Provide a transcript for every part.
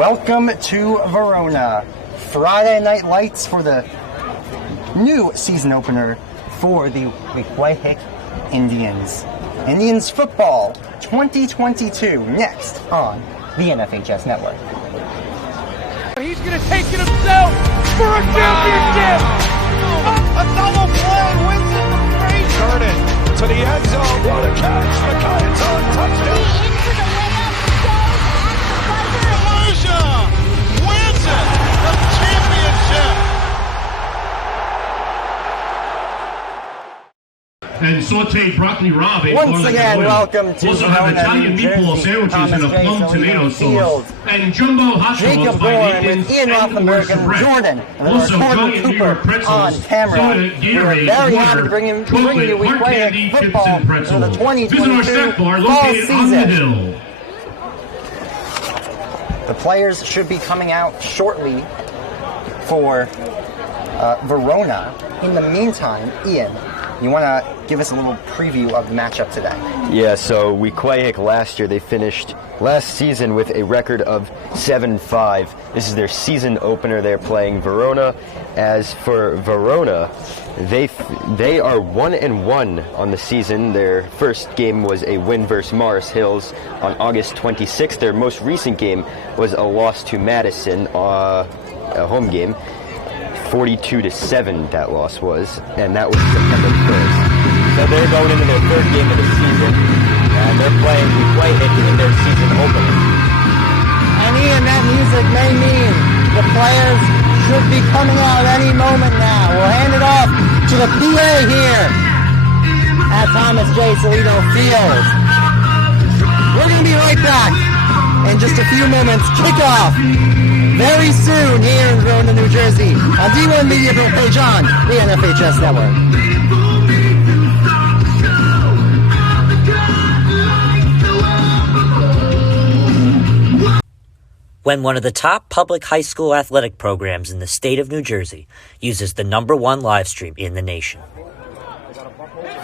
Welcome to Verona. Friday Night Lights for the new season opener for the Weequahic Indians. Indians football 2022 next on the NFHS network. He's going to take it himself for a championship. A double play wins it for Frazier. Turn it to the end zone. What a catch. McKay's on touchdown. Into the layup. Goes at the buzzer. Wins it. The championship. And sauteed broccoli rabe. Once again, welcome to also have Verona, Italian New meatball Jersey. sandwiches Thomas and a J. plum tomato Field. sauce. And jumbo hot dogs Jacob by Bourne Nathan's with Ian and Rothenberg and Jordan. And then also Gordon Giant New York Cooper pretzels, on camera. soda, We're Gatorade, very happy to water, bring you chocolate, hard Weequahic candy, chips, football and for pretzels. the Visit our 2022 snack bar fall located on the season. hill. The players should be coming out shortly for Verona. In the meantime, Ian, you want to give us a little preview of the matchup today? Yeah, so Weequahic last year, they finished last season with a record of 7-5. This is their season opener. They're playing Verona. As for Verona, they are 1-1 on the season. Their first game was a win versus Morris Hills on August 26th. Their most recent game was a loss to Madison, a home game. 42-7 that loss was, and that was September 1st. So they're going into their third game of the season, and they're playing Weequahic in their season opener. And Ian, that music may mean the players should be coming out any moment now. We'll hand it off to the PA here at Thomas J. Salito Field. We're going to be right back in just a few moments. Kickoff very soon here in Verona, New Jersey on D1 Media page on the NFHS network. When one of the top public high school athletic programs in the state of New Jersey uses the #1 live stream in the nation.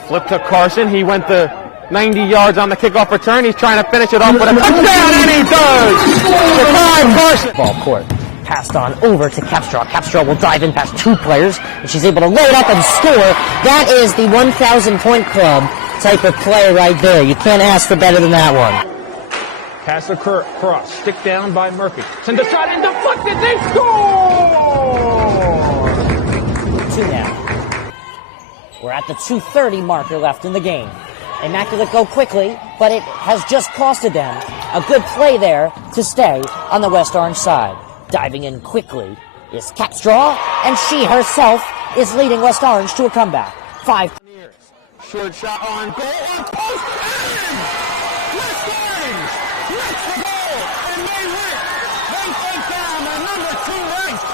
Flip to Carson. He went the 90 yards on the kickoff return. He's trying to finish it off with a touchdown, and he does! Shakai Carson. Ball court. Passed on over to Capstraw. Capstraw will dive in past two players, and she's able to load up and score. That is the 1,000-point club type of play right there. You can't ask for better than that one. Pass across. Stick down by Murphy. Send a shot and deflected. They score! 2 now. We're at the 2:30 marker left in the game. Immaculate go quickly, but it has just costed them a good play there to stay on the West Orange side. Diving in quickly is Capstraw, and she herself is leading West Orange to a comeback. 5. Short shot on goal. On post. And West Orange makes the goal, and they win. They take down the #2 ranked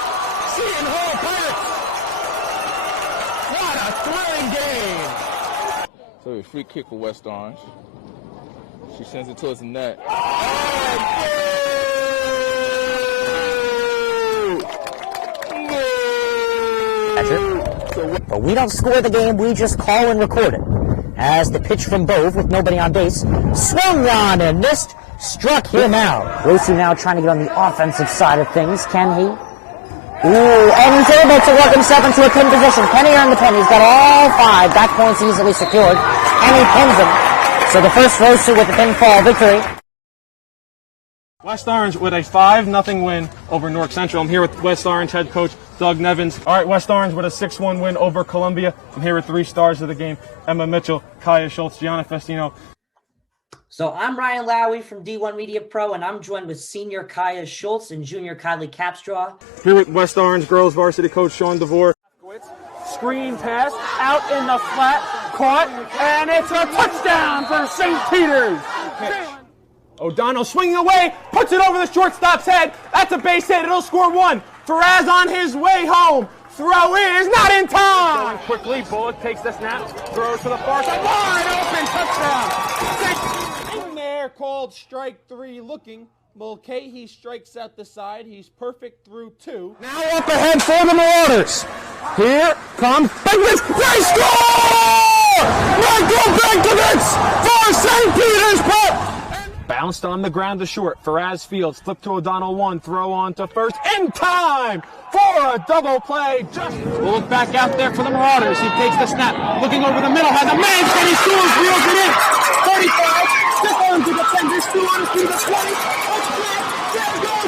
Seton Hall Pirates. What a thrilling game. So a free kick for West Orange. She sends it towards the net. But we don't score the game, we just call and record it. As the pitch from Bove with nobody on base, swung on and missed, struck him out. Rosu now trying to get on the offensive side of things, can he? Ooh, and he's able to work himself into a pin position. Can he earn the pin? He's got all 5 back points easily secured, and he pins him. So the first Rosu with the pinfall victory. West Orange with a 5-0 win over Newark Central. I'm here with West Orange head coach Doug Nevins. All right, West Orange with a 6-1 win over Columbia. I'm here with 3 stars of the game: Emma Mitchell, Kaya Schultz, Gianna Festino. So I'm Ryan Lowy from D1 Media Pro, and I'm joined with senior Kaya Schultz and junior Kylie Capstraw. Here with West Orange girls varsity coach Sean DeVore. Screen pass out in the flat, caught, and it's a touchdown for St. Peter's. O'Donnell swinging away, puts it over the shortstop's head. That's a base hit. It'll score 1. Faraz on his way home. Throw is not in time. Going quickly. Bullock takes the snap, throws to the far side. Wide open touchdown. In there, called strike 3 looking. Mulcahy strikes out the side. He's perfect through 2. Now up ahead for the Marauders. Here comes Penguins. They score! Michael Benkovitz for St. Peter's Pop. Bounce Next on the ground to short, Faraz Fields, flip to O'Donnell 1, throw on to first, in time for a double play. Just we'll look back out there for the Marauders. He takes the snap, looking over the middle, has a man, and he scores, reels it in. 35, stick on to defenders, still on to the 20. There goes,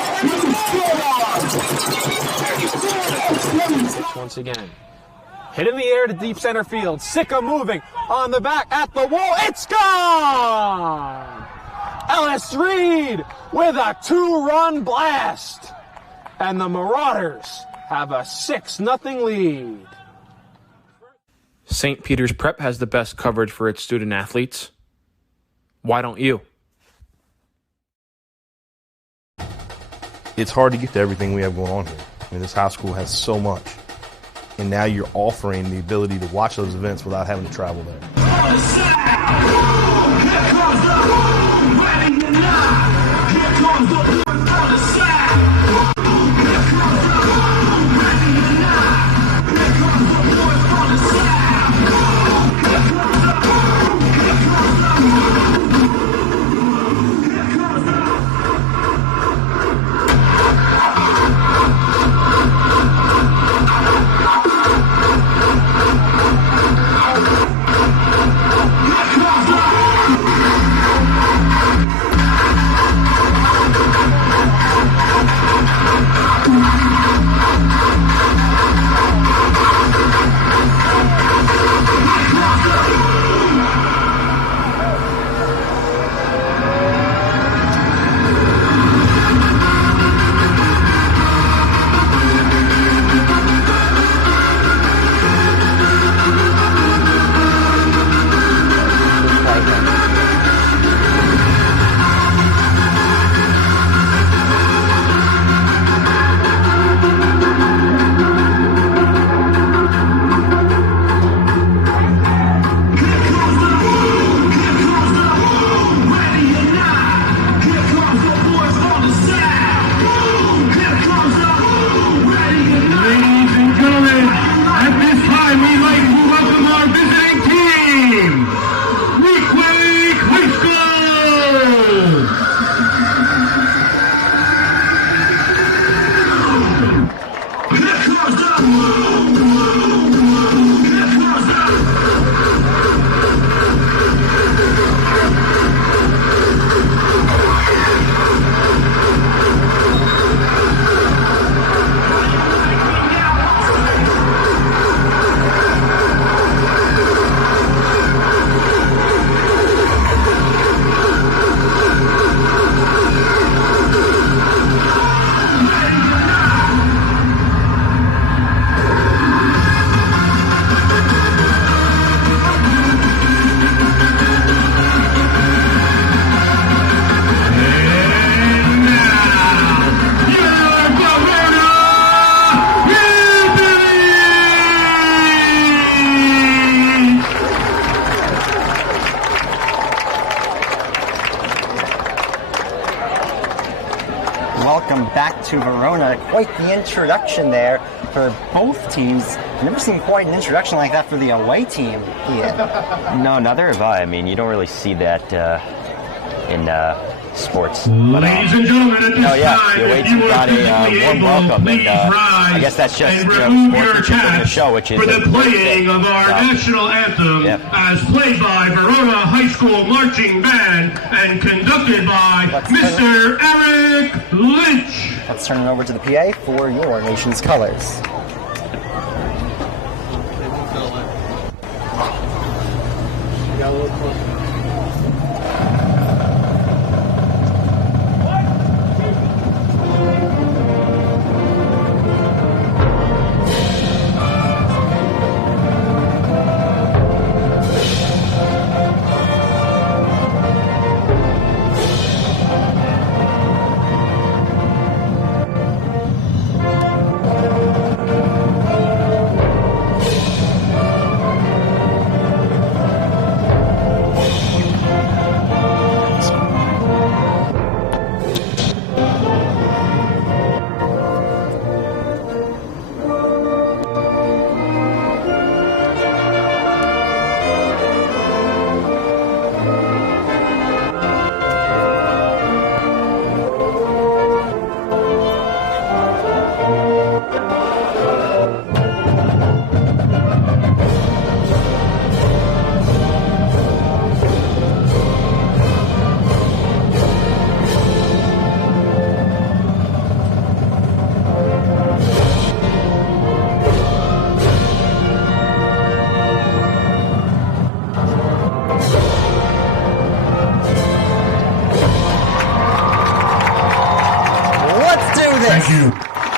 once again. Hit in the air to deep center field. Sicka moving on the back at the wall. It's gone! Ellis Reed with a 2-run blast. And the Marauders have a 6-0 lead. St. Peter's Prep has the best coverage for its student athletes. Why don't you? It's hard to get to everything we have going on here. I mean, this high school has so much. And now you're offering the ability to watch those events without having to travel there. Welcome back to Verona. Quite the introduction there for both teams. I've never seen quite an introduction like that for the away team, Ian. No, neither have I. I mean, you don't really see that in sports. Ladies and gentlemen, at this time, the away if team you got are a warm welcome, and I guess that's just sportsmanship in the show, which is for the playing of our national anthem, as played by Verona High School Marching Band and conducted by Mr. Eric Lynch. Let's turn it over to the PA for your nation's colors.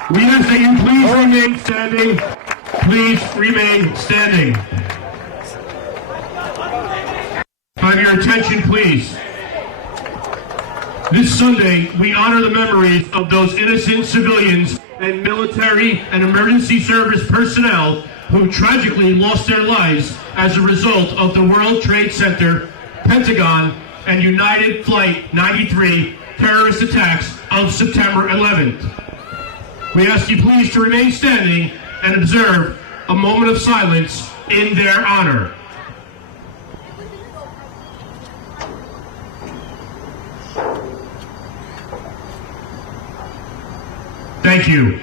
We ask that you please remain standing. Please remain standing. Have your attention, please. This Sunday, we honor the memories of those innocent civilians and military and emergency service personnel who tragically lost their lives as a result of the World Trade Center, Pentagon, and United Flight 93 terrorist attacks of September 11th. We ask you please to remain standing and observe a moment of silence in their honor. Thank you.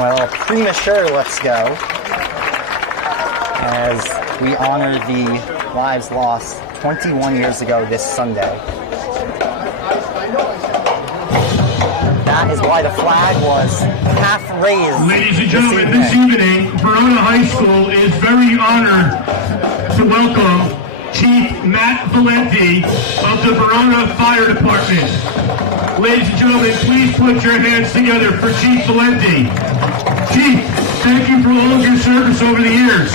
Well, premature let's go, as we honor the lives lost 21 years ago this Sunday. That is why the flag was half raised. Ladies and gentlemen, this evening, Verona High School is very honored to welcome Chief Matt Valenti of the Verona Fire Department. Ladies and gentlemen, please put your hands together for Chief Valenti. Chief, thank you for all of your service over the years.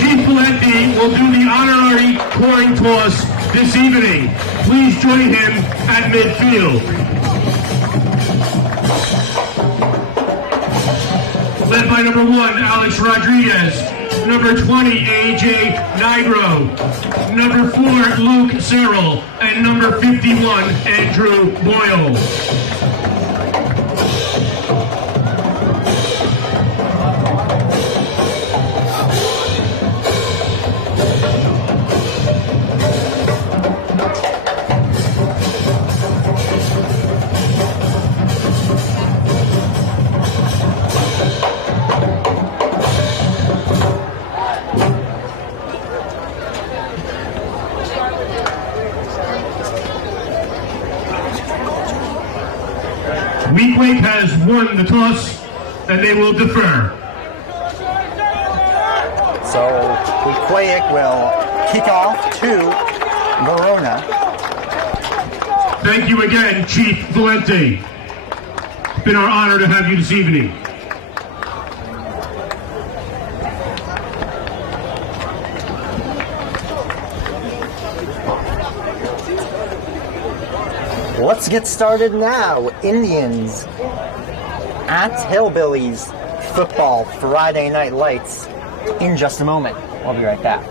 Chief Valenti will do the honorary coin toss this evening. Please join him at midfield. Led by number 1, Alex Rodriguez. Number 20, AJ Nigro. Number 4, Luke Serrell. And number 51, Andrew Boyle. Weequahic has won the toss, and they will defer. So Weequahic will kick off to Verona. Thank you again, Chief Valenti. It's been our honor to have you this evening. Let's get started now. Indians at Hillbillies football Friday Night Lights in just a moment. I'll be right back.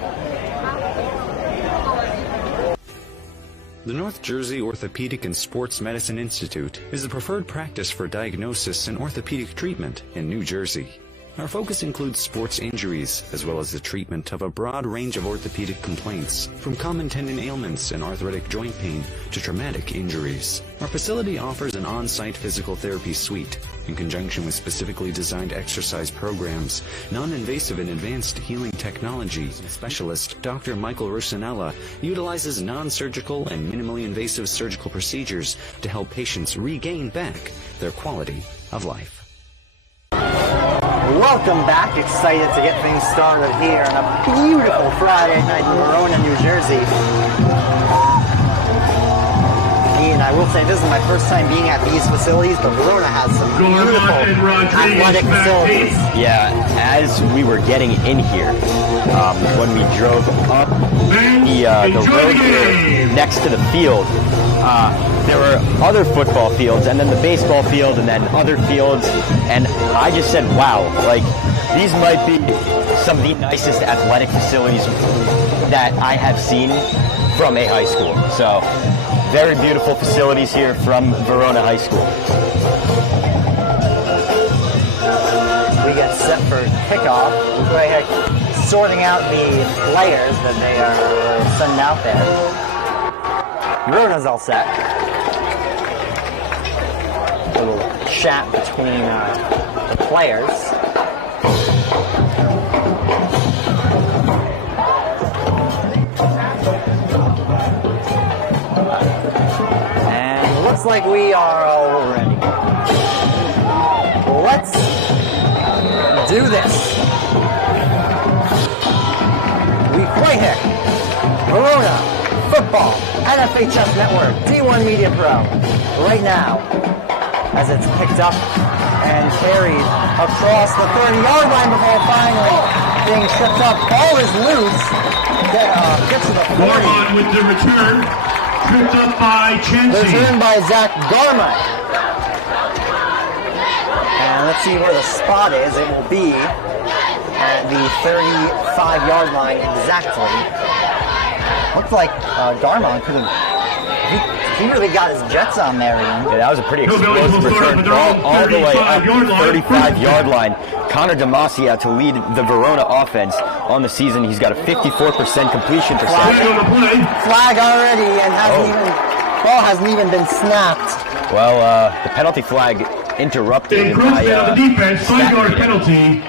The North Jersey Orthopedic and Sports Medicine Institute is the preferred practice for diagnosis and orthopedic treatment in New Jersey. Our focus includes sports injuries, as well as the treatment of a broad range of orthopedic complaints, from common tendon ailments and arthritic joint pain to traumatic injuries. Our facility offers an on-site physical therapy suite, in conjunction with specifically designed exercise programs, non-invasive and advanced healing technology. Specialist Dr. Michael Rusinella utilizes non-surgical and minimally invasive surgical procedures to help patients regain back their quality of life. Welcome back. Excited to get things started here on a beautiful Friday night in Verona, New Jersey. And I will say this is my first time being at these facilities, but Verona has some beautiful athletic facilities. Yeah, as we were getting in here, when we drove up the road here next to the field, there were other football fields, and then the baseball field, and then other fields, and I just said, wow, like, these might be some of the nicest athletic facilities that I have seen from a high school. So, very beautiful facilities here from Verona High School. We get set for kickoff. Weequahic sorting out the players that they are sending out there. Verona's all set. A little chat between the players. And looks like we are all ready. Let's do this. Weequahic Verona football NFL FHS Network, D1 Media Pro. Right now, as it's picked up and carried across the 30-yard line before finally being tripped up. Ball is loose. Gets to the 40. Garmon with the return. Tripped up by Chansey. Return by Zach Garmon. And let's see where the spot is. It will be at the 35-yard line exactly. Looks like Garmon could have... He really got his jets on there, Ian. Yeah, that was a pretty explosive return all the way up the 35-yard line. Connor Demasi out to lead the Verona offense on the season. He's got a 54% completion percentage. Flag already, and ball hasn't even been snapped. Well, the penalty flag interrupted by the defense, 5-yard penalty.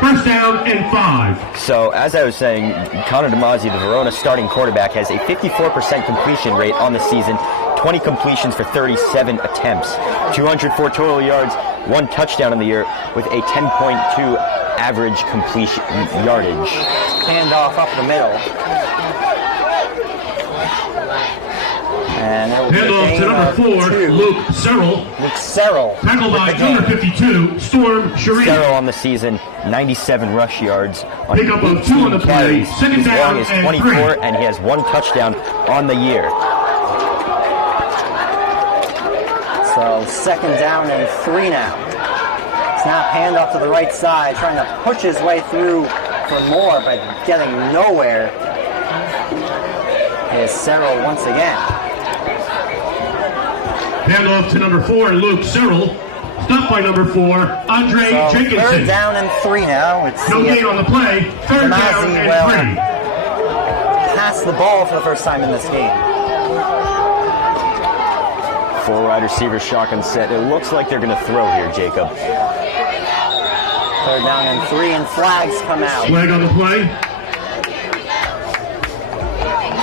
First down and 5. So, as I was saying, Connor Demasi, the Verona starting quarterback, has a 54% completion rate on the season, 20 completions for 37 attempts, 204 total yards, 1 touchdown in the year, with a 10.2 average completion yardage. Handoff up the middle. And handoff to number 4, Luke Serrell. Tackled by number 52, Storm Sharif. Serrell on the season, 97 rush yards on Pick up of 2 on the play. Second down is and 24, 3. and he has 1 touchdown on the year. So second down and 3 now. Snap handoff to the right side, trying to push his way through for more, but getting nowhere. Is Serrell once again. Handoff to number 4, Luke Serrell. Stopped by number 4, Andre Jenkinson. Third down and 3 now. No gain on the play. Third down and 3. Pass the ball for the first time in this game. 4 wide receiver shotgun set. It looks like they're going to throw here, Jacob. Third down and 3, and flags come out. Flag on the play.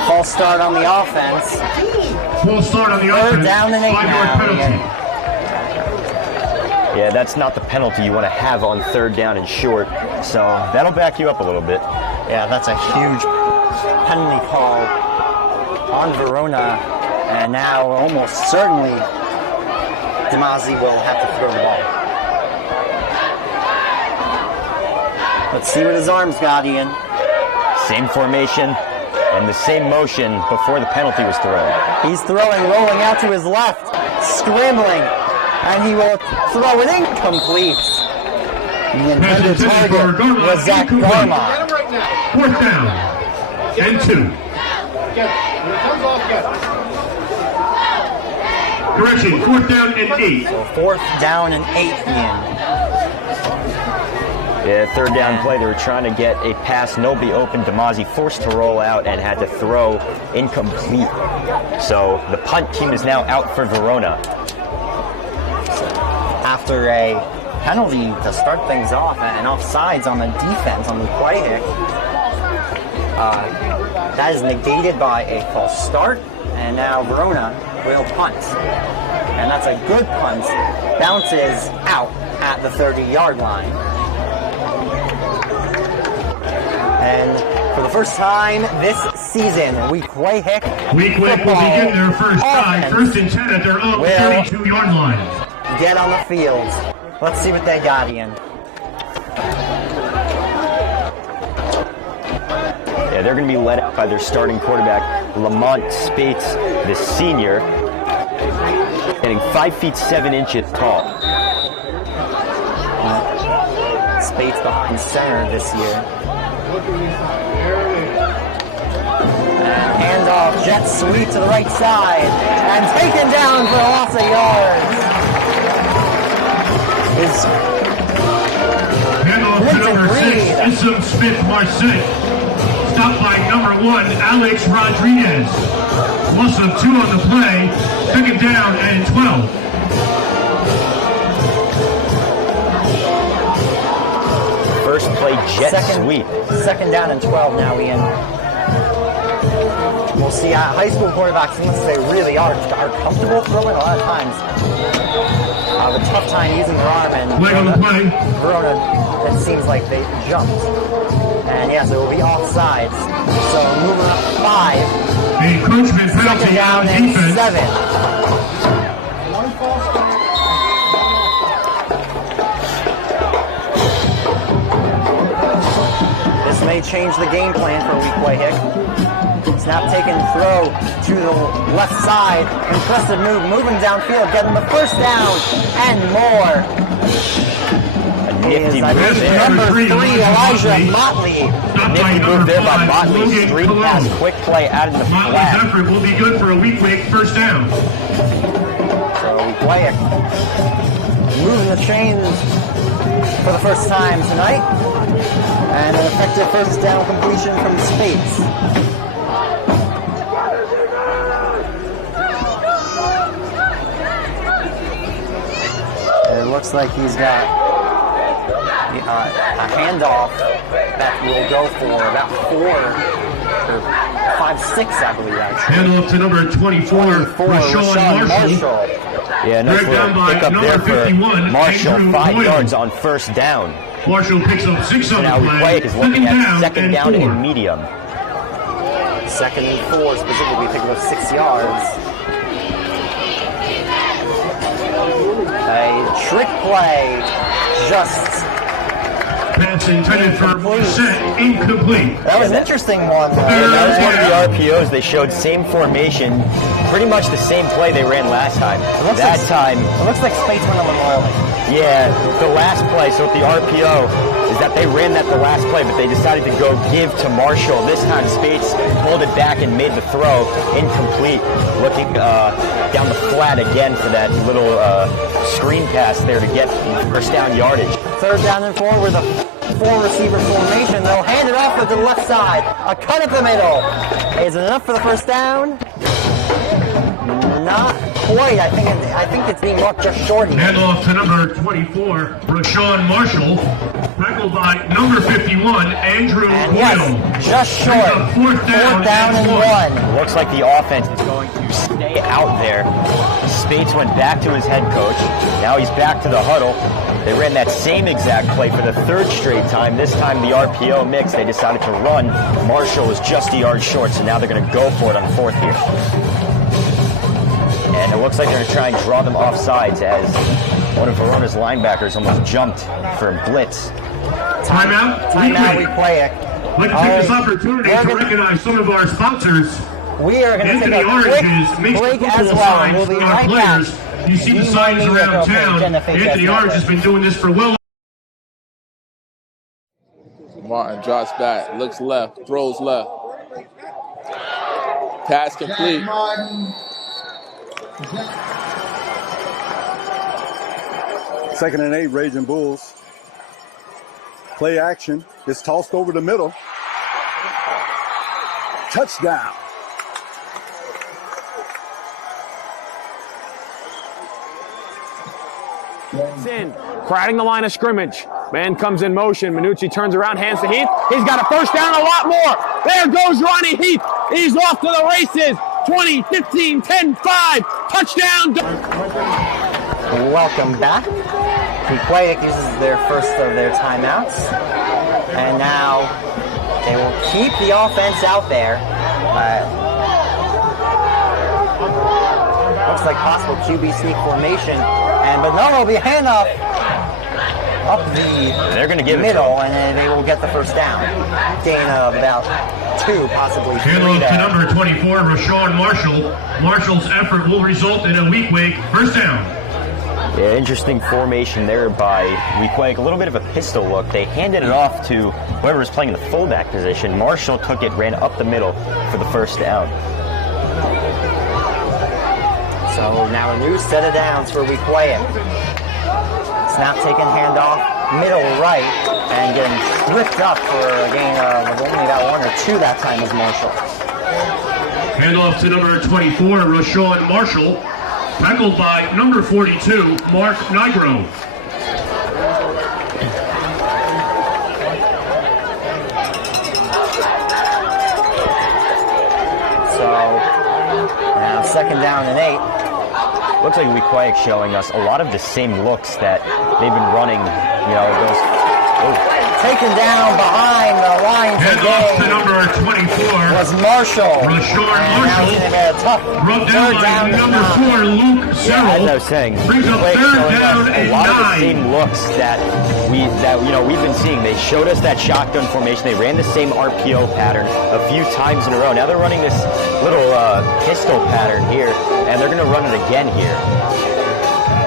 False start on the offense. False start on the offense. Third down and 8 5-yard penalty. Yeah, that's not the penalty you want to have on third down and short. So that'll back you up a little bit. Yeah, that's a huge penalty call on Verona. And now almost certainly Demasi will have to throw the ball. Let's see what his arms got, Ian. Same formation and the same motion before the penalty was thrown. He's throwing, rolling out to his left, scrambling, and he will throw it incomplete. The intended target was Zach Garmon. Fourth down and 2. Correction, 4th down and 8. So 4th down and 8, Ian. Yeah, third down play, they were trying to get a pass, nobody open. Demasi forced to roll out and had to throw incomplete. So the punt team is now out for Verona. After a penalty to start things off and offsides on the defense on Weequahic, that is negated by a false start, and now Verona will punt. And that's a good punt. Bounces out at the 30-yard line. And for the first time this season, Weequahic will begin their first drive. First and 10 at their own 32-yard line. Get on the field. Let's see what they got, Ian. Yeah, they're going to be led out by their starting quarterback, Lamont Spates, the senior, getting 5 feet 7 inches tall. Spates behind center this year. And handoff, jet sweep to the right side, and taken down for a loss of yards. Handoff to number 6, Isam Smith-Marset. Stopped by number 1, Alex Rodriguez. Loss of 2 on the play. Second down and 12. First play jet sweep. Second down and 12 now, Ian. We'll see high school quarterbacks, unless they really are comfortable throwing a lot of times. Have a tough time using their arm, and Verona, it seems like they jumped. And yes, it will be offsides. So moving up 5. Encroachment penalty Second down on and defense. 7. This may change the game plan for Weequahic. Snap taken, throw to the left side. Impressive move, moving downfield, getting the first down and more. Nifty move there. Number 3, Elijah Motley. Nifty move there by Motley. Street pass, quick play out in the Motley's flat. effort will be good for a Weequahic first down. So Weequahic moving the chains for the first time tonight. And an effective first down completion from Spates. It looks like he's got a handoff that will go for about 5-6, I believe, actually. Handoff to number 24, Rashawn Marshall. Yeah, nice little pickup there for 51, Marshall, Andrew 5 Boyle. yards on first down. Marshall picks up 6 on Now the play. Weequahic is looking at second down 4. and medium. 2nd and 4, specifically picking up 6 yards. A trick play, just pass intended for set incomplete. That was an interesting one. That was one of the RPOs. They showed same formation, pretty much the same play they ran last time. That time, it looks like Spates went on the Marley. Yeah, the last play, so with the RPO, is that they ran that the last play, but they decided to go give to Marshall. This time, Spates pulled it back and made the throw incomplete, looking down the flat again for that little screen pass there to get first down yardage. 3rd down and 4 with a 4-receiver formation. They'll hand it off to the left side. A cut up the middle. Is it enough for the first down? Not quite. I think it's being marked just short. Handoff to number 24, Rashawn Marshall. Tackled by number 51, Andrew Boyle. Yes, just short. 4th down and 1. Looks like the offense is going to stay out there. Spates went back to his head coach. Now he's back to the huddle. They ran that same exact play for the 3rd straight time. This time the RPO mix, they decided to run. Marshall was just a yard short, so now they're going to go for it on 4th here. And it looks like they're going to try and draw them off sides as one of Verona's linebackers almost jumped for a blitz. Timeout. Weequahic. I'd like to take this opportunity to recognize some of our sponsors. We are going to take a quick break as well. We'll be right back. You see the signs around town. Anthony Orange has been doing this for well. Martin drops back, looks left, throws left. Pass complete. 2nd and 8, Raging Bulls. Play action. It's tossed over the middle. Touchdown. In, crowding the line of scrimmage. Man comes in motion. Minucci turns around, hands to Heath. He's got a first down, a lot more. There goes Ronnie Heath. He's off to the races. 20, 15, 10, 5. Touchdown. Welcome back. Weequahic uses their first of their timeouts. And now they will keep the offense out there. Looks like possible QB sneak formation. But no, it'll be a handoff up They're going to give middle, and then they will get the first down. Gain of about 2, possibly 3 Handoff there. to number 24, Rashawn Marshall. Marshall's effort will result in a Weequahic first down. Yeah, interesting formation there by Weequahic. A little bit of a pistol look. They handed it off to whoever was playing in the fullback position. Marshall took it, ran up the middle for the first down. So now a new set of downs for Weequahic. Snap taken, handoff, middle right, and getting tripped up for a gain of only about 1 or 2 that time as Marshall. Handoff to number 24, Rashawn Marshall. Tackled by number 42, Mark Nigro. So now 2nd down and 8. Looks like Weequahic showing us a lot of the same looks that they've been running, those taken down behind the lines of Handoff to game number 24. was Marshall. Rashawn And now it's Marshall. gonna be a tough Rubbed third in down by to number 4, Luke Yeah, Serrell. as I was saying, Brings up Weequahic third showing down us a and lot of the 9. same looks that we've been seeing. They showed us that shotgun formation. They ran the same RPO pattern a few times in a row. Now they're running this little pistol pattern here, and they're going to run it again here.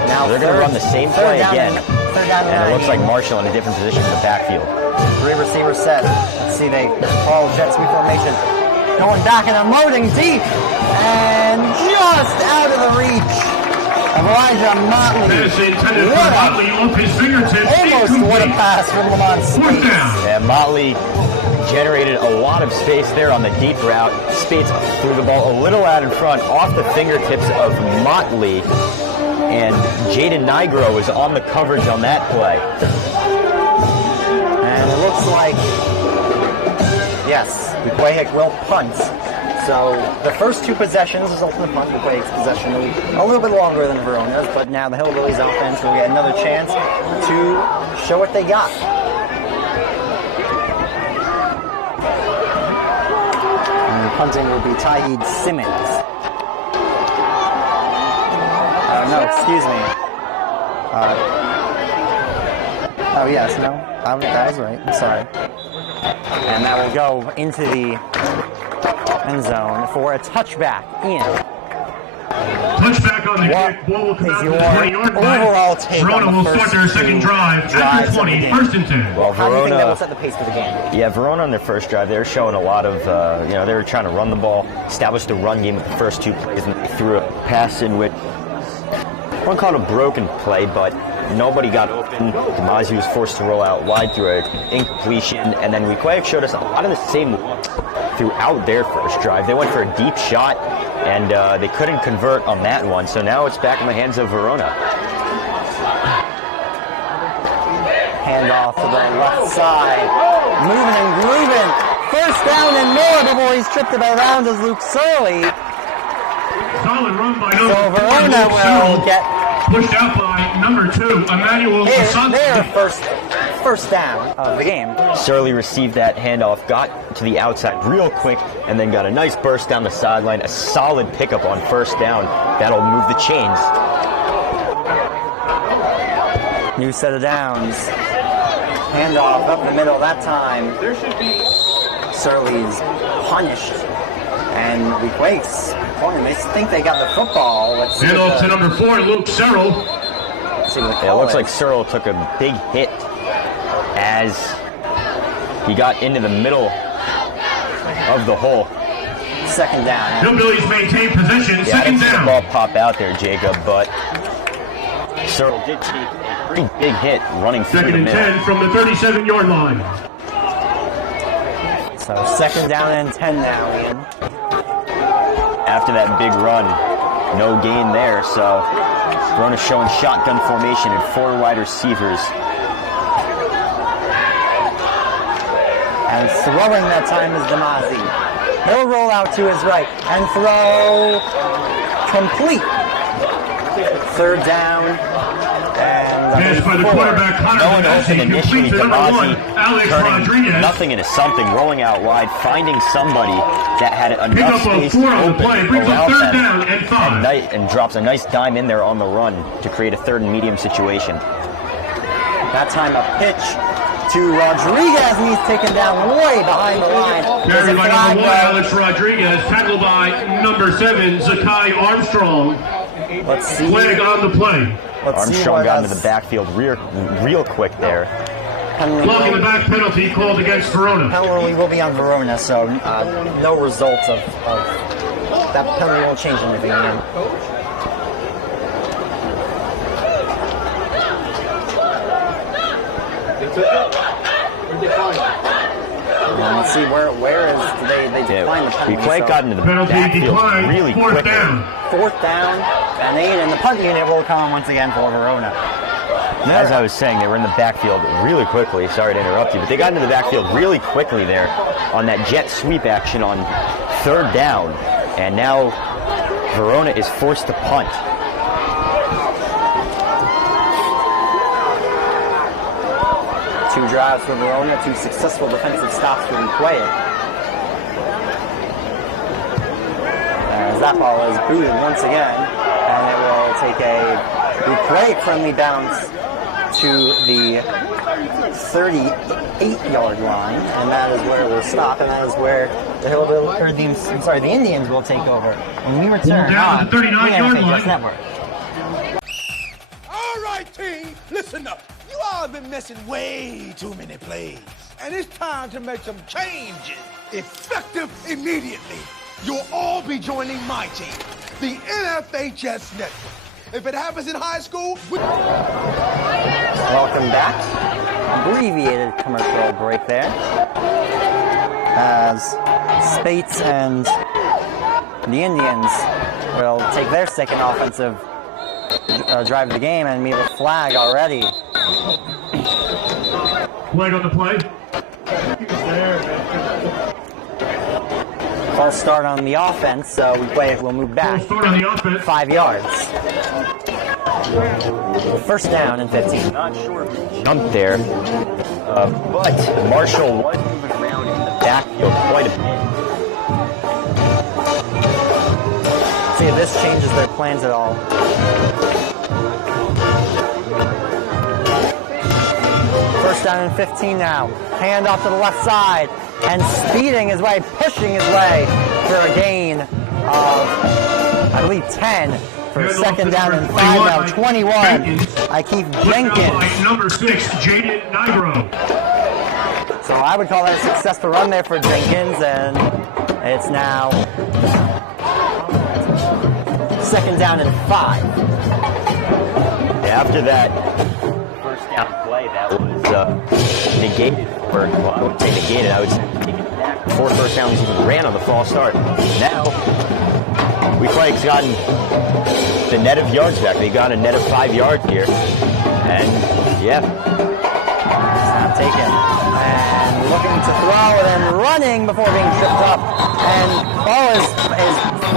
Now They're going to run the same play again, third down and it looks like again. Marshall in a different position in the backfield. 3 receivers set. Let's see, they call jet sweep formation. Going back and unloading deep. And just out of the reach of Elijah Motley. Pass intended for Motley off his fingertips. Almost what a pass from Lamont Fourth down. Yeah, Motley generated a lot of space there on the deep route. Spates threw the ball a little out in front, off the fingertips of Motley, and Jaden Nigro was on the coverage on that play. And it looks like, yes, Weequahic will punt. So the first 2 possessions is ultimate punt. Weequahic's possession a little bit longer than Verona's, but now the Hillbillies offense will get another chance to show what they got. And punting will be Tahid Simmons. No, excuse me. Oh yes, no, that was right. I'm sorry. And that will go into the end zone for a touchback in. Touchback on the kick. Ball will come out to the 20-yard line. Overall take Verona on the will first start their second drive at the 20, first and 10. Well, How do you think that will Verona, set the pace for the game? yeah, Verona on their first drive, they were showing a lot of, they were trying to run the ball, establish the run game with the first 2 plays, and they threw a pass in which, I wouldn't call it a broken play, but nobody got open. Demazi was forced to roll out wide through an incompletion, and then Weequahic showed us a lot of the same looks throughout their first drive. They went for a deep shot, and they couldn't convert on that one, so now it's back in the hands of Verona. Handoff to the left side. Moving and grooving. First down and more before he's tripped around as Luke Surley. Solid run by So number 4, Verona Luke will Serrell. get Pushed out by number 2, Emmanuel their Asante. first down of the game. Surley received that handoff, got to the outside real quick, and then got a nice burst down the sideline, a solid pickup on first down. That'll move the chains. New set of downs. Handoff up the middle that time. Surley's punished. And Weequahic's point, they think they got the football. Let's see. Handoff to number 4, Luke Serrell. Let's see what the Yeah, it call looks is. like Searle took a big hit as he got into the middle of the hole. Second down. Hillbillies maintain possession, Yeah, I second didn't see the down. ball pop out there, Jacob, but Searle did take a pretty big hit running through Second the and middle. 10 from the 37-yard line. So second down and 10 now, Ian. After that big run, no gain there, so Verona showing shotgun formation and 4 wide receivers. And throwing that time is Demazi. He'll roll out to his right and throw complete. Third down. And Pass by the quarterback, Connor No one open Demazi, initially. complete to number 1, Demazi Alex turning Rodriguez. nothing into something, rolling out wide, finding somebody that had enough Pick up a space 4 to on the open play, brings up around third them, down and 5. and drops a nice dime in there on the run to create a third and medium situation. that time a pitch to Rodriguez, and he's taken down way behind the line. There's a Carried by flag, number 1, Alex Rodriguez, tackled by number 7, Zakai Armstrong. Let's see. Flag on the play. Armstrong got into the backfield real quick there. Blocking the back penalty called against Verona. Penalty will be on Verona, so no results of that penalty won't change anything. Let's see where is they declined the penalty. Weequahic got into the Penalty backfield declined, really fourth quickly. down. Fourth down and 8, and the punt unit will come once again for Verona. As I was saying, they were in the backfield really quickly. Sorry to interrupt you, but they got into the backfield really quickly there on that jet sweep action on third down. And now Verona is forced to punt. 2 drives for Verona, 2 successful defensive stops for Weequahic. As that ball is booted once again, and it will take a Weequahic friendly bounce to the 38-yard line, and that is where it will stop, and that is where the Indians will take over. When we return on the 39-yard line. Network. All right, team, listen up. You all have been missing way too many plays, and it's time to make some changes, effective immediately. You'll all be joining my team, the NFHS Network. If it happens in high school, Welcome back. Abbreviated commercial break there, as Spates and the Indians will take their second offensive drive of the game, and meet a flag already. Flag on the play. False start on the offense, so Weequahic will move back 5 yards. First down and 15. Not sure who jumped there, but Marshall was moving around in the backfield quite a bit. See if this changes their plans at all. First down and 15 now. Hand off to the left side, and speeding his way, pushing his way for a gain of, I believe, 10 for second down and 5 now. 21. Keith Jenkins. Number 6, Jaden Nigro. So I would call that a successful run there for Jenkins, and it's now second down and 5. After that first down play, that was negated. Or, well, I wouldn't say negated, I would say taken back before first down was even ran on the false start. Now, Weequahic's gotten the net of yards back. They got a net of 5 yards here. And, yeah. Snap taken. And looking to throw, and then running before being tripped up. And ball is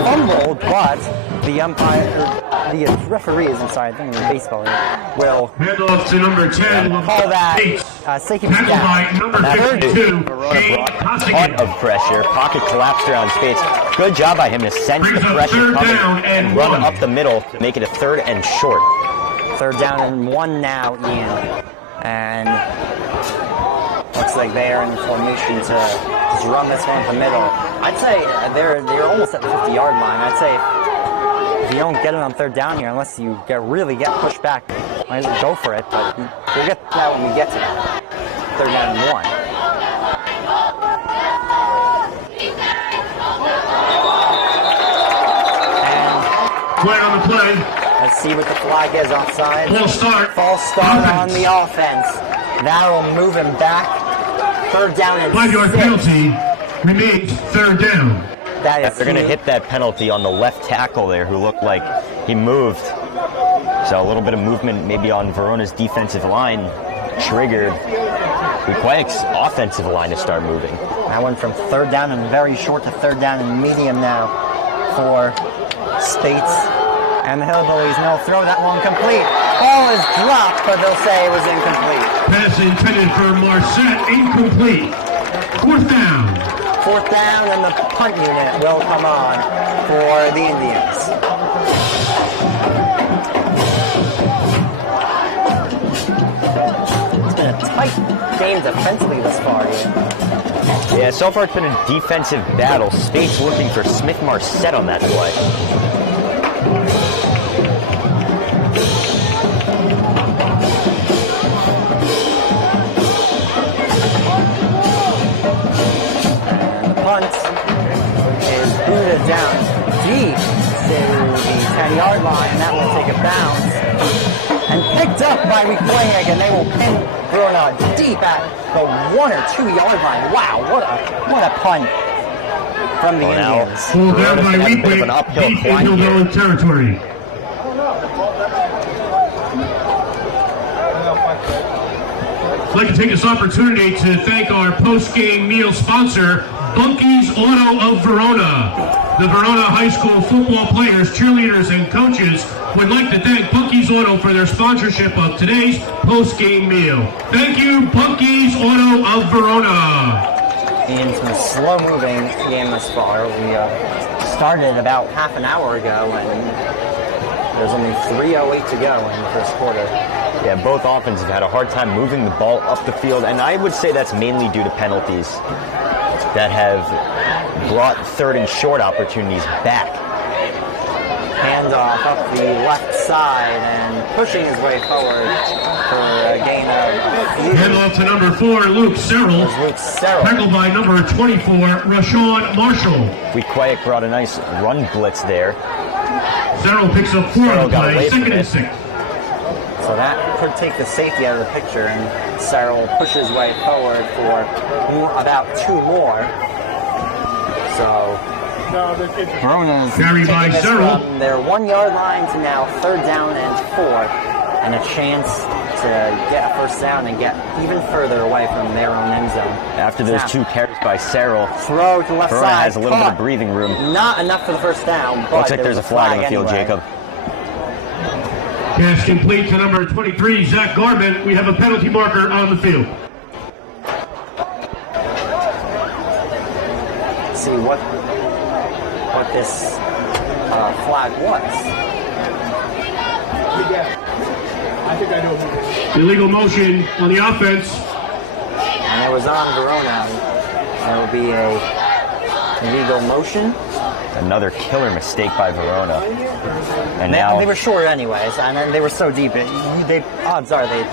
fumbled, but the umpire, the referee is inside, I think the baseball will hand off to number 10. Call that safety down. Number 52, Verona brought a ton of pressure. Pocket collapsed around Spates. Good job by him to sense the pressure coming and run up the middle to make it a 3rd and short. 3rd down and 1 now, Ian. And looks like they are in formation to just run this one up the middle. I'd say they're almost at the 50-yard line. I'd say if you don't get it on 3rd down here, unless you really get pushed back, might as well go for it, but we'll get to that when we get to that. 3rd down and 1. Flag on the play. Let's see what the flag is offside. False start. False start on the offense. That'll move him back. 3rd down and 5-yard 6. penalty remains 3rd down. That is they're going to hit that penalty on the left tackle there, who looked like he moved. So a little bit of movement maybe on Verona's defensive line triggered Weequahic's offensive line to start moving. That went from 3rd down and very short to 3rd down and medium now for Spates and the Hillbillies. And they'll throw that one complete. Ball is dropped, but they'll say it was incomplete. Pass intended for Marcette, incomplete. 4th down. 4th down, and the punt unit will come on for the Indians. It's been a tight game defensively this far, Ian. Yeah, so far it's been a defensive battle. Spates looking for Smith Marcette on that play. Punt is booted down deep to the 10-yard line, and that will take a bounce. And picked up by Weequahic, and they will pin Verona deep at the 1 or 2 yard line. Wow, what a punt from the Indians. Pulled down by Weequahic, deep into Verona territory. I'd like to take this opportunity to thank our post-game meal sponsor, Bunky's Auto of Verona. the Verona High School football players, cheerleaders, and coaches would like to thank Bunky's Auto for their sponsorship of today's post-game meal. Thank you, Bunky's Auto of Verona. It's been a slow-moving game thus far. We started about half an hour ago, and there's only 3:08 to go in the first quarter. Yeah, both offenses have had a hard time moving the ball up the field, and I would say that's mainly due to penalties that have brought third and short opportunities back. Handoff up the left side and pushing his way forward for a gain of... Handoff to number 4, Luke Serrell. Tackled by number 24, Rashawn Marshall. Weequahic brought a nice run blitz there. Serrell picks up 4 on the play, 2nd and 6. So that could take the safety out of the picture, and Serrell pushes his way forward for about 2 more. So Verona's carried by taking this Serrell from their 1-yard line to now 3rd down and 4, and a chance to get a first down and get even further away from their own end zone. After those 2 carries by Serrell, throw to the left Verona side. has a little bit of breathing room. Not enough for the first down, but looks like there's a flag on the field, anyway. Jacob. Pass complete to number 23, Zach Garman. We have a penalty marker on the field. Let's see what this flag was. I think I know who this is. Illegal motion on the offense. And it was on Verona. There will be a illegal motion. Another killer mistake by Verona. And they were short anyways, and then they were so deep. Odds are they'd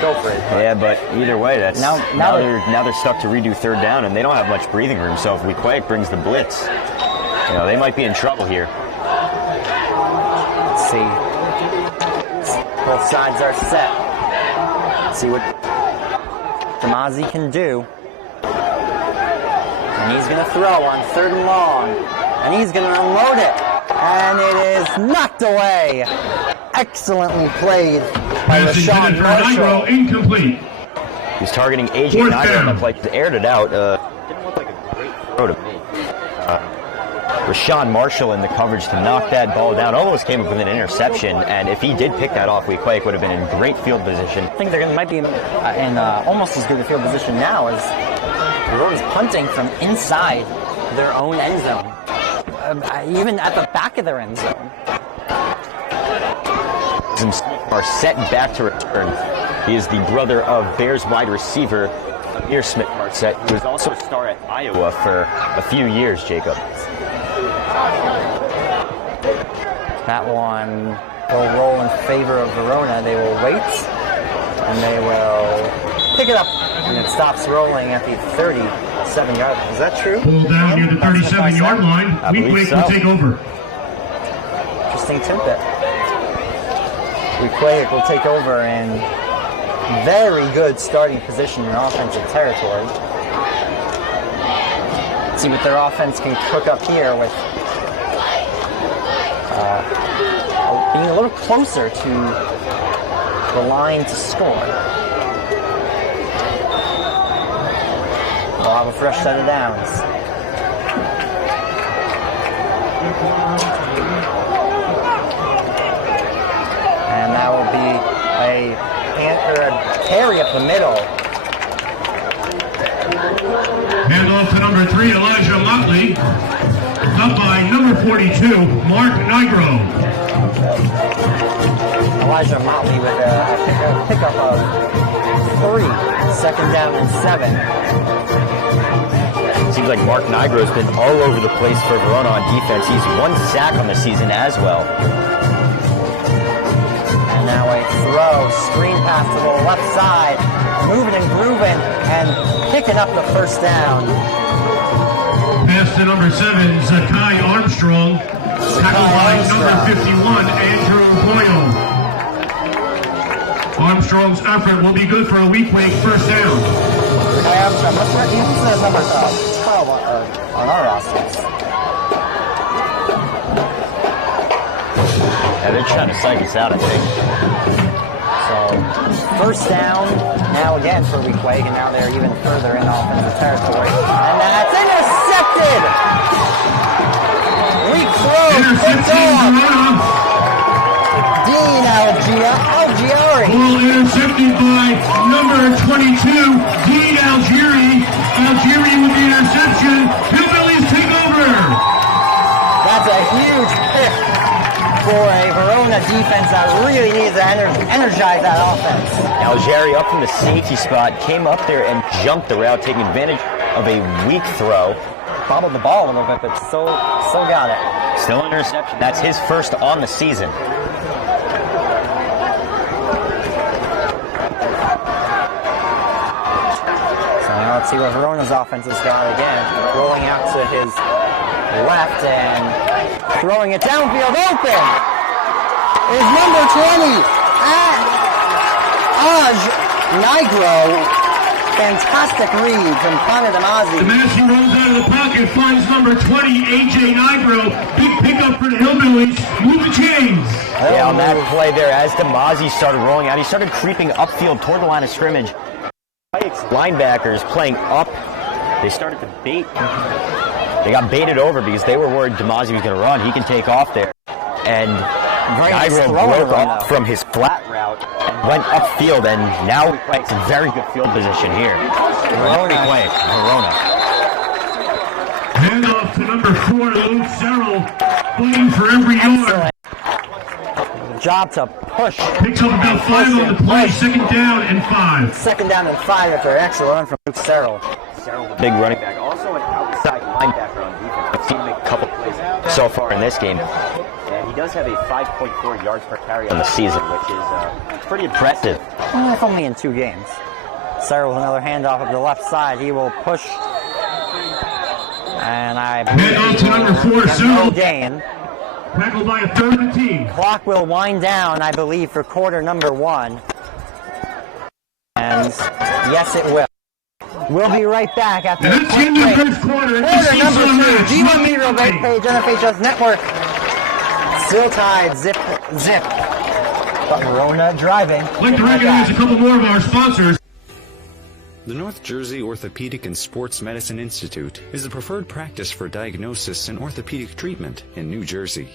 go for it. Yeah, but either way, that's now they're stuck to redo 3rd down, and they don't have much breathing room. So if Weequahic brings the blitz, they might be in trouble here. Let's see. Both sides are set. Let's see what Damazi can do. And he's going to throw on 3rd and long. And he's going to unload it. And it is knocked away. Excellently played by Rashawn Marshall. Incomplete. He's targeting AJ Nigro on the play. Aired it out. Didn't look like a great throw to me. Rashawn Marshall in the coverage to knock that ball down. Almost came up with an interception. And if he did pick that off, Weequahic would have been in great field position. I think they might be in almost as good a field position now as Verona's punting from inside their own end zone. Even at the back of their end zone. Are set back to return. He is the brother of Bears wide receiver Amir Smith-Marset, who was also a star at Iowa for a few years, Jacob. That one will roll in favor of Verona. They will wait, and they will pick it up, and it stops rolling at the 37-yard line. Is that true? Pull down near the 37-yard line. Weequahic will take over. Interesting tidbit. Weequahic will take over in very good starting position in offensive territory. Let's see what their offense can cook up here with being a little closer to the line to score. They'll have a fresh set of downs. And that will be a carry up the middle. Handoff to number 3, Elijah Motley. Up by number 42, Mark Nigro. Elijah Motley with a pickup of 3, 2nd down and 7. Seems like Mark Nigro's been all over the place for Verona on defense. He's 1 sack on the season as well. And now a throw, screen pass to the left side, moving and grooving, and picking up the first down. Pass to number 7, Zakai Armstrong. Tackled by number 51, Andrew Boyle. Armstrong's effort will be good for a Weequahic first down. He's number 12 on our rosters. Yeah, they're trying to psych us out, I think. So, first down, now again for Weequahic, and now they're even further in offensive territory. And that's intercepted! picked off. Dean Algieri. Ball intercepted by number 22, Dean Algieri. Algieri with the interception. Hillbillies take over. That's a huge pick for a Verona defense that really needs to energize that offense. Algieri up from the safety spot, came up there and jumped the route, taking advantage of a weak throw. Bobbled the ball a little bit, but still got it. Still an interception. That's his first on the season. So now let's see what Verona's offense has got again. Rolling out to his left and throwing it downfield open is number 20, Aj Nigro. Fantastic read from Connor Damazi. Damazi rolls out of the pocket, finds number 20, AJ Nigro. Big pickup for the Hillbillies. Move the chains. Yeah, on that play there, as Damazi started rolling out, he started creeping upfield toward the line of scrimmage. Linebackers playing up, they started to bait. They got baited over because they were worried Damazi was going to run. He can take off there. And Nigro broke off from his flat route and went upfield, and now Weequahic's in very good field position here. Weequahic, Verona. Handoff to number 4, Luke Serrell, fighting for every yard. Job to push. Picks up about 5 on the play, second down and 5. Second down and 5 after an excellent run from Luke Serrell. Big running back, also an outside linebacker on defense. I've seen him make a couple plays so far in this game. And he does have a 5.4 yards per carry on the season, which is pretty impressive. Well, it's only in 2 games. Serrell with another handoff up the left side. He will push. And I handoff to number 4, no gain. Tackled by a third of the team. Clock will wind down, I believe, for quarter number 1. And yes, it will. We'll be right back after the first quarter. Quarter number 2. D1 Media page, NFHS Network. Still tied, zip. But Verona driving. I'd like to recognize a couple more of our sponsors. The North Jersey Orthopedic and Sports Medicine Institute is the preferred practice for diagnosis and orthopedic treatment in New Jersey.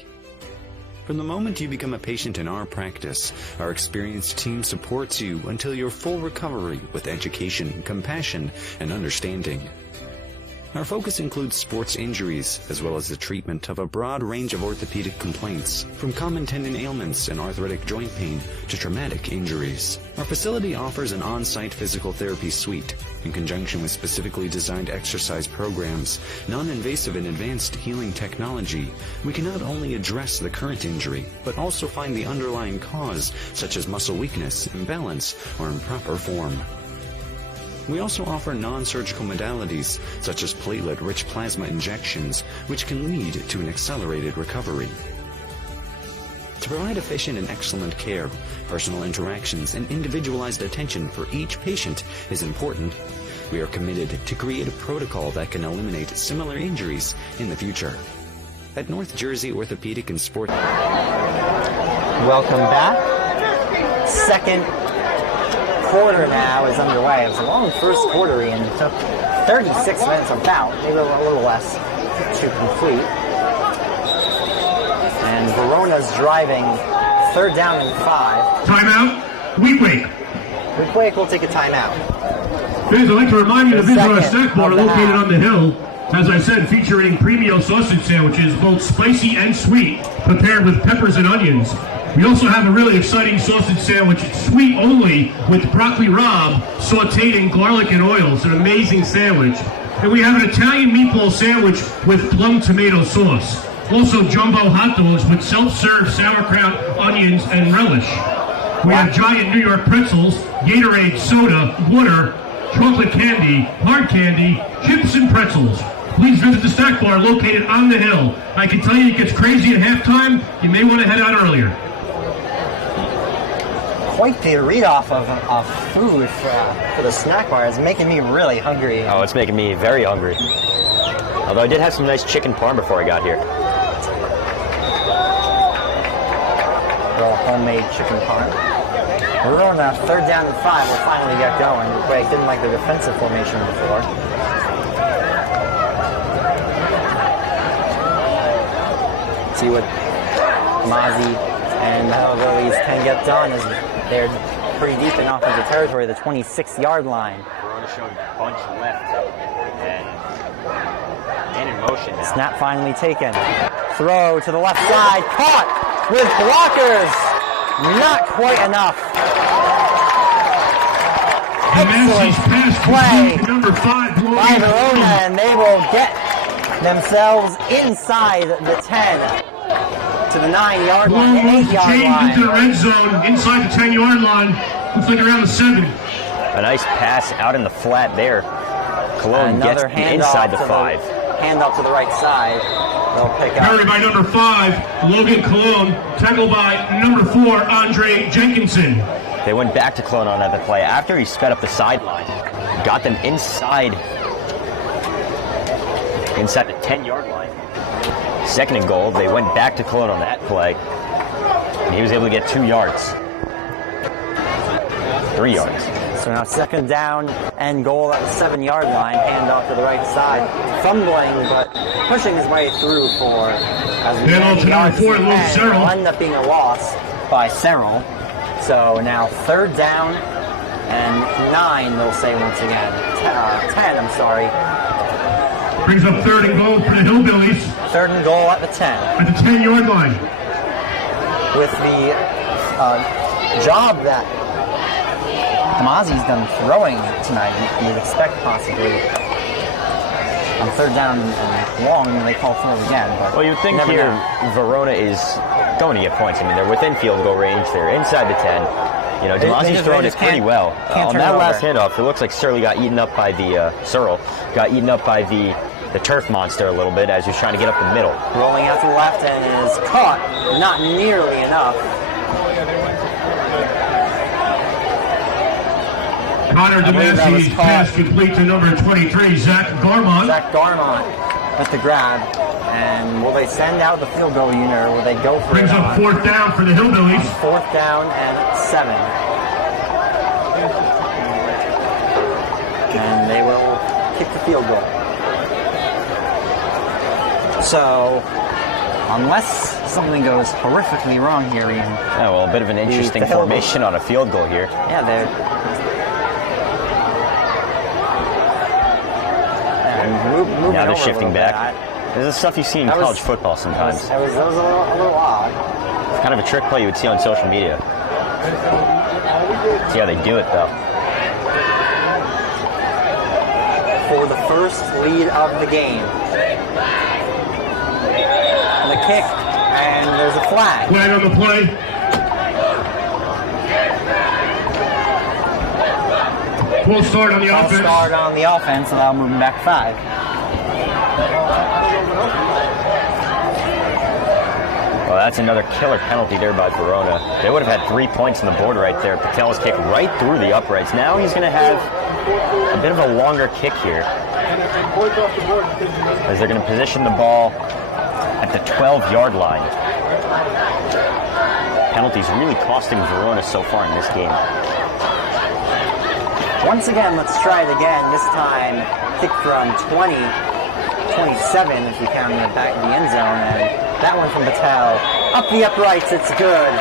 From the moment you become a patient in our practice, our experienced team supports you until your full recovery with education, compassion, and understanding. Our focus includes sports injuries, as well as the treatment of a broad range of orthopedic complaints, from common tendon ailments and arthritic joint pain to traumatic injuries. Our facility offers an on-site physical therapy suite, in conjunction with specifically designed exercise programs, non-invasive and advanced healing technology. We can not only address the current injury, but also find the underlying cause, such as muscle weakness, imbalance, or improper form. We also offer non-surgical modalities, such as platelet-rich plasma injections, which can lead to an accelerated recovery. To provide efficient and excellent care, personal interactions and individualized attention for each patient is important. We are committed to create a protocol that can eliminate similar injuries in the future. At North Jersey Orthopedic and Sport... Welcome back. Second quarter now is underway. It was a long first quarter, and it took 36 minutes about, maybe a little less, to complete. And Verona's driving, third down and 5. Timeout. Weequahic. Weequahic will take a timeout. Fans, I'd like to remind you the Visual Snack Bar located on the hill. As I said, featuring premium sausage sandwiches, both spicy and sweet, prepared with peppers and onions. We also have a really exciting sausage sandwich, sweet only, with broccoli rabe sauteed in garlic and oil. It's an amazing sandwich. And we have an Italian meatball sandwich with plum tomato sauce. Also jumbo hot dogs with self-serve sauerkraut, onions, and relish. We have giant New York pretzels, Gatorade soda, water, chocolate candy, hard candy, chips, and pretzels. Please visit the snack bar located on the hill. I can tell you it gets crazy at halftime. You may want to head out earlier. Quite the read-off of food for the snack bar. It's making me really hungry. Oh, it's making me very hungry. Although I did have some nice chicken parm before I got here. Little homemade chicken parm. We're on third down and 5. We'll finally get going. Weequahic didn't like the defensive formation before. see what Mozzie and the Hillbillies can get done as they're pretty deep in offensive territory, the 26-yard line. Verona showing bunch left and in motion now. Snap finally taken. Throw to the left side, caught with blockers. Not quite enough. Excellent play by Verona, and they will get themselves inside the 10 to the 9-yard line, the 8-yard line. Into the red zone, inside the 10-yard line. Looks like around the 7. A nice pass out in the flat there. Cologne gets inside the 5. Handoff to the right side. They'll pick up. Carried by number 5, Logan Cologne. Tackled by number 4, Andre Jenkinson. They went back to Cologne on that play after he sped up the sideline. Got them inside the 10-yard line. 2nd and goal. They went back to Cologne on that play. And he was able to get 2 yards. 3 yards. So now 2nd down and goal at the 7-yard line. Handoff to the right side. Fumbling, but pushing his way through for as many yards as he can. Will end up being a loss by Serrell. So now 3rd down and 9, they'll say once again. 10, I'm sorry. Brings up 3rd and goal for the Hillbillies. 3rd and goal at the 10. At the 10-yard line. With the job that Mozzie's done throwing tonight, you'd expect possibly on 3rd down and long, they call throw again. But well, you'd think here Verona is going to get points. I mean, they're within field goal range. They're inside the 10. You know, Mozzie's throwing it pretty well. On that last handoff, it looks like Searle got eaten up by the the turf monster a little bit as he was trying to get up the middle. Rolling out to the left and is caught, not nearly enough. Connor Demassey's pass complete to number 23, Zach Garmont. Zach Garmont with the grab. And will they send out the field goal unit, or will they go for Brings it up 4th down for the Hillbillies. 4th down and 7. And they will kick the field goal. So, unless something goes horrifically wrong here, Ian. Yeah, well, a bit of an interesting formation on a field goal here. Yeah, they're... Now they're shifting back. This is stuff you see in college football sometimes. That was a little odd. It's kind of a trick play you would see on social media. See how they do it, though. For the first lead of the game. The kick, and there's a flag. Flag on the play. Full start on the offense. Full start on the offense, so that'll move them back 5. Well, that's another killer penalty there by Verona. They would have had 3 points on the board right there. Patel's kick right through the uprights. Now he's going to have a bit of a longer kick here, as they're going to position the ball at the 12-yard line. Penalties really costing Verona so far in this game. Once again, let's try it again. This time, kick from 20, 27 if you count it back in the end zone. And that one from Patel. Up the uprights, it's good.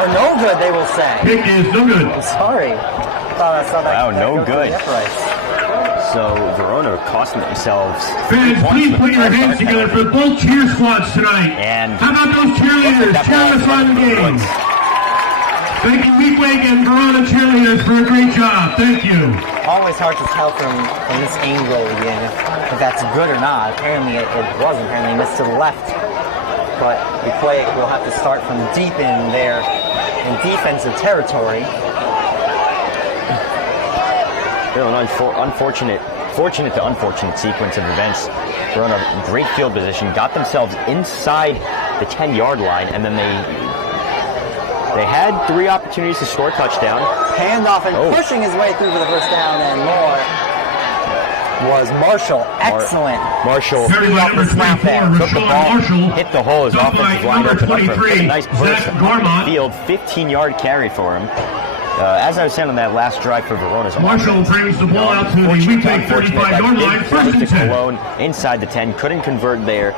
Or no good, they will say. Kick is no good. I'm sorry. I saw that. Wow, no good. So Verona costing themselves. Fans, please put your hands together for both cheer squads tonight. And how about those cheerleaders? Cheer us on the game. Thank you, Weequahic and Verona cheerleaders, for a great job. Thank you. Always hard to tell from this angle again if that's good or not. Apparently it wasn't. Apparently he missed to the left. But Weequahic will have to start from deep in there in defensive territory. An fortunate to unfortunate sequence of events. Verona, great field position, got themselves inside the 10-yard line, and then they had 3 opportunities to score a touchdown. Handoff and pushing his way through for the first down and more was Marshall. Excellent. Marshall Carried by number 24, Rashawn Marshall. Hit the hole. His offensive line number 23, a nice burst Zach Garmont. Field, 15-yard carry for him. As I was saying on that last drive for Verona's Marshall brings the ball out to the Weequahic 35-yard line, first and 10. Alone inside the 10, couldn't convert there,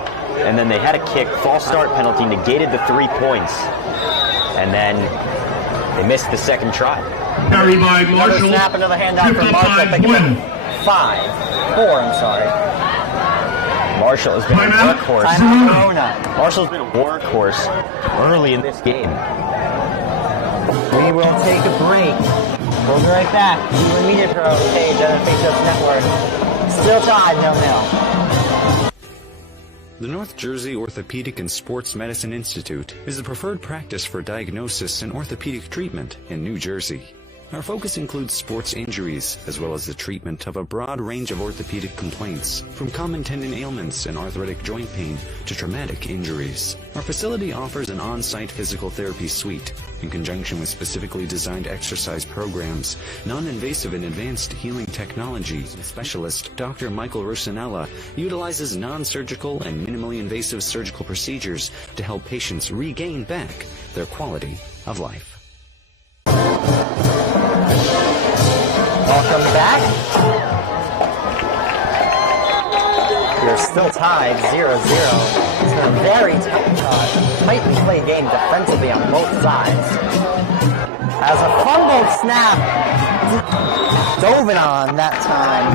and then they had a kick, false start penalty, negated the 3 points, and then they missed the second try. Carried by Marshall. Another snap, another handout for Marshall. Picking up 4, I'm sorry. Marshall has been a workhorse. Verona. Marshall's been a workhorse early in this game. We will take a break. We'll be right back. D1 Media Pro page on the Facebook Network. Still tied, 0-0. The North Jersey Orthopedic and Sports Medicine Institute is the preferred practice for diagnosis and orthopedic treatment in New Jersey. Our focus includes sports injuries, as well as the treatment of a broad range of orthopedic complaints, from common tendon ailments and arthritic joint pain to traumatic injuries. Our facility offers an on-site physical therapy suite, in conjunction with specifically designed exercise programs, non-invasive and advanced healing technology. Specialist Dr. Michael Rosanella utilizes non-surgical and minimally invasive surgical procedures to help patients regain back their quality of life. Welcome back. We're still tied 0-0. It's been a very tightly played game defensively on both sides. As a fumble snap, dove it on that time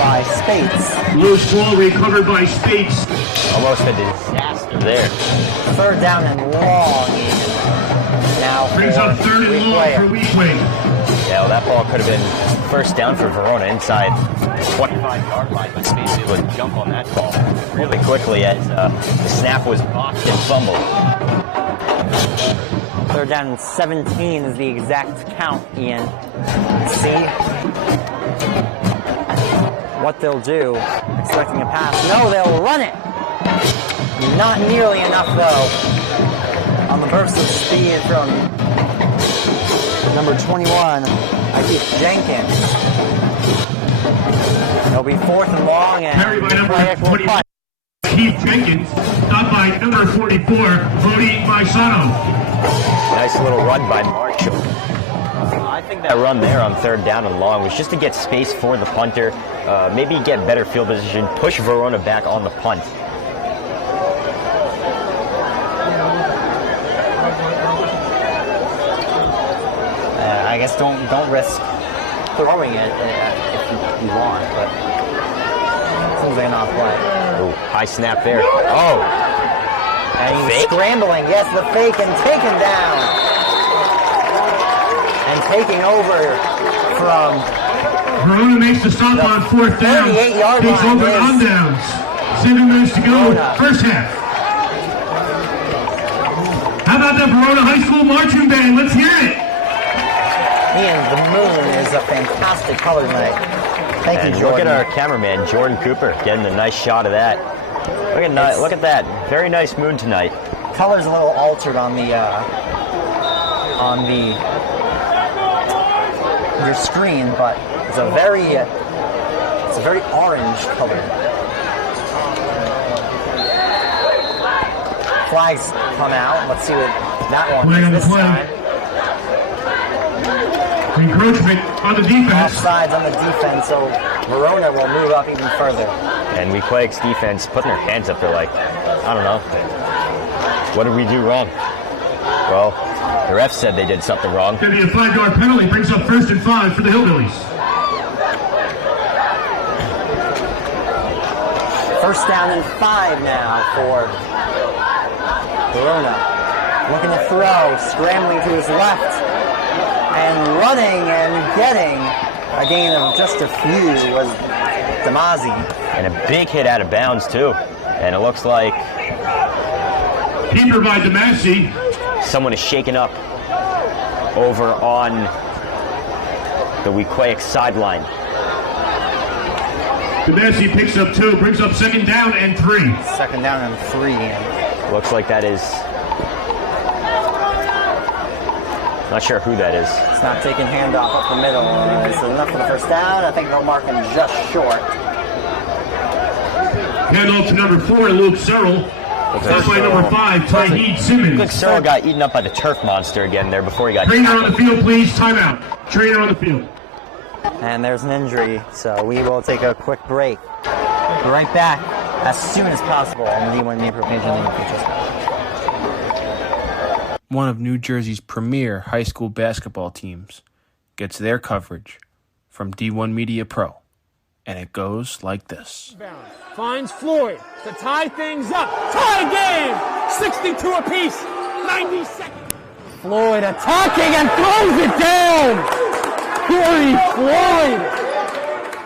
by Spates. Loose ball recovered by Spates. Almost a disaster there. 3rd down and long. Now brings up 3rd and long for Weequahic. Yeah, well, that ball could have been first down for Verona inside the 25-yard line, but Space able to jump on that ball really quickly as the snap was blocked and fumbled. 3rd down and 17 is the exact count, Ian. See what they'll do. Expecting a pass. No, they'll run it. Not nearly enough, though. On the burst of speed from number 21, Keith Jenkins. It'll be 4th and long, and carried by number 25, Keith Jenkins, stopped by number 44, Brody Maisano. Nice little run by Marshall. I think that run there on 3rd down and long was just to get space for the punter, maybe get better field position, push Verona back on the punt. I guess don't risk throwing it if you want, but seems like an off play. Ooh, high snap there. Oh! And he's scrambling. Yes, the fake and taken down. And taking over from... Verona makes the stop on 4th down. 38-yard takes line. over on downs. 7 minutes to go, first half. How about the Verona High School Marching Band? Let's hear it. Ian, the moon is a fantastic color tonight. Thank you, Jordan. Look at our cameraman, Jordan Cooper, getting a nice shot of that. Look at that. Very nice moon tonight. Color's a little altered on your screen, but it's a very orange color. Flags come out. Let's see what that one is this time. Encroachment on the defense. Offsides on the defense, so Verona will move up even further. And Weequahic's defense putting their hands up. They're like, I don't know. What did we do wrong? Well, the ref said they did something wrong. Going to be a 5-yard penalty. Brings up 1st and 5 for the Hillbillies. 1st down and 5 now for Verona. Looking to throw, scrambling to his left. And running and getting a gain of just a few was Damazi. And a big hit out of bounds, too. And it looks like... Keeper by Damazi. Someone is shaken up over on the Weequahic sideline. Damazi picks up 2, brings up 2nd down and 3. 2nd down and 3. Looks like that is... Not sure who that is. It's not taking handoff up the middle. It's enough for the 1st down. I think they'll mark him just short. Handoff to number 4, Luke Searle. That's by number 5, Tyheed Simmons. Looks like Searle got eaten up by the turf monster again there before he got Trainer tackled. on the field, please. Timeout. Trainer on the field. And there's an injury, so we will take a quick break. Be right back as soon as possible on the D1 Media Pro page on the YouTube. One of New Jersey's premier high school basketball teams gets their coverage from D1 Media Pro, and it goes like this. Finds Floyd to tie things up. Tie game! 62 apiece. 90 seconds. Floyd attacking and throws it down! Corey Floyd!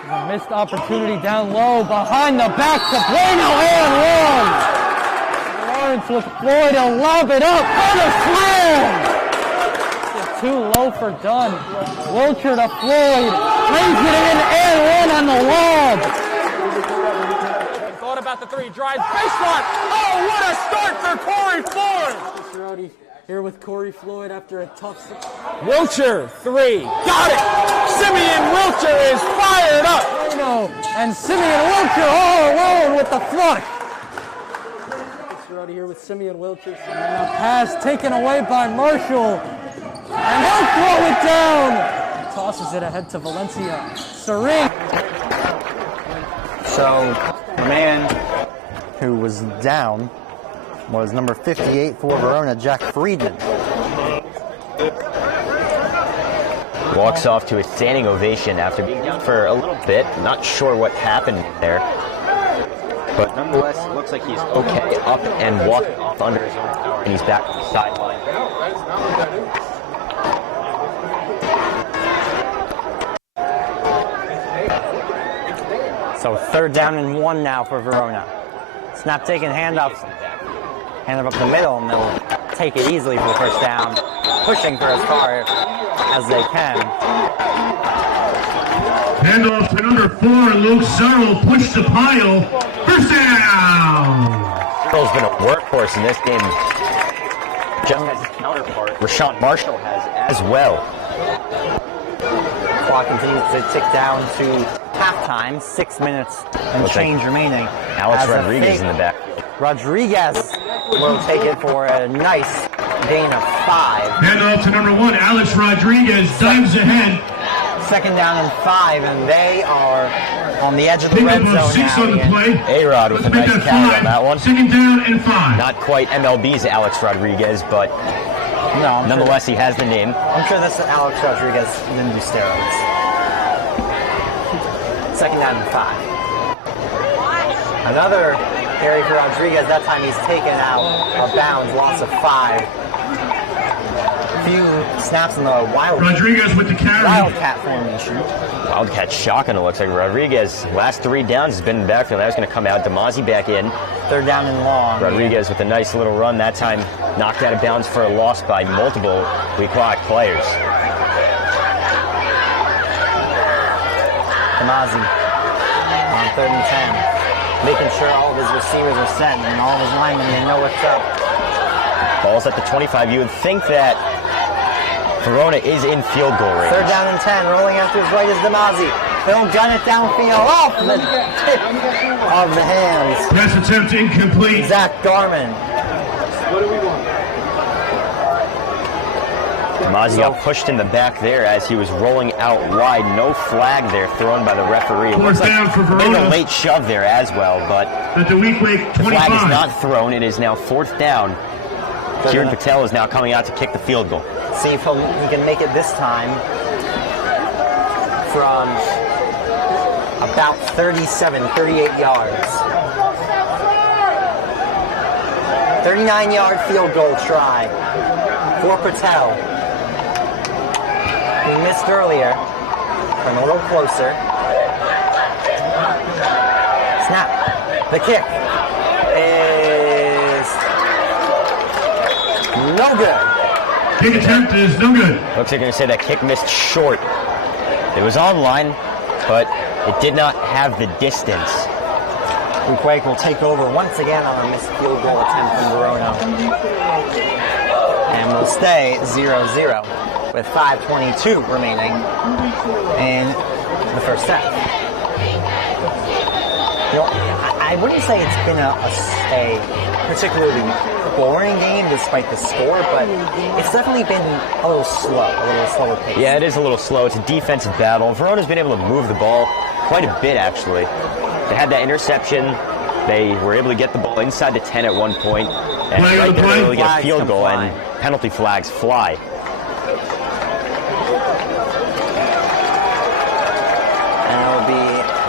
A missed opportunity down low behind the back to Bueno and one! Lawrence with Floyd to lob it up for the slam! Too low for Dunn. Wilcher to Floyd. Lays it in and one on the lob. Thought about the three. Drives baseline. Oh, what a start for Corey Floyd! Here with Corey Floyd after a tough... Wilcher, three. Got it! Simeon Wilcher is fired up! And Simeon Wilcher all alone with the flush. Here with Simeon Wilcher. And a pass taken away by Marshall. And he'll throw it down. Tosses it ahead to Valencia. Sering. So, the man who was down was number 58 for Verona, Jack Friedman. Walks off to a standing ovation after being down for a little bit. Not sure what happened there. But nonetheless, it looks like he's okay, up and walking off under his own power, and he's back on the sideline. So 3rd down and 1 now for Verona. Snap taking handoff. Hand it up the middle, and they'll take it easily for the 1st down. Pushing for as far as they can. Handoff to number 4, Luke Searle. Push the pile. 1st down. Searle's been a workhorse in this game. Just as his counterpart, Rashawn Marshall has as well. Clock continues to tick down to halftime. 6 minutes and change remaining. Alex Rodriguez in the back. Rodriguez will take it for a nice gain of 5. Handoff to number 1, Alex Rodriguez. Dives ahead. 2nd down and 5, and they are on the edge of the red zone 6 now. on the play. A-Rod with a nice carry on that one. 2nd down and 5. Not quite MLB's Alex Rodriguez, but nonetheless, he has the name. I'm sure that's Alex Rodriguez in the new steroids. 2nd down and 5. Another carry for Rodriguez. That time he's taken out of bounds. Loss of 5. Few snaps in the Rodriguez with the carry. Wildcat formation. Wildcat shocking, it looks like. Rodriguez, last 3 downs, has been in the backfield. Now he's going to come out. Demasi back in. 3rd down and long. Rodriguez with a nice little run. That time knocked out of bounds for a loss by multiple Weequahic players. Demasi on 3rd and 10. Making sure all of his receivers are set and all of his linemen, they know what's up. Ball's at the 25. You would think that Verona is in field goal range. 3rd down and 10. Rolling out to his right is Demasi. They'll gun it downfield off the tip of the hands. Pass attempt incomplete. Zach Garman. What do we want? Demasi got pushed in the back there as he was rolling out wide. No flag there thrown by the referee. It looks 4th down for like Verona. a late shove there as well, but at the Weequahic 25. the flag is not thrown. It is now 4th down. Kieran Patel is now coming out to kick the field goal. See if he can make it this time from about 38 yards. 39-yard field goal try for Patel. He missed earlier. Come a little closer. Snap. The kick is no good. Kick attempt is no good. Looks like you're going to say that kick missed short. It was online, but it did not have the distance. Weequahic will take over once again on a missed field goal attempt from Verona. And will stay 0-0 with 5:22 remaining in the 1st half. You know, I I wouldn't say it's been a particularly boring game despite the score, but it's definitely been a little slower pace. Yeah, it is a little slow. It's a defensive battle. Verona's been able to move the ball quite a bit, actually. They had that interception. They were able to get the ball inside the 10 at one point, and right there they were able to get a field goal, and penalty flags fly.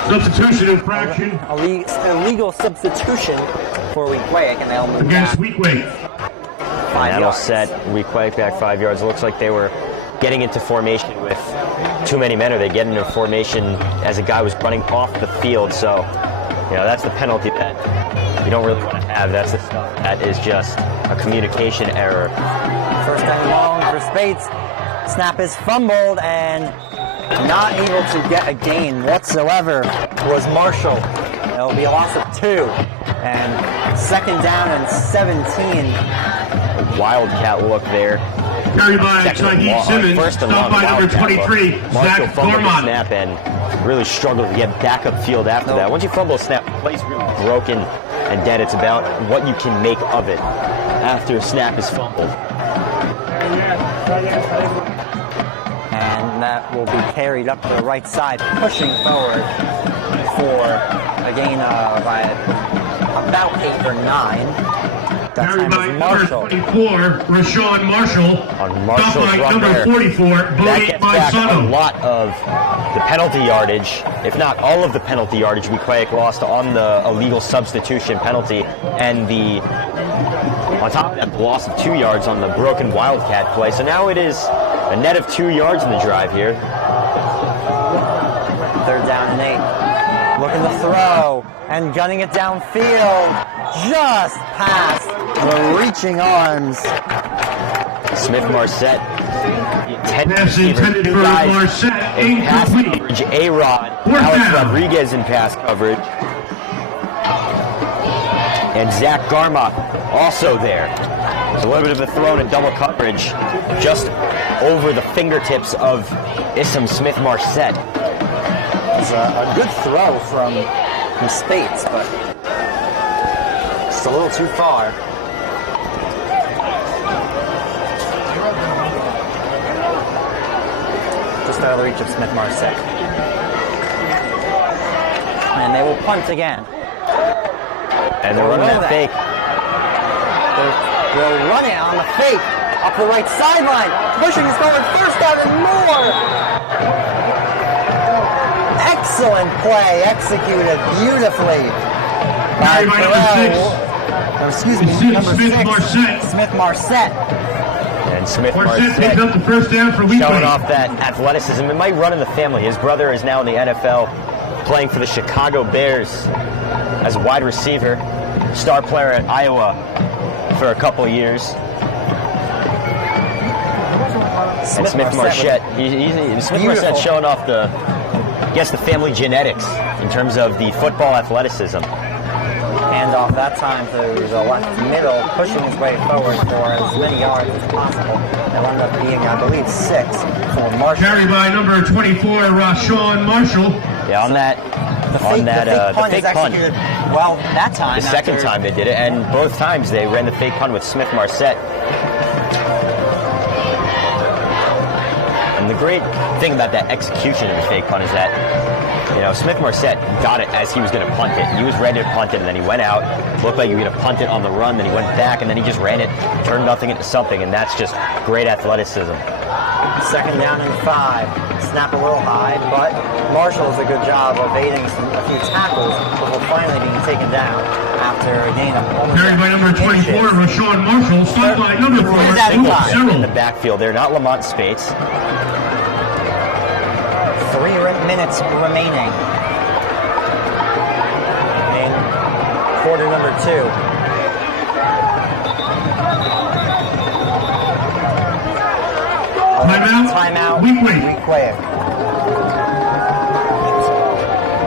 Substitution infraction. Illegal substitution for Weequahic, and they'll move against Weequahic. That'll set Weequahic back 5 yards. It looks like they were getting into formation with too many men, or they get into formation as a guy was running off the field. So, you know, that's the penalty that you don't really want to have. That's the stuff that is just a communication error. First and long for Spates. Snap is fumbled, and not able to get a gain whatsoever was Marshall. It'll be a loss of 2. And second down and 17. Wildcat look there. Carried by Shaheed Simmons. First and Stop long, by number 23, Marshall Zach fumbled the Gorman. snap and really struggled to get back up field after that. Once you fumble a snap, the play's really broken and dead. It's about what you can make of it after a snap is fumbled. And that will be carried up to the right side, pushing forward for a gain of about 8 or 9. That Carried by time number is Marshall. 24, Rashawn Marshall. On Marshall's Stop by run number there, 44, that Bodie gets back a Maisano. lot of the penalty yardage, if not all of the penalty yardage Weequahic lost on the illegal substitution penalty, and on top of that, the loss of 2 yards on the broken Wildcat play. So now it is a net of 2 yards in the drive here. Third down and 8. Looking to throw and gunning it downfield. Just past the reaching arms. Smith Marset. Pass intended for Marset, in pass incomplete. coverage. A-Rod. Fourth Alex down. Rodriguez in pass coverage. And Zach Garma also there. It's a little bit of a throw in double coverage just over the fingertips of Issam Smith Marset. It's a good throw from Spates, but it's a little too far. Just out of the reach of Smith Marset. And they will punt again. And they're running that fake. They'll run it on the fake. Up the right sideline. Pushing is going first down and more. Excellent play, executed beautifully by number 6. number Smith 6, Marset. Smith Marset. And Smith Marset picks Marset up the first down for showing Weequahic. off that athleticism. It might run in the family. His brother is now in the NFL playing for the Chicago Bears as a wide receiver. Star player at Iowa for a couple years. And Smith Marset, Smith Marset showing off the family genetics in terms of the football athleticism. Handoff that time to the left middle, pushing his way forward for as many yards as possible. They'll end up being, I believe, 6 for Marshall. Carried by number 24, Rashawn Marshall. Yeah, on that The fake punt. Well, that time. The second time they did it, and both times they ran the fake punt with Smith Marset. And the great thing about that execution of the fake punt is that, you know, Smith Marset got it as he was going to punt it. He was ready to punt it, and then he went out, looked like he was going to punt it on the run, then he went back, and then he just ran it, turned nothing into something, and that's just great athleticism. Second down and 5. Snap a little high, but Marshall does a good job of evading a few tackles before finally being taken down after a gain of almost Carried by number 24, Rashawn Marshall. Stopped by number 4, In the backfield, they're not Lamont Spates. 3 minutes remaining in quarter number 2. Timeout. Weequahic.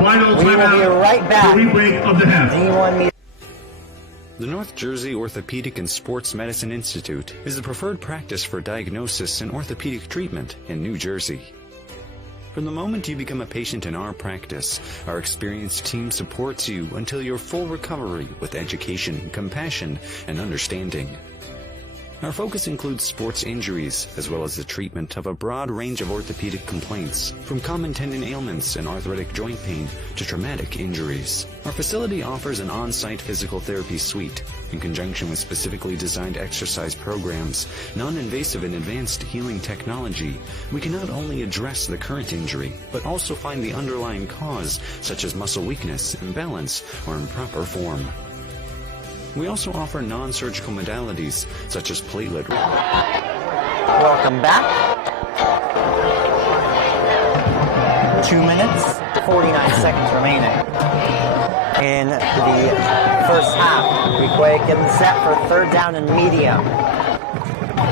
Final We will be timeout. right back. The Weequahic of the half. D1 media. The North Jersey Orthopedic and Sports Medicine Institute is the preferred practice for diagnosis and orthopedic treatment in New Jersey. From the moment you become a patient in our practice, our experienced team supports you until your full recovery with education, compassion, and understanding. Our focus includes sports injuries, as well as the treatment of a broad range of orthopedic complaints, from common tendon ailments and arthritic joint pain to traumatic injuries. Our facility offers an on-site physical therapy suite, in conjunction with specifically designed exercise programs, non-invasive and advanced healing technology. We can not only address the current injury, but also find the underlying cause, such as muscle weakness, imbalance, or improper form. We also offer non-surgical modalities, such as platelet. Welcome back. 2 minutes, 49 seconds remaining in the first half. Weequahic getting set for third down and medium.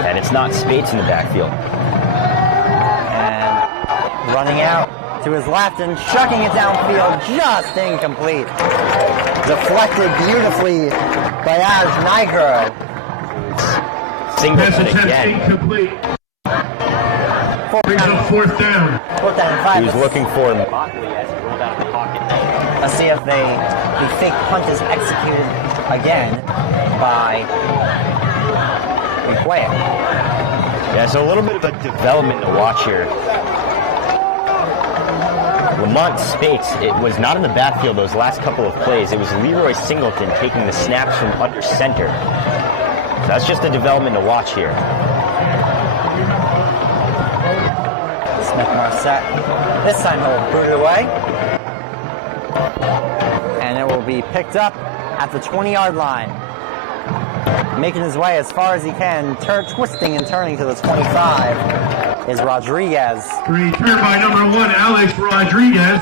And it's not Spates in the backfield. And running out to his left and chucking it downfield, just incomplete. Deflected beautifully by Nigro. Singleton again. Incomplete. Brings up fourth down. Fourth down and 5. He was looking for Motley as he rolled out of the pocket. Let's see if the fake punt is executed again by Weequahic. Yeah, so a little bit of a development to watch here. Lamont Spates, it was not in the backfield those last couple of plays. It was Leroy Singleton taking the snaps from under center. So that's just a development to watch here. Smith Marset. This time he'll boot it away. And it will be picked up at the 20-yard line. Making his way as far as he can, twisting and turning to the 25 is Rodriguez. Return by number 1, Alex Rodriguez.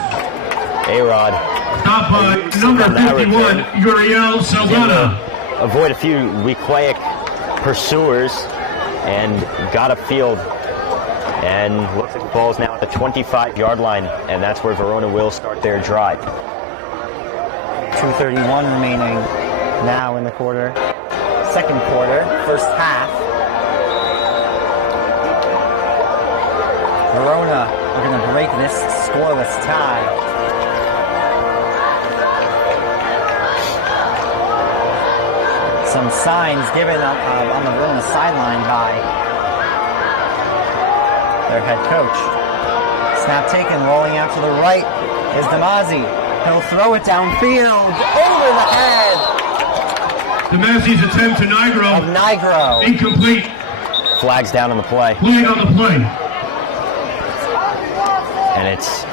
A-Rod. Stop by number 51, Uriel Saldana. Avoid a few Weequahic pursuers and got upfield. And looks like the ball's now at the 25-yard line, and that's where Verona will start their drive. 2:31 remaining now in the quarter. Second quarter, first half. Verona are going to break this scoreless tie. Some signs given on the Verona sideline by their head coach. Snap taken, rolling out to the right is Damazi. He'll throw it downfield, over the head. Damazi's attempt to Nigro. Of Nigro. Incomplete. Flags down on the play. Flag on the play. And it's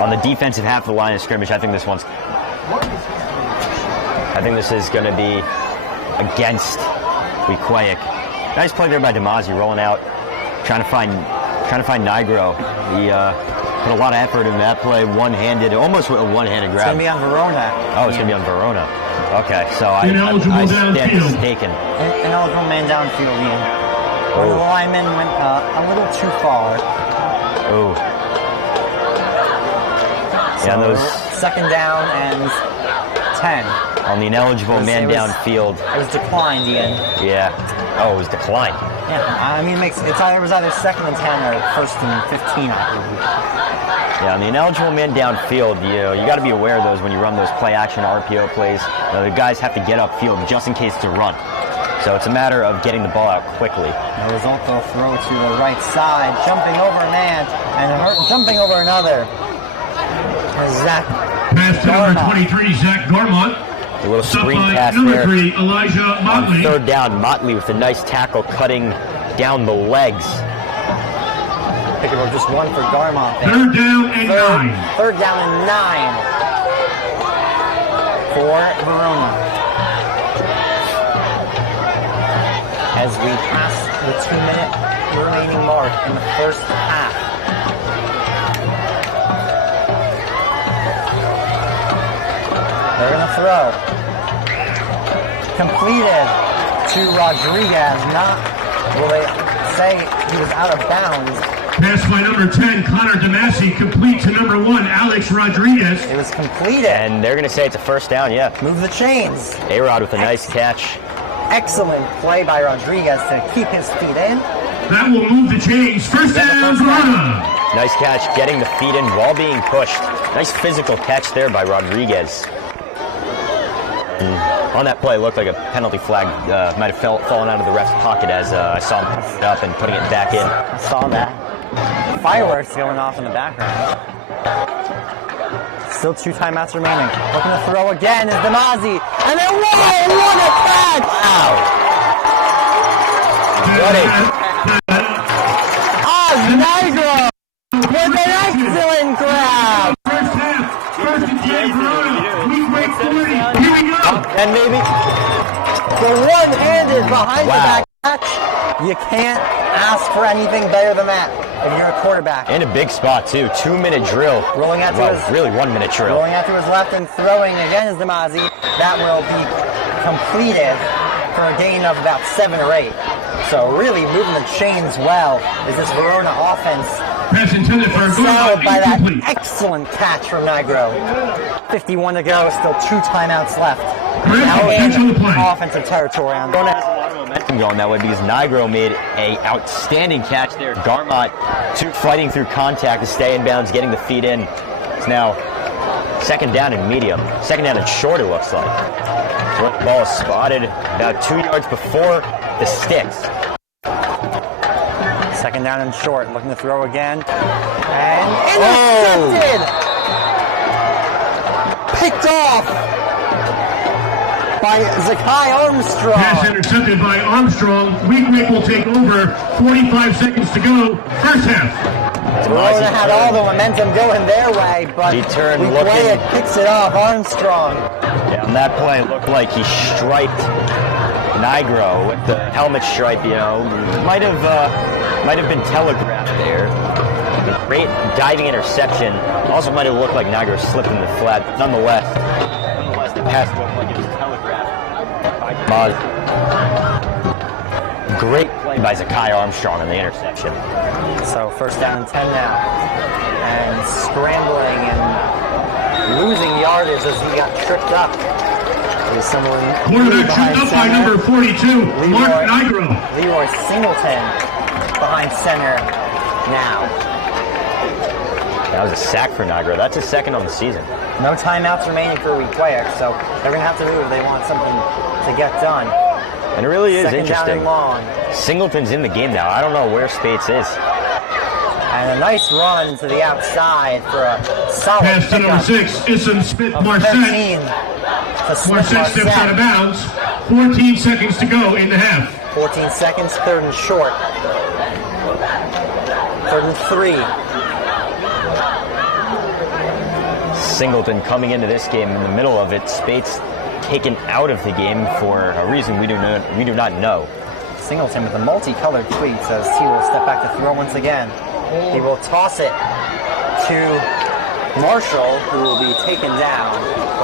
on the defensive half of the line of scrimmage. I think this is going to be against Weequahic. Nice play there by Damazi, rolling out, trying to find Nigro. He put a lot of effort in that play, one-handed, almost with a one-handed grab. It's going to be on Verona. Oh, it's going to be on Verona. Okay, so I stand mistaken. Ineligible man downfield, Ian. The lineman went a little too far. Oh. So yeah, those second down and 10. On the ineligible man downfield. It was declined, Ian. Yeah. Oh, it was declined. Yeah, I mean, it was either second and 10 or first and 15, I believe. Yeah, on the ineligible man downfield, you got to be aware of those when you run those play-action RPO plays. The guys have to get upfield just in case it's a run. So it's a matter of getting the ball out quickly. The result, they'll throw to the right side, jumping over a man and jumping over another. Zach. Pass to number 23, Zach Gormont. A little screen pass number there. 3, Elijah Motley. On third down, Motley with a nice tackle cutting down the legs. Pick up just one for Garmont. Third down and 9. Third down and 9 for Verona. As we pass the 2-minute remaining mark in the first half. They're going to throw. Completed to Rodriguez. Will they say he was out of bounds? Pass by number 10, Connor Damasi, complete to number 1, Alex Rodriguez. It was completed. And they're going to say it's a first down, yeah. Move the chains. A-Rod with a nice catch. Excellent play by Rodriguez to keep his feet in. That will move the chains. First down, Verona. Nice catch, getting the feet in while being pushed. Nice physical catch there by Rodriguez. And on that play, it looked like a penalty flag might have fallen out of the ref's pocket as I saw him pick it up and putting it back in. I saw that. Fireworks going off in the background. Still 2 timeouts remaining. Looking to throw again is Demazi. And then, whoa, what a catch! Wow. What a... Nigro with an excellent grab! First half, first and 10, Verona. Weequahic 40. Here we go. And maybe the one-handed behind-the-back catch. You can't ask for anything better than that if you're a quarterback. And a big spot, too. 2-minute drill. Rolling out to his... Really 1-minute drill. Rolling out to his left and throwing again is Demazi. That will be completed for a gain of about 7 or 8. So really moving the chains well is this Verona offense. Pass intended for a goal line, by that incomplete. excellent catch from Nigro. 51 to go, still 2 timeouts left. Now in offensive territory. Verona has a lot of momentum going that way because Nigro made an outstanding catch there. Garmot fighting through contact to stay in bounds, getting the feet in. It's now second down and medium. Second down and short, it looks like. The ball is spotted about 2 yards before the sticks. Second down and short, looking to throw again. And intercepted! Picked off by Zakai Armstrong. Pass intercepted by Armstrong. Weequahic will take over. 45 seconds to go. First half. Verona had all the momentum going their way, but Weequahic picks it off. Armstrong. Yeah, on that play, it looked like he striped Nigro with the helmet stripe, you know. Might have been telegraphed there. Great diving interception. Also might have looked like Nigro slipped in the flat. Nonetheless, the pass looked like it was telegraphed by Maz. Great play by Zakai Armstrong on the interception. So first down and 10 now. And scrambling and losing yardage as he got tripped up. There's someone quarterback tripped up by number 42, Mark Nigro. Leroy Singleton behind center now. That was a sack for Nigro. That's his second on the season. No timeouts remaining for Weequahic, so they're going to have to move if they want something to get done. And it really is Second interesting. Down and long. Singleton's in the game now. I don't know where Spates is. And a nice run to the outside for a solid pass to number 6, Ison Smith-Marset. Marset steps out of bounds. 14 seconds to go in the half. 14 seconds, third and short. Third and 3. Singleton coming into this game in the middle of it. Spates taken out of the game for a reason we do not know. Singleton with a multicolored tweet says he will step back to throw once again. He will toss it to Marshall, who will be taken down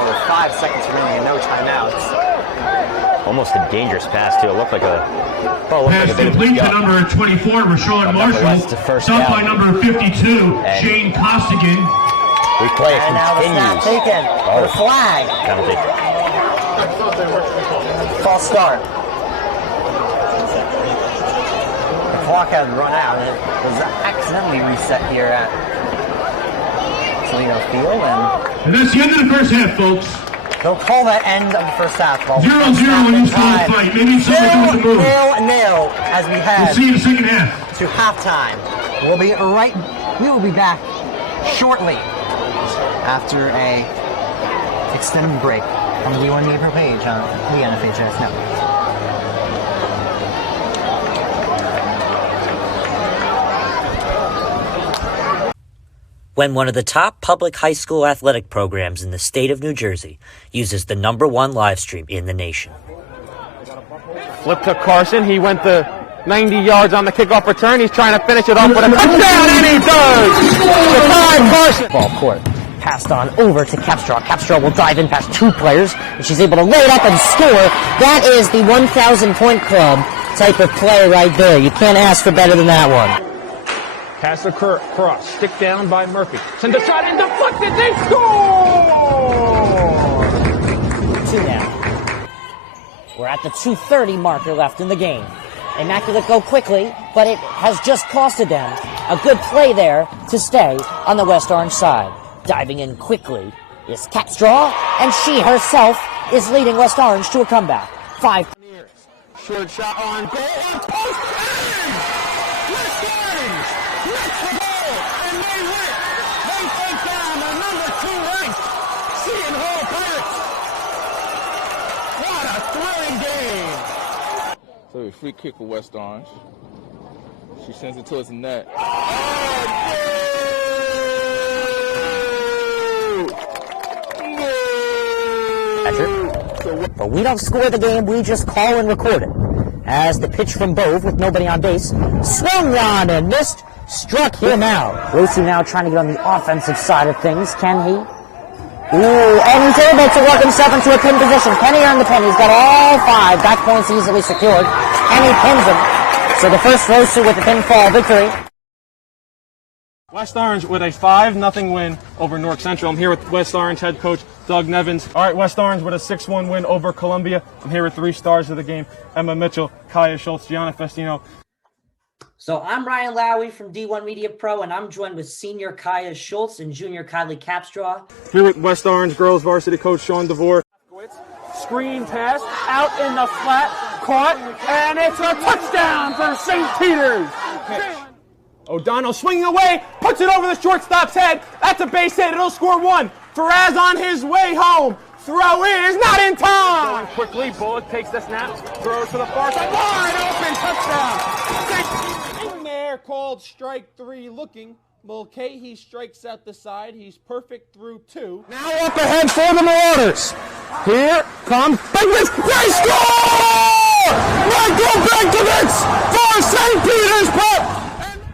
with 5 seconds remaining and no timeouts. Almost a dangerous pass too. It looked like a pass complete to number 24, Rashawn Marshall. Stopped by number 52, Shane Costigan. Weequahic and now the snap taken for the flag. Penalty. False start. The clock had run out. It was accidentally reset here at Toledo Field. And that's the end of the first half, folks. They'll call that end of the first half. 0-0 when you start the fight. Maybe someone wants to move. 0-0 as we head. We'll see you in the second half. To halftime. We will be back shortly after a extended break on the D1 Media Pro page on the NFHS Network. When one of the top public high school athletic programs in the state of New Jersey uses the #1 live stream in the nation. Flip to Carson. He went the 90 yards on the kickoff return. He's trying to finish it off with a touchdown, and he does! Zakai Carson. Ball court. Passed on over to Capstraw. Capstraw will dive in past 2 players, and she's able to load up and score. That is the 1,000-point club type of play right there. You can't ask for better than that one. Pass across. Stick down by Murphy. Send a shot and deflected. They score! 2 now. We're at the 2:30 marker left in the game. Immaculate go quickly, but it has just costed them A good play there to stay on the West Orange side. Diving in quickly is Capstraw, and she herself is leading West Orange to a comeback. 5. Short shot on goal. Post and West Orange gets the goal, and they win. They take down the number 2 ranked Seton Hall Pirates. What a thrilling game! So a free kick for West Orange. She sends it towards the net. But we don't score the game, we just call and record it. As the pitch from Bove with nobody on base, swung on and missed, struck him out. Rossi now trying to get on the offensive side of things, can he? Ooh, and he's able to work himself into a pin position. Can he earn the pin? He's got all 5. That point's easily secured, and he pins him. So the first Rossi with the pinfall victory. West Orange with a 5-0 win over Newark Central. I'm here with West Orange head coach Doug Nevins. All right, West Orange with a 6-1 win over Columbia. I'm here with 3 stars of the game: Emma Mitchell, Kaya Schultz, Gianna Festino. So I'm Ryan Lowy from D1 Media Pro, and I'm joined with senior Kaya Schultz and junior Kylie Capstraw. Here with West Orange girls varsity coach Sean DeVore. Screen pass out in the flat, caught, and it's a touchdown for St. Peter's. O'Donnell swinging away, puts it over the shortstop's head. That's a base hit. It'll score 1. Faraz on his way home. Throw is not in time. Going quickly, Bullock takes the snap, throws to the far side. Wide open touchdown. In there, called strike 3 looking. Mulcahy strikes out the side. He's perfect through 2. Now up ahead for the Marauders. Here comes Bigwitz. They score! Michael Bigwitz for St. Peter's Prep.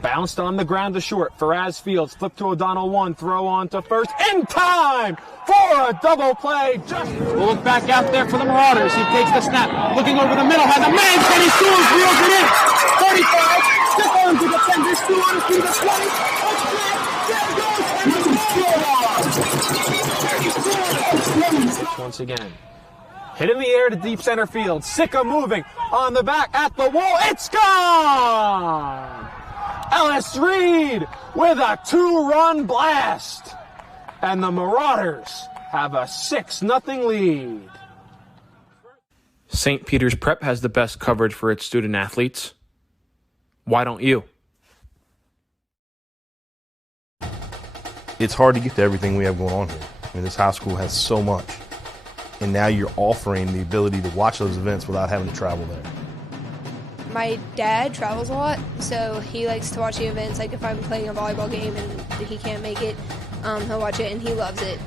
Bounced on the ground to short. Faraz Fields flip to O'Donnell 1. Throw on to first in time for a double play. Just look back out there for the Marauders. He takes the snap. Looking over the middle. Has a man. Can he scores? Reels it in. 35. Stick on to defenders. 2 on his feet. 20. Once again. Hit in the air to deep center field. Sicka moving on the back at the wall. It's gone! Ellis Reed with a 2-run blast. And the Marauders have a 6-0 lead. St. Peter's Prep has the best coverage for its student athletes. Why don't you? It's hard to get to everything we have going on here. I mean, this high school has so much. And now you're offering the ability to watch those events without having to travel there. My dad travels a lot, so he likes to watch the events. Like if I'm playing a volleyball game and he can't make it, he'll watch it and he loves it.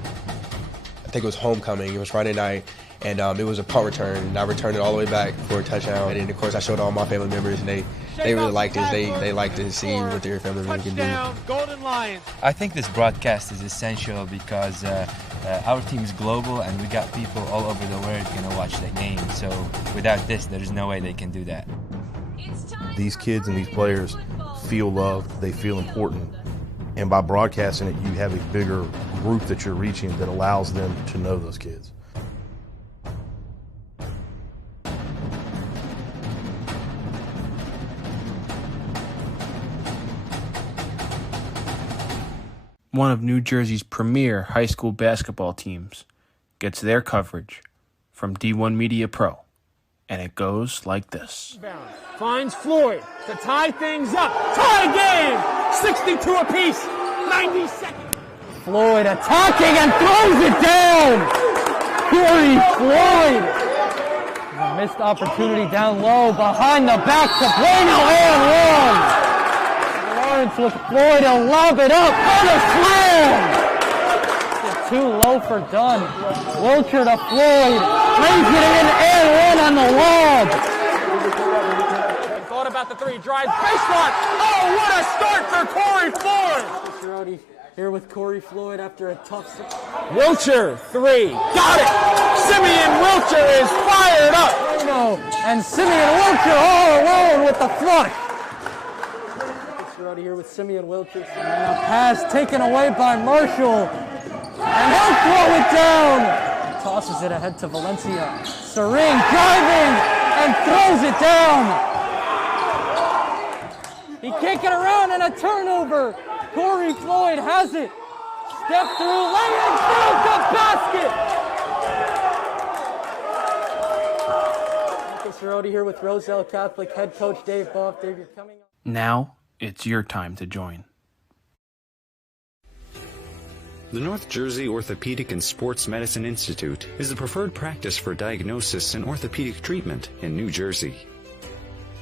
I think it was homecoming. It was Friday night, and it was a punt return. And I returned it all the way back for a touchdown. And then, of course, I showed all my family members, and they really liked it. They liked to see what their family members can do. Golden Lions. I think this broadcast is essential because our team is global, and we got people all over the world going to watch the game. So without this, there's no way they can do that. These kids and these players feel loved, they feel important, and by broadcasting it, you have a bigger group that you're reaching that allows them to know those kids. One of New Jersey's premier high school basketball teams gets their coverage from D1 Media Pro, and it goes like this. Finds Floyd to tie things up. Tie game! 62 apiece. 90 seconds. Floyd attacking and throws it down. Corey Floyd. A missed opportunity down low behind the back to Bueno and one. Lawrence with Floyd. He'll lob it up on a slam. Too low for Dunn. Wilcher to Floyd. Brings it in and one on the lob. Thought about the 3. Drives baseline. Oh, what a start for Corey Floyd. Here with Corey Floyd after a tough. Wilcher 3. Got it. Simeon Wilcher is fired up. And Simeon Wilcher all alone with the flush. Here with Simeon Wilcher. And a pass taken away by Marshall. And he'll throw it down. Tosses it ahead to Valencia. Sering driving and throws it down. He can't get around, and a turnover. Corey Floyd has it. Step through, lay-in, through the basket. Marcus Cerroti here with Roselle Catholic head coach Dave Boff. Dave, you're coming up. Now it's your time to join. The North Jersey Orthopedic and Sports Medicine Institute is the preferred practice for diagnosis and orthopedic treatment in New Jersey.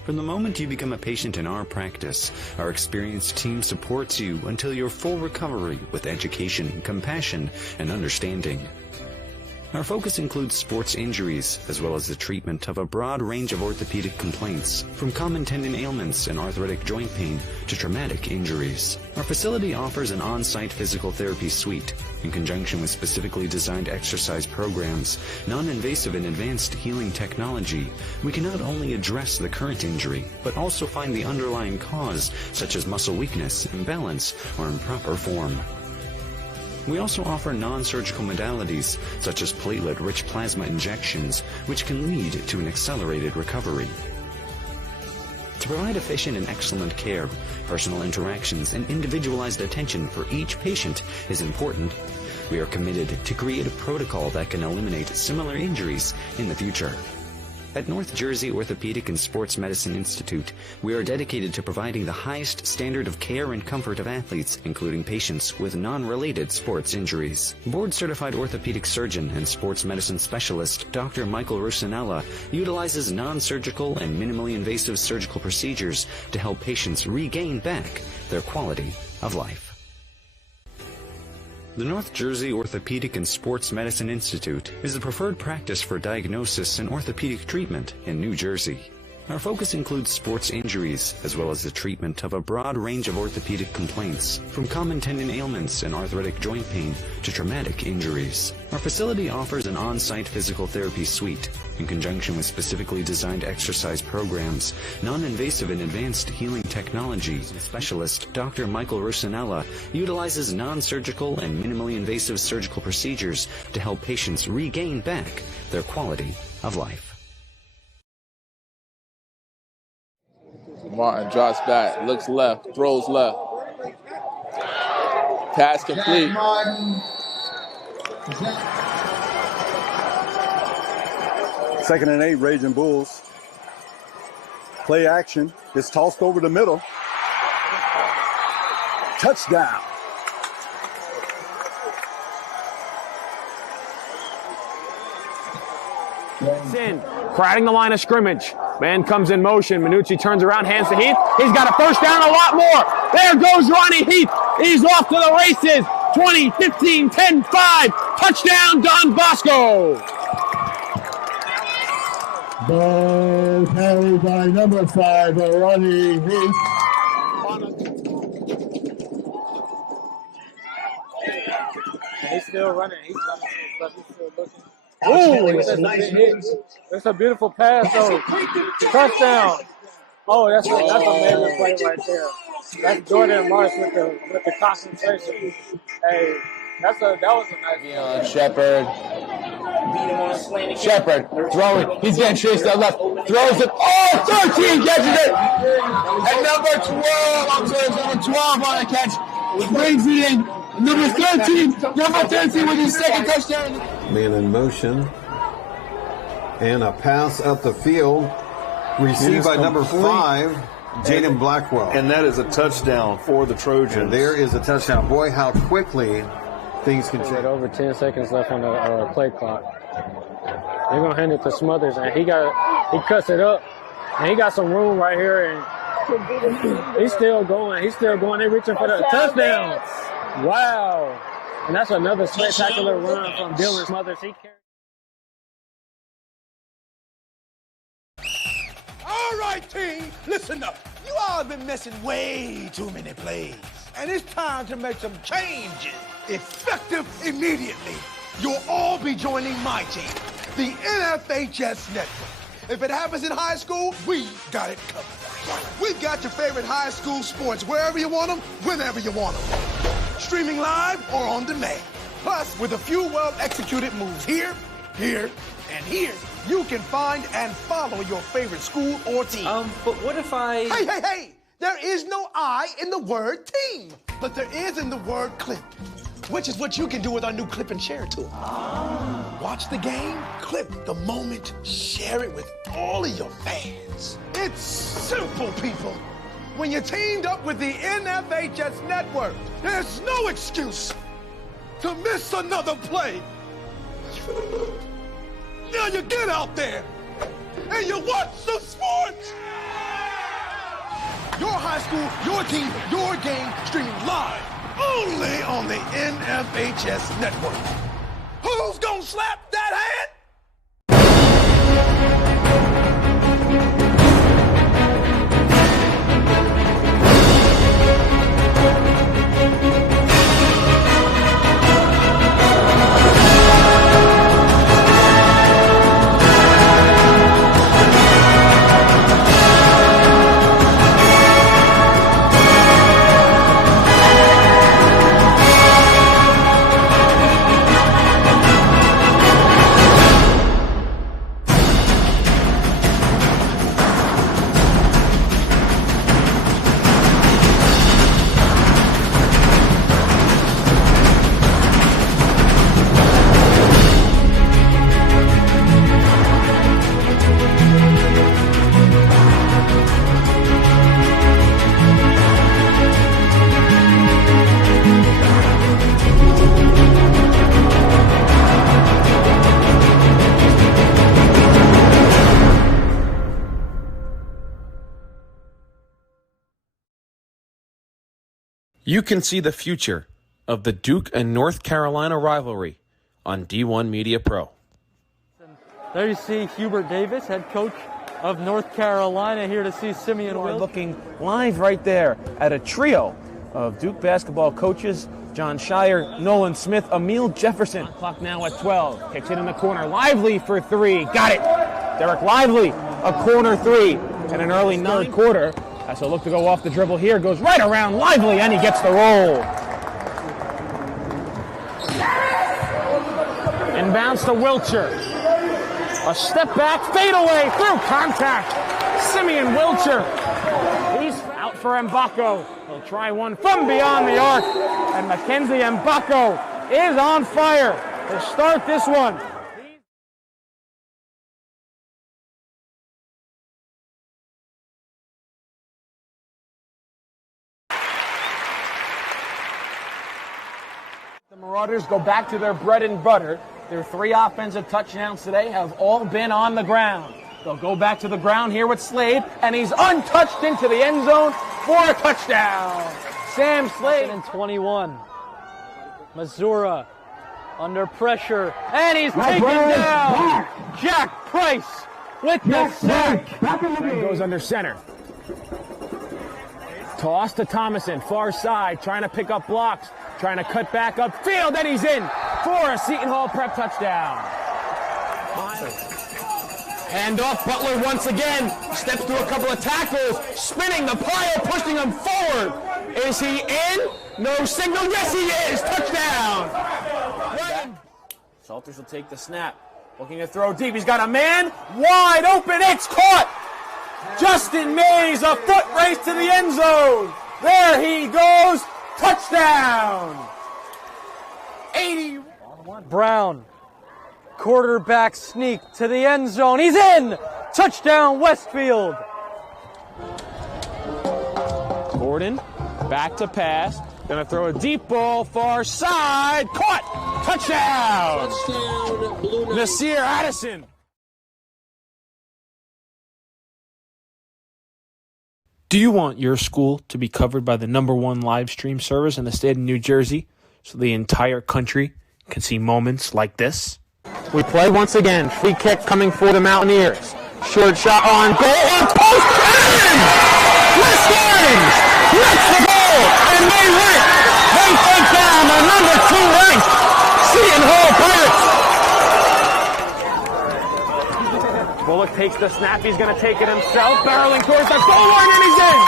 From the moment you become a patient in our practice, our experienced team supports you until your full recovery with education, compassion, and understanding. Our focus includes sports injuries, as well as the treatment of a broad range of orthopedic complaints, from common tendon ailments and arthritic joint pain to traumatic injuries. Our facility offers an on-site physical therapy suite. In conjunction with specifically designed exercise programs, non-invasive and advanced healing technology, we can not only address the current injury, but also find the underlying cause, such as muscle weakness, imbalance, or improper form. We also offer non-surgical modalities, such as platelet-rich plasma injections, which can lead to an accelerated recovery. To provide efficient and excellent care, personal interactions and individualized attention for each patient is important. We are committed to create a protocol that can eliminate similar injuries in the future. At North Jersey Orthopedic and Sports Medicine Institute, we are dedicated to providing the highest standard of care and comfort of athletes, including patients with non-related sports injuries. Board-certified orthopedic surgeon and sports medicine specialist Dr. Michael Rusinella utilizes non-surgical and minimally invasive surgical procedures to help patients regain back their quality of life. The North Jersey Orthopedic and Sports Medicine Institute is the preferred practice for diagnosis and orthopedic treatment in New Jersey. Our focus includes sports injuries, as well as the treatment of a broad range of orthopedic complaints, from common tendon ailments and arthritic joint pain to traumatic injuries. Our facility offers an on-site physical therapy suite. In conjunction with specifically designed exercise programs, non-invasive and advanced healing technology, specialist Dr. Michael Rusinella utilizes non-surgical and minimally invasive surgical procedures to help patients regain back their quality of life. Martin drops back, looks left, throws left. Pass complete. Second and 8, Raging Bulls. Play action. It's tossed over the middle. Touchdown. In, crowding the line of scrimmage. Man comes in motion. Minucci turns around, hands to Heath. He's got a first down, a lot more. There goes Ronnie Heath. He's off to the races. 20, 15, 10, 5. Touchdown, Don Bosco. Ball carried by number 5, Ronnie Heath. He's still running. He's still looking. Oh, that's a nice hit. That's a beautiful pass, though. Touchdown. Oh, that's a major play right there. That's Jordan Marsh with the concentration. Hey, that was a nice Shepard. Shepard throwing. He's getting chased out left. Throws it. Oh, 13 catches it. And number 12. I'm sorry, number 12 on the catch. Brings it in. Number 13 with his second touchdown. Man in motion. And a pass up the field. Received by number 5, Jaden Blackwell. And that is a touchdown for the Trojans. And there is a touchdown. Boy, how quickly things can change. Over 10 seconds left on the play clock. They're going to hand it to Smothers, and he cuts it up. And he got some room right here, and he's still going. They're reaching for the touchdown. Wow. And that's another spectacular run from Dylan Smothers. All right, team, listen up. You all have been missing way too many plays. And it's time to make some changes. Effective immediately. You'll all be joining my team, the NFHS Network. If it happens in high school, we got it covered. We've got your favorite high school sports wherever you want them, whenever you want them. Streaming live or on demand. Plus, with a few well-executed moves here, here, and here, you can find and follow your favorite school or team. But what if I... Hey! There is no I in the word team, but there is in the word clip, which is what you can do with our new clip and share tool. Watch the game, clip the moment, share it with all of your fans. It's simple, people. When you're teamed up with the NFHS network, there's no excuse to miss another play. Now you get out there and you watch some sports. Your high school, your team, your game, streaming live only on the NFHS network. Who's gonna slap that hand? You can see the future of the Duke and North Carolina rivalry on D1 Media Pro. There you see Hubert Davis, head coach of North Carolina, here to see Simeon Will. Looking live right there at a trio of Duke basketball coaches: John Shire, Nolan Smith, Emil Jefferson. Clock now at 12. Kicks it in the corner. Lively for three. Got it. Derek Lively, a corner three in an early third quarter. Has a look to go off the dribble here. Goes right around Lively, and he gets the roll. Inbounds to Wilcher. A step back, fade away through contact. Simeon Wilcher. He's out for Mbako. He'll try one from beyond the arc. And Mackenzie Mbako is on fire to start this one. The Marauders go back to their bread and butter. Their 3 offensive touchdowns today have all been on the ground. They'll go back to the ground here with Slade, and he's untouched into the end zone for a touchdown. Sam Slade. And 21. Missouri under pressure, and he's taken down. Jack Price with the sack. And goes under center. Toss to Thomason, far side, trying to pick up blocks, trying to cut back upfield, and he's in for a Seton Hall prep touchdown. Hand off, Butler once again, steps through a couple of tackles, spinning the pile, pushing him forward. Is he in? No signal, yes he is, touchdown. Salters will take the snap, looking to throw deep, he's got a man, wide open, it's caught. Justin Mays, a foot race to the end zone. There he goes, touchdown. 80. Brown, quarterback sneak to the end zone. He's in! Touchdown, Westfield. Gordon, back to pass. Gonna throw a deep ball, far side. Caught! Touchdown! Nasir Addison. Do you want your school to be covered by the #1 live stream service in the state of New Jersey so the entire country can see moments like this? We play once again. Free kick coming for the Mountaineers. Short shot on goal. On post. And West Orange gets the goal. And they win. They take down the #2 ranked Seton Hall Pirates. Bullock takes the snap. He's going to take it himself. Barreling towards the goal line, and he's in.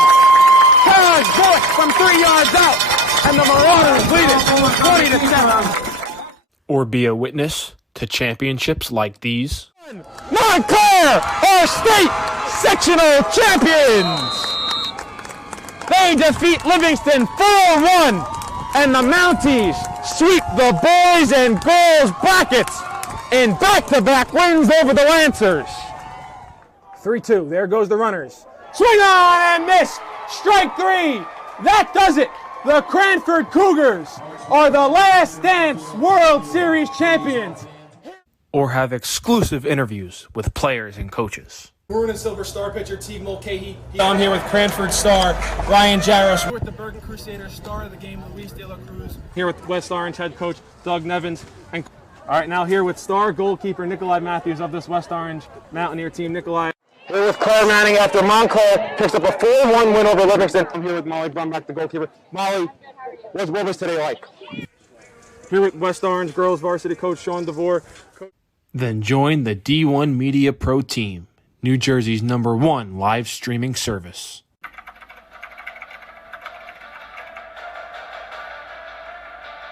Charles Bullock from 3 yards out. And the Marauders lead it 20-7. Or be a witness to championships like these? Montclair, our state sectional champions! They defeat Livingston 4-1. And the Mounties sweep the boys and girls brackets in back-to-back wins over the Lancers. 3-2. There goes the runners. Swing on and miss. Strike 3. That does it. The Cranford Cougars are the Last Dance World Series champions. Or have exclusive interviews with players and coaches. Maroon and Silver Star pitcher Teague Mulcahy. I'm here with Cranford star Ryan Jaros. We're with the Bergen Crusaders star of the game, Luis De La Cruz. Here with West Orange head coach Doug Nevins. And all right, now here with star goalkeeper Nikolai Matthews of this West Orange Mountaineer team. Nikolai. Here with Claire Manning after Montclair picks up a 4-1 win over Livingston. I'm here with Molly Brumback, the goalkeeper. Molly, what was today like? Here with West Orange girls varsity coach Sean DeVore. Then join the D1 Media Pro team, New Jersey's #1 live streaming service.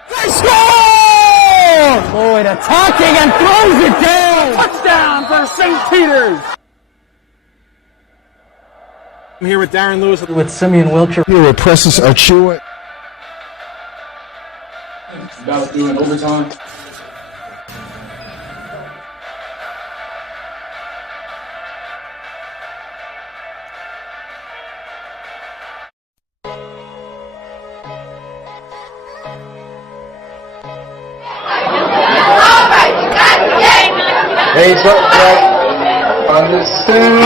They score! Lloyd attacking and throws it down! Touchdown for St. Peter's! I'm here with Darren Lewis. With Simeon Wilcher. Here with Precious Achua. About doing overtime. Hey, back on the suit.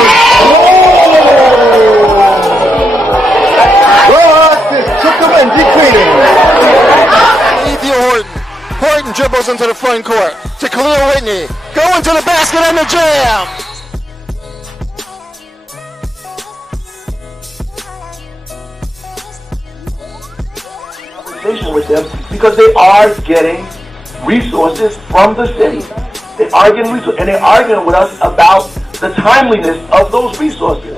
Took him and decreasing. Ethan Horton dribbles into the front court to Khalil Whitney. Going to the basket and the jam. With them because they are getting resources from the city. They are getting resources, and they're arguing with us about the timeliness of those resources.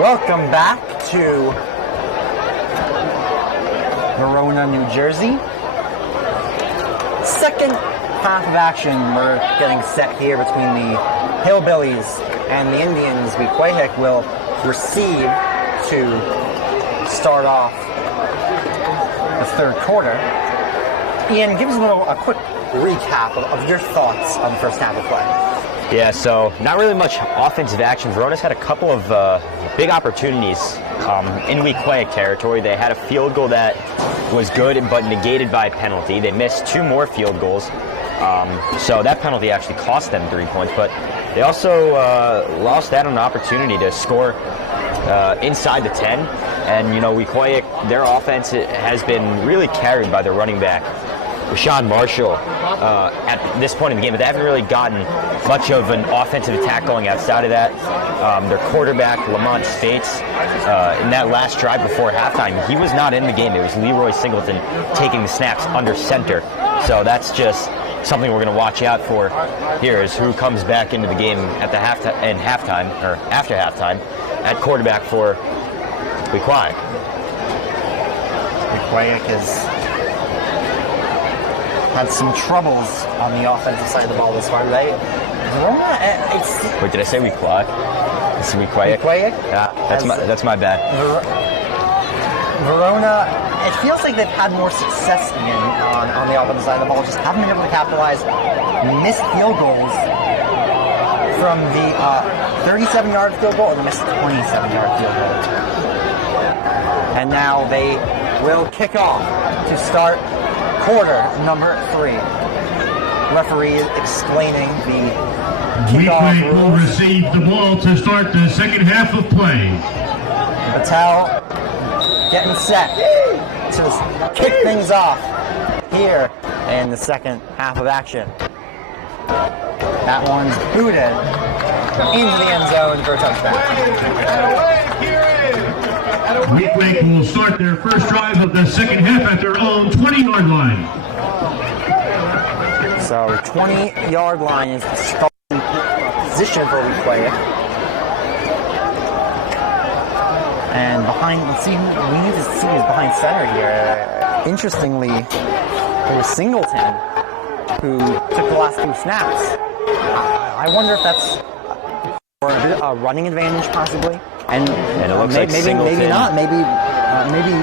Welcome back to Verona, New Jersey. Second half of action we're getting set here between the Hillbillies and the Indians. Weequahic will receive to start off the third quarter. Ian, give us a quick recap of your thoughts on the first half of play. Yeah, so not really much offensive action. Verona's had a couple of big opportunities in Weequahic territory. They had a field goal that was good but negated by a penalty. They missed 2 more field goals. So that penalty actually cost them 3 points, but they also lost out on an opportunity to score inside the 10. And, you know, Weequahic, their offense has been really carried by their running back, Rashawn Marshall, at this point in the game, but they haven't really gotten much of an offensive attack going outside of that. Their quarterback, Lamont States, in that last drive before halftime, he was not in the game. It was Leroy Singleton taking the snaps under center. So that's just something we're going to watch out for here, is who comes back into the game at the after halftime at quarterback for Weequahic. Weequahic has had some troubles on the offensive side of the ball this far today. Verona, wait, did I say Weequahic? It's Weequahic? Weequahic? Yeah, that's my bad. Verona, it feels like they've had more success on the offensive side of the ball, just haven't been able to capitalize. Missed field goals from the 37-yard field goal, or the missed 27-yard field goal. And now they will kick off to start quarter number 3. Referee explaining the kickoff Weequahic will receive the ball to start the second half of play. Patel getting set to kick things off here in the second half of action. That one's booted into the end zone for a touchdown. Weequahic will start their first drive of the second half at their own 20-yard line. So 20-yard line is the starting position for Weequahic. And behind, let's see, we need to see who's behind center here. Interestingly, it was Singleton who took the last 2 snaps. I wonder if that's for a running advantage, possibly. And it looks like maybe Singleton. not. Maybe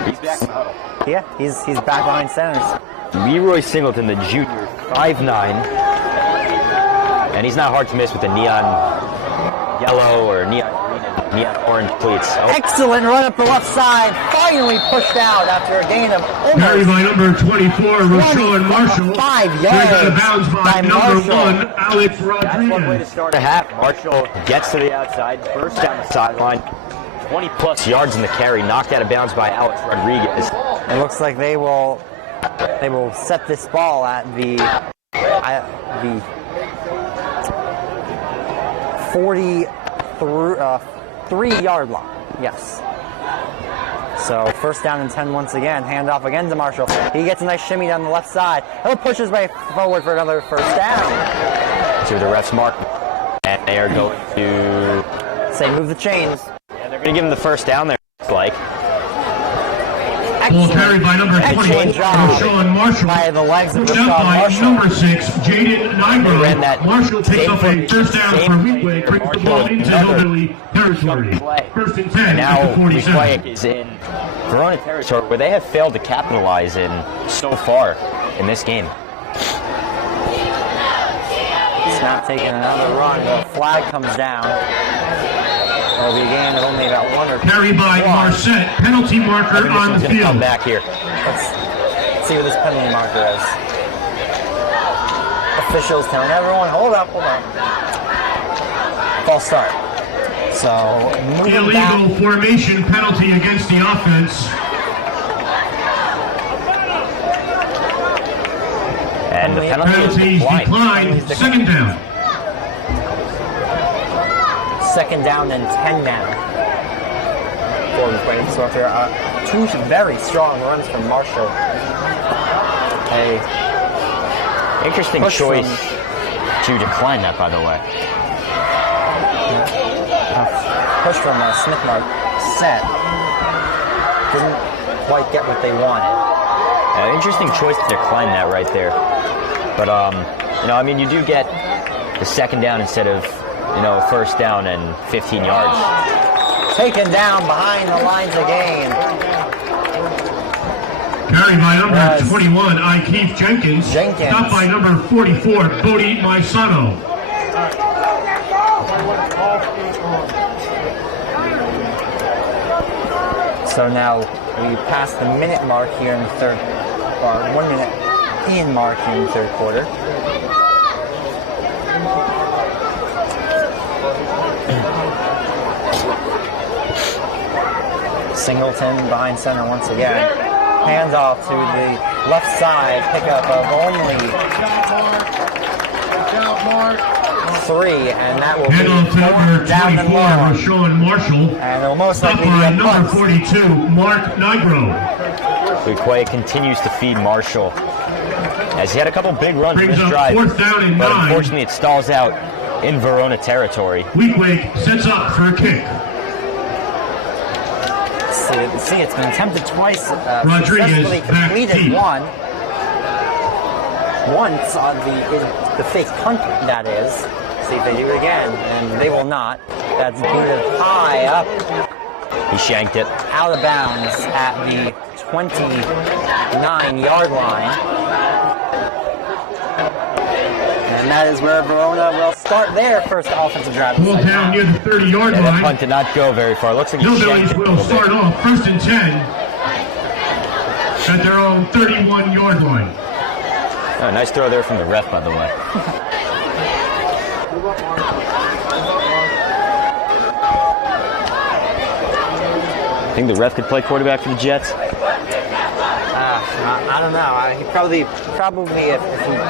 He's back in the huddle. yeah, he's back behind center. Leroy Singleton, the junior, 5'9", and he's not hard to miss with the neon yellow or neon green and neon orange cleats. Oh. Excellent run up the left side, finally pushed out after a gain of Carried almost by number 24, Rashawn Marshall. 5 Carried out yards of bounds by number 1, Alex That's one way to Rodriguez. start a half. Marshall gets to the outside, first down the sideline, 20-plus yards in the carry, knocked out of bounds by Alex Rodriguez. It looks like they will set this ball at the 43-yard line. Yes. So first down and 10 once again. Hand off again to Marshall. He gets a nice shimmy down the left side. He'll push his way forward for another first down. To the refs mark, and they are going to say move the chains. Yeah, they're going to give him the first down there. Looks like. Ball carried by number 28, Rashawn Marshall. By the legs of Pushed out Rashawn by Marshall. number 6, Jaden Nigro. Marshall picks up a first down for Weequahic, brings the ball into Hillbilly territory. First and 10 Now at the 47. Weequahic is in Verona territory where they have failed to capitalize in so far in this game. Snap taking another run. The flag comes down. It'll be a gain of only about 1 or 2. Carried by Marset, penalty marker on the field. Come back here. Let's see what this penalty marker is. Officials telling everyone, hold up. False start. So, moving Illegal back. formation penalty against the offense. And the penalty is declined. Second down. Second down and 10 now. For Weequahic. So there are 2 very strong runs from Marshall. Interesting choice to decline that, by the way. Push from Smith Mark set. Didn't quite get what they wanted. Interesting choice to decline that right there. But, I mean, you do get the second down instead of, first down and 15 yards. Taken down behind the lines again. Carried by number 21, Keith Jenkins. Stopped by number 44, Bodie Maisano. So now we passed the minute mark here in the third, or 1 minute in mark here in the third quarter. Singleton behind center once again. Hands off to the left side. Pickup of only 3, and that will Hand off to number down and 24, long. Rashawn Marshall. And it'll most Stopped likely by be a number punt. 42, Mark Nigro. Weequahic continues to feed Marshall as he had a couple big runs in Brings this up drive, fourth down and but 9. unfortunately it stalls out in Verona territory. Weequahic sets up for a kick. See, it's been attempted twice. Rodriguez Successfully back completed deep. once on the fake punt, that is. See if they do it again, and they will not. That's booted high up. He shanked it. Out of bounds at the 29-yard line. And that is where Verona will start their first offensive drive. Ball down near the 30-yard And the line. punt did not go very far. Looks like he shanked Hillbillies it a will little start bit. off first and 10 at their own 31-yard line. Oh, nice throw there from the ref, by the way. Think the ref could play quarterback for the Jets? I don't know. He probably if he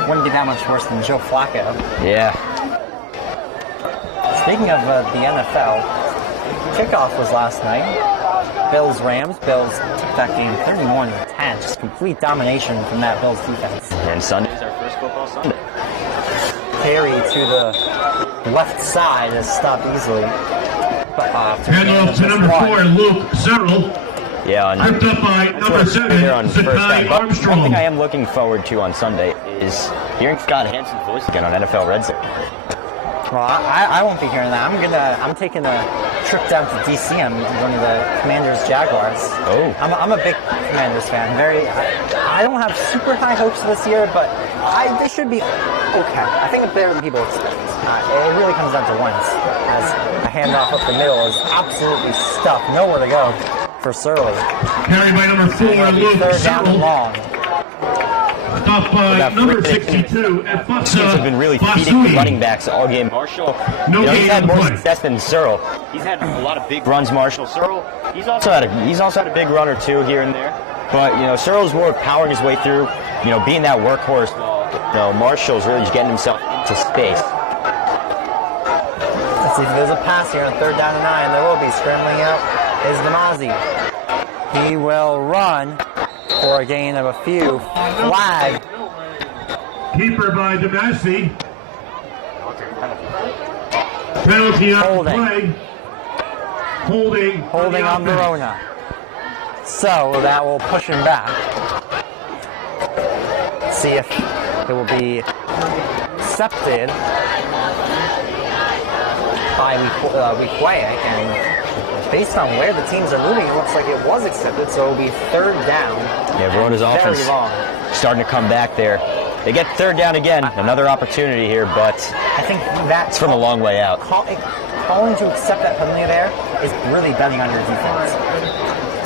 wouldn't be that much worse than Joe Flacco. Yeah. Speaking of the NFL, kickoff was last night. Bills-Rams. Bills took that game 31-10. Just complete domination from that Bills defense. And Sunday's our first football Sunday. Carry to the left side is stopped easily. Hand off to number 4, Luke Searle. Yeah, Ripped up by number 7, on first Zakai down. But Armstrong. one thing I am looking forward to on Sunday is hearing Scott Hansen's voice again on NFL Red Zone. Well, I won't be hearing that. I'm taking a trip down to DC. I'm going to the Commanders Jaguars. Oh. I'm a big Commanders fan. I don't have super high hopes this year, but they should be okay. I think better than people expect. It really comes down to Wentz, as a handoff up the middle is absolutely stuffed. Nowhere to go for Surly. Carried by number 4, Luke Third down and Searle. long. Stopped by number 62, Teams have been really feeding the running backs all game. Marshall, he's had more success than Searle. He's had a lot of big runs. Marshall, Searle, he's also had a big run or two here and there. But Searle's more powering his way through. Being that workhorse. Marshall's really just getting himself into space. Let's see if there's a pass here on third down and 9. There will be. Scrambling out is Namazi. He will run for a gain of a few. Flag. Keeper by Damasi. Penalty on play. Holding on Verona. So that will push him back. See if it will be accepted by Weequahic, and based on where the teams are moving, it looks like it was accepted, so it will be third down. Yeah, Verona's offense starting to come back there. They get third down again, another opportunity here, but I think that's from a long way out. Calling to accept that penalty there is really betting on your defense.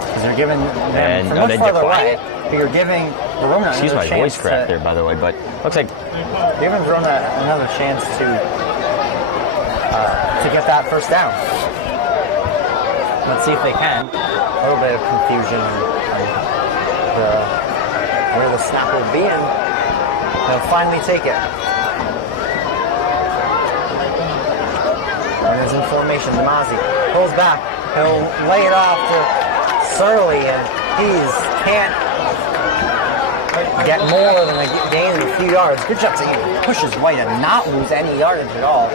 Because they're giving them from much farther away, but you're giving Verona Excuse my voice crack there, by the way, but looks like giving Verona another chance to get that first down. Let's see if they can. A little bit of confusion on where the snap will be, and they'll finally take it. And there's in formation. Namazi pulls back. He'll lay it off to Surly, and can't get more than a gain of a few yards. Good job to him. Push his way to not lose any yardage at all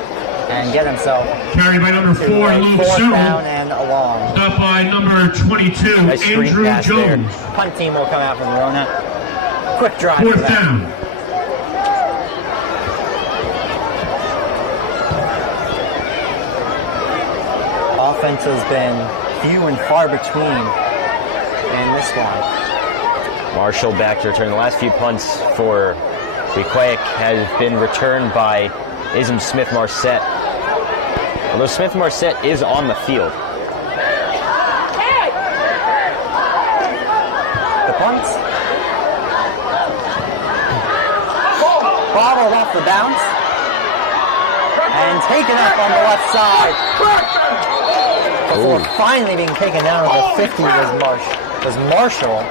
and get himself carried by number 4, Luke fourth Searle. down and along. Stopped by number 22, Andrew Jones. There. Punt team will come out from Verona. Quick drive. Fourth down. Offense has been few and far between in this one. Marshall back to return. The last few punts for Weequahic has been returned by Ism Smith-Marset. Although Smith-Marset is on the field. The punts. Bobbled off the bounce. And taken up on the left side. Before finally being taken down at the 50 was Marshall.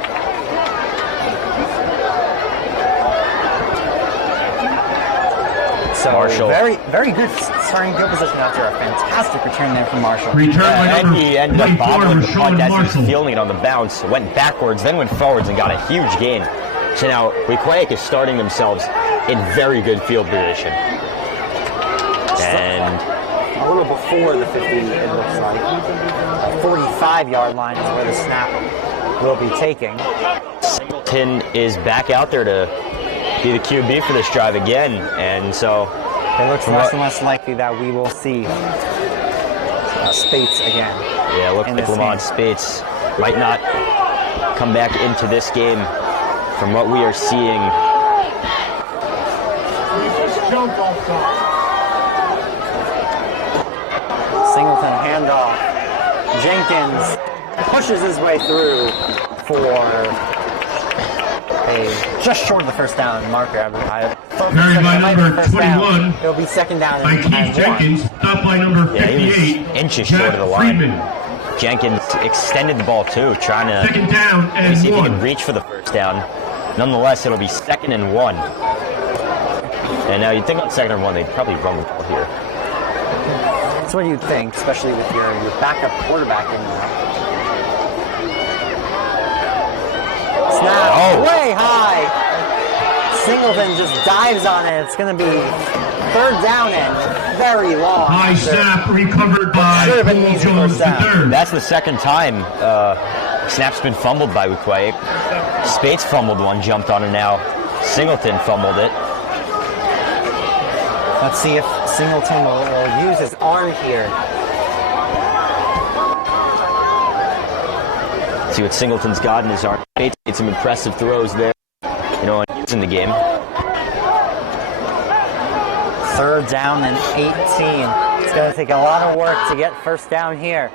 So Marshall. very good starting field position after a fantastic return there from Marshall. And he ended up bobbling the punt as he was fielding it on the bounce. Went backwards, then went forwards and got a huge gain. So now Weequahic is starting themselves in very good field position. And a little before the 50, it looks like. 45-yard line is where the snap will be taking. Singleton is back out there to be the QB for this drive again, and so it looks less and less likely that we will see Spates again. Yeah, it looks like Lamont Spates might not come back into this game from what we are seeing. Singleton handoff. Jenkins pushes his way through for just short of the first down marker. Carried by number 21. It'll be second down by Keith Jenkins. Stopped by number 58. He was inches short of the line. Jenkins extended the ball too, trying to second down and see if he can reach for the first down. Nonetheless, it'll be 2nd and 1. And now you'd think on 2nd and 1, they'd probably run the ball here. That's what you'd think, especially with your backup quarterback in way high. Singleton just dives on it. It's going to be third down and very long. High snap recovered by Paul Jones III. That's the second time snap's been fumbled by Weequahic. Spates fumbled one, jumped on it now. Singleton fumbled it. Let's see if Singleton will use his arm here. See what Singleton's got in his arm. Spates made some impressive throws there. You know, he's in the game. Third down and 18. It's going to take a lot of work to get first down here.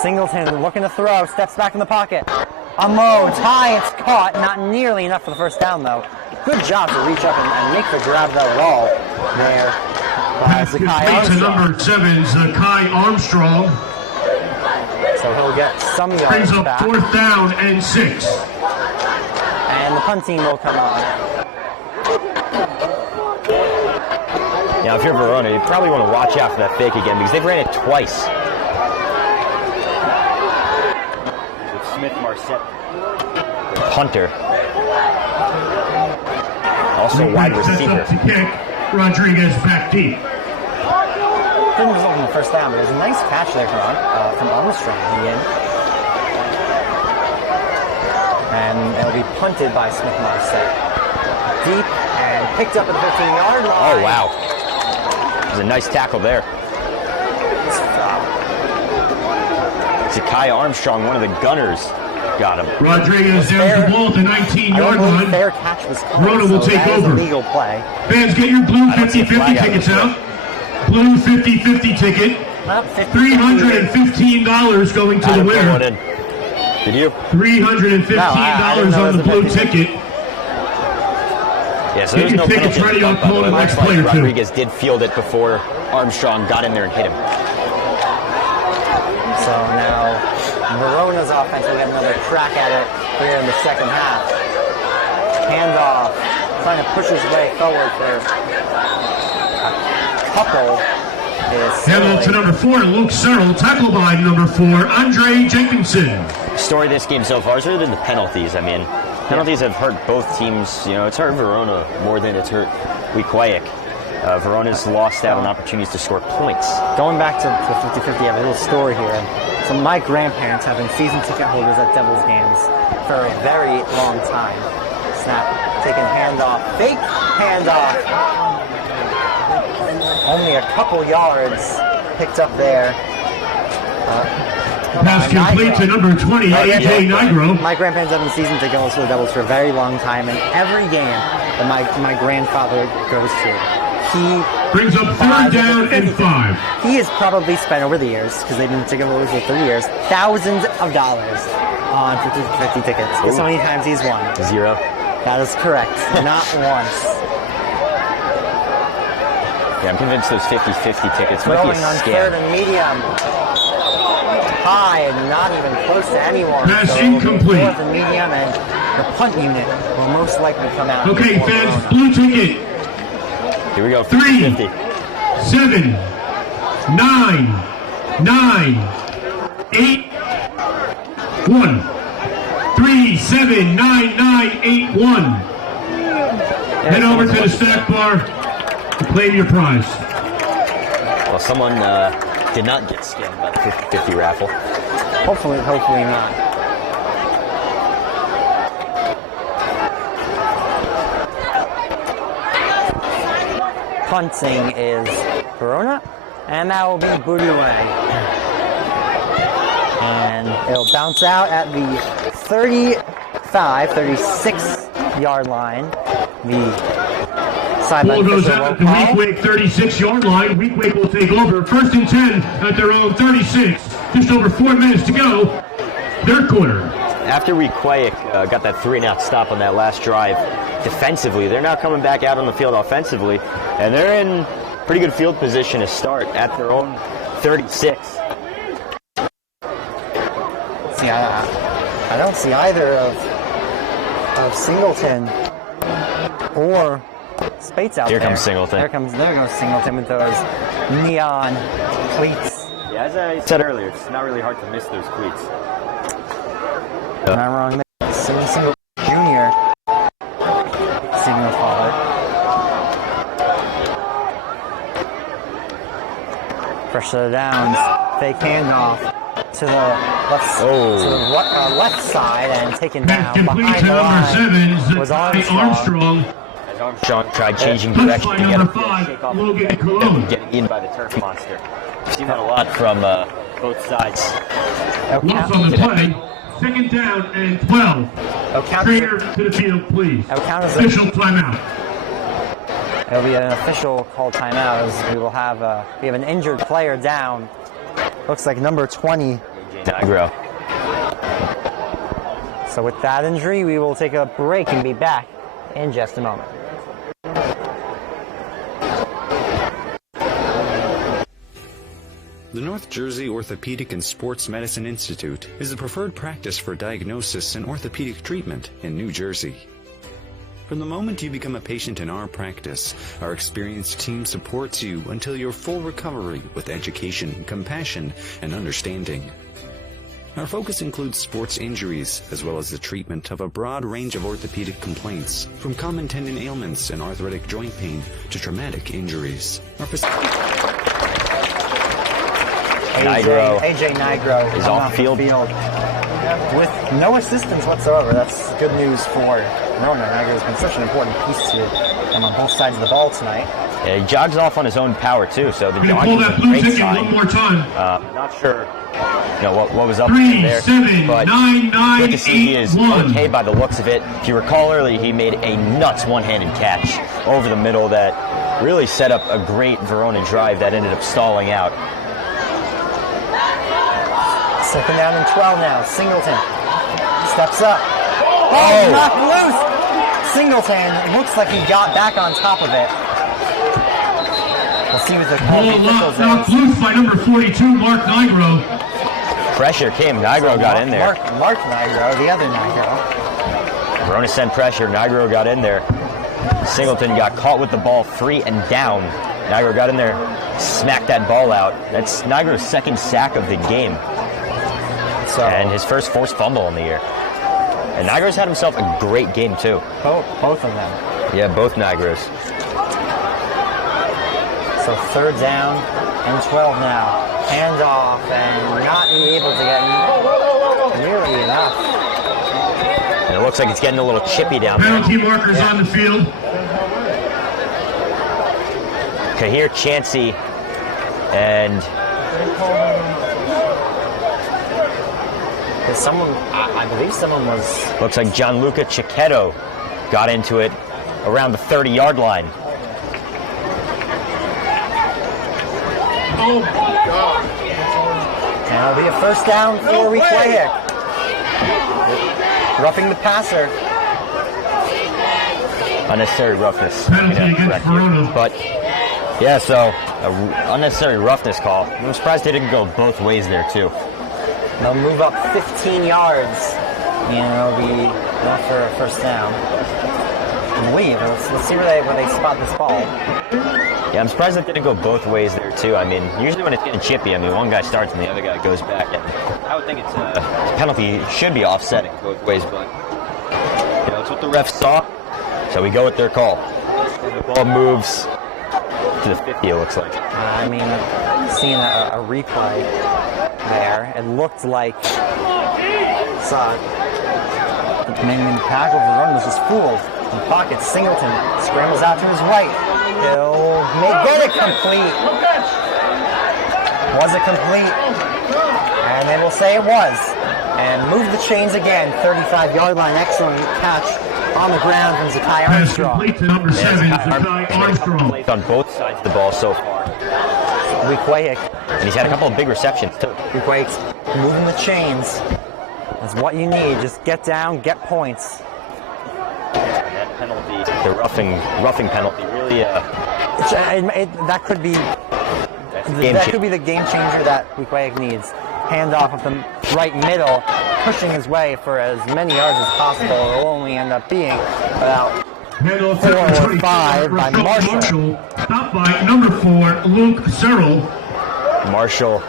Singleton looking to throw, steps back in the pocket. Unloads high, it's caught. Not nearly enough for the first down, though. Good job to reach up and make the grab that wall there. Pass complete to number 7, Zakai Armstrong. So he'll get some yards Brings up back. fourth down and 6. And the punt team will come on. Now, if you're Verona, you probably want to watch out for that fake again because they've ran it twice. With Smith Marset, punter. Also wide receiver. Up to kick. Rodriguez back deep. Didn't result in the first down, but it was a nice catch there from Armstrong. And it'll be punted by Smith Marset. Deep and picked up at the 15-yard line. Oh, wow. It was a nice tackle there. Zakai Armstrong, one of the gunners, got him. Rodriguez down the ball at the 19-yard line. Fair catch was called, Verona will take over. Legal play. Fans, get your blue 50-50 tickets out. Blue 50-50 ticket. $315 going to the winner. Did you? $315 on the blue ticket. Yeah, so there's no tickets ready. I'll call the next player too. Rodriguez did field it before Armstrong got in there and hit him. So now Verona's offense will get another crack at it here in the second half. Handoff, trying to push his way forward for a couple. Handle to number 4, Luke Searle. Tackle by number 4, Andre Jenkinson. Story of this game so far is really the penalties. I mean, penalties have hurt both teams. You know, it's hurt Verona more than it's hurt Weequahic. Verona's lost out on opportunities to score points. Going back to the 50-50, I have a little story here. So my grandparents have been season ticket holders at Devils games for a very long time. Snap, taking handoff, fake handoff. Only a couple yards picked up there. Pass complete to number 20, AJ Nigro. My grandparents have been season ticket holders for the Devils for a very long time, and every game that my grandfather goes to, he brings up third down and 5. He has probably spent over the years, because they've been ticket holders for 3 years, thousands of dollars on 50-50 tickets. Guess how many times he's won? 0. That is correct. Not once. Yeah, I'm convinced those 50-50 tickets might be a Throwing on scam. third and medium. High and not even close to anyone. Pass So incomplete. fourth and medium, and the punt unit will most likely come out. Okay, fans, blue ticket. Here we go. 3, 7, 9, 8, 1. 3, 7, 9, 9, 8, 1. Head over to the snack bar to claim your prize. Well, someone did not get scammed by the 50-50 raffle. Hopefully not. Punting is Verona, and that will be booted away. And it'll bounce out at the 36-yard line. The sideline Ball goes official out at will the call. Weequahic 36-yard line. Weequahic will take over. 1st and 10 at their own 36. Just over 4 minutes to go. Third quarter. After Weequahic got that 3-and-out stop on that last drive defensively, they're now coming back out on the field offensively, and they're in pretty good field position to start at their own 36. See, I don't see either of Singleton or Spates out Here there. comes Singleton. There goes Singleton with those neon cleats. Yeah, as I said earlier, it's not really hard to miss those cleats. Not wrong there. Singleton junior. Signal forward. Pressure the downs. Fake handoff to the left side and taken down behind the line was Armstrong. As Armstrong tried changing direction to get a shake off getting eaten by the turf monster. We've seen that a lot from both sides. Loss on the play. Second down and 12. Trainer to the field, please. Official timeout. It'll be an official called timeout as we will have we have an injured player down. Looks like number 20. Nigro. So with that injury, we will take a break and be back in just a moment. The North Jersey Orthopedic and Sports Medicine Institute is the preferred practice for diagnosis and orthopedic treatment in New Jersey. From the moment you become a patient in our practice, our experienced team supports you until your full recovery with education, compassion, and understanding. Our focus includes sports injuries, as well as the treatment of a broad range of orthopedic complaints, from common tendon ailments and arthritic joint pain to traumatic injuries. AJ Nigro is off field with no assistance whatsoever. That's good news for Verona. Nigro's been such an important piece to him on both sides of the ball tonight. Yeah, he jogs off on his own power too, so the jogging is a great sign. One more time. Not sure what was up there, but good to see he is okay by the looks of it. If you recall earlier, he made a nuts one-handed catch over the middle that really set up a great Verona drive that ended up stalling out. Second down and 12 now. Singleton steps up. Oh, knocked loose. Singleton looks like he got back on top of it. We'll see what the call officials knocked loose by number 42, Mark Nigro. Pressure came. Nigro got in there. Mark Nigro, the other Nigro. Verona sent pressure. Nigro got in there. Singleton got caught with the ball free and down. Nigro got in there, smacked that ball out. That's Nigro's second sack of the game. And his first forced fumble in the year. And Nigro's had himself a great game too. Both of them. Yeah, both Nigros. So third down and 12 now. Hand off and not able to get nearly enough. And it looks like it's getting a little chippy down there. Penalty markers on the field. Kahir Chansey and I believe someone was... Looks like Gianluca Cicchetto got into it around the 30-yard line. Oh, my God. And it'll be a first down for Weequahic. Roughing the passer. Unnecessary roughness. Penalty against Verona. But, yeah, so, unnecessary roughness call. I'm surprised they didn't go both ways there, too. They'll move up 15 yards, and it'll be enough for a first down. I believe. Let's see where they spot this ball. Yeah, I'm surprised that didn't go both ways there, too. I mean, usually when it's getting chippy, one guy starts and the other guy goes back. And I would think it's a penalty should be offsetting both ways, but it's what the refs saw, so we go with their call. And the ball moves to the 50, it looks like. Seeing a replay there, it looked like the man in the tackle for Verona was just fooled. In the pocket, Singleton scrambles out to his right. He'll get it complete. Was it complete? And they will say it was. And move the chains again. 35-yard line. Excellent catch on the ground from Zakai Armstrong. Complete to number 7, Zakai Armstrong. Played on both sides of the ball so far. Weequahic. And he's had a couple of big receptions, too. Weequahic's moving the chains. That's what you need. Just get down, get points. And that penalty, the roughing penalty, really... that could be the game changer that Weequahic needs. Hand off of the right middle, pushing his way for as many yards as possible. It will only end up being about 4 or 5 by Marshall. Stopped by number 4, Luke Searle. Marshall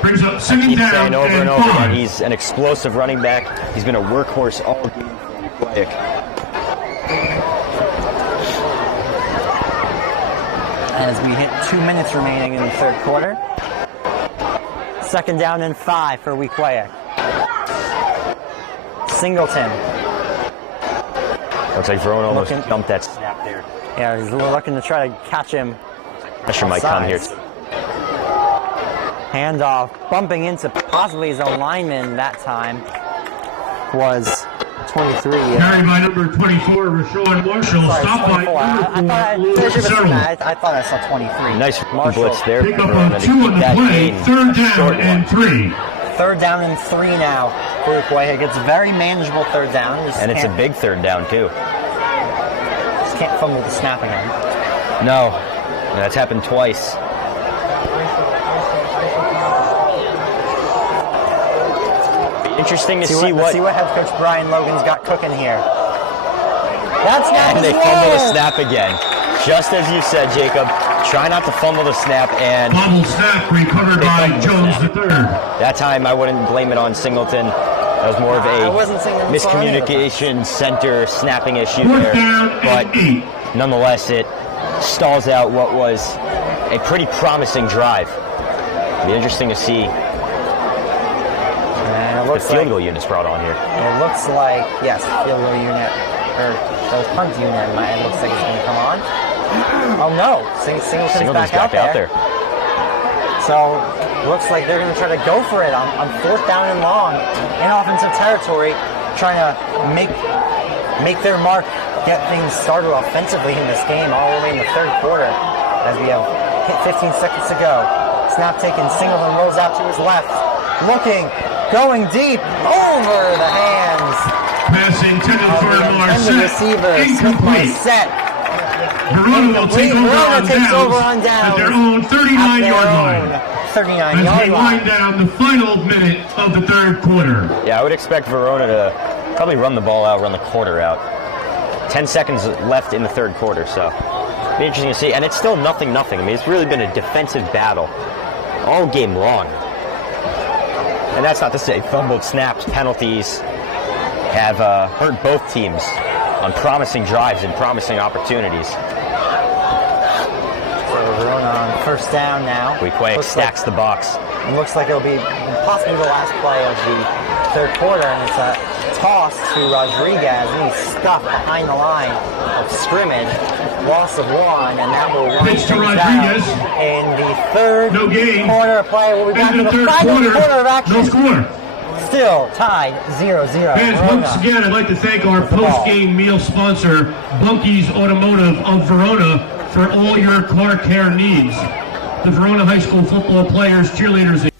brings up second down over and over and again. He's an explosive running back. He's been a workhorse all game for Weequahic. As we hit 2 minutes remaining in the third quarter. 2nd down and 5 for Weequahic. Singleton. Looks like Verona almost dumped that snap there. Yeah, he's looking to try to catch him. Pressure might come here. Handoff, bumping into possibly his own lineman that time was 23. Carried by number 24, Rashawn Marshall. Sorry, Stop by I thought I saw 23. Nice Marshall. blitz there. Pick up on 2 on the play. 3rd down and 3. 3rd down and 3 now for Weequahic. It's a very manageable 3rd down. And it's a big 3rd down, too. Just can't fumble the snap again. No, that's happened twice. Interesting to see what head coach Brian Logan's got cooking here. That's not and they fumble the snap again. Just as you said, Jacob, try not to fumble the snap and fumble snap recovered by Jones III. That time I wouldn't blame it on Singleton. That was more of a miscommunication center snapping issue there. But nonetheless, it stalls out what was a pretty promising drive. It'll be interesting to see the field goal unit's brought on here. It looks like, yes, field goal unit, or the punt unit, it looks like it's going to come on. Oh no, Singleton's back out there. So, looks like they're going to try to go for it on 4th down and long in offensive territory, trying to make their mark, get things started offensively in this game all the way in the 3rd quarter as we have hit 15 seconds to go. Snap taken, Singleton rolls out to his left, looking, going deep, over the hands. Pass intended for Marset. Receiver, incomplete. Set. Verona will take over on downs at their own 39-yard line. 39-yard line. As we wind down the final minute of the 3rd quarter. Yeah, I would expect Verona to probably run the ball out, run the quarter out. 10 seconds left in the 3rd quarter, so it'll be interesting to see. And it's still 0-0. I mean, it's really been a defensive battle all game long. And that's not to say fumbled snaps, penalties have hurt both teams on promising drives and promising opportunities. So Verona on 1st down now. Weequahic stacks the box. It looks like it'll be possibly the last play of the 3rd quarter, and it's a toss to Rodriguez, and he's stuck behind the line of scrimmage. Loss of 1, and that will run pitch to Rodriguez in the 3rd quarter play. We'll be back in the final quarter of action. No score. Still tied 0-0. Fans, once again, I'd like to thank our post-game meal sponsor, Bunky's Automotive of Verona, for all your car care needs. The Verona High School football players, cheerleaders.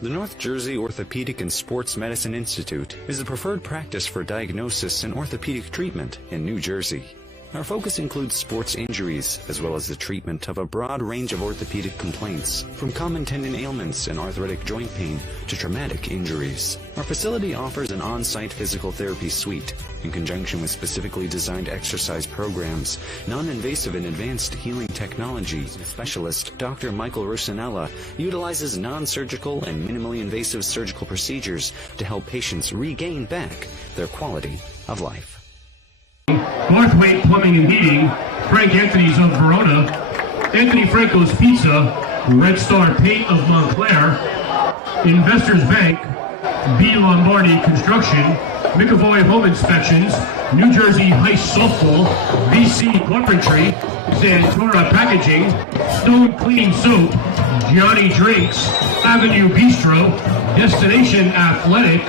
The North Jersey Orthopedic and Sports Medicine Institute is the preferred practice for diagnosis and orthopedic treatment in New Jersey. Our focus includes sports injuries, as well as the treatment of a broad range of orthopedic complaints, from common tendon ailments and arthritic joint pain to traumatic injuries. Our facility offers an on-site physical therapy suite, in conjunction with specifically designed exercise programs, non-invasive and advanced healing technology. Specialist Dr. Michael Rusinella utilizes non-surgical and minimally invasive surgical procedures to help patients regain back their quality of life. Northway Plumbing and Heating, Frank Anthony's of Verona, Anthony Franco's Pizza, Red Star Paint of Montclair, Investors Bank, B. Lombardi Construction, McAvoy Home Inspections, New Jersey Heist Softball, BC Carpentry, Santora Packaging, Stone Clean Soap, Gianni Drinks, Avenue Bistro, Destination Athletic,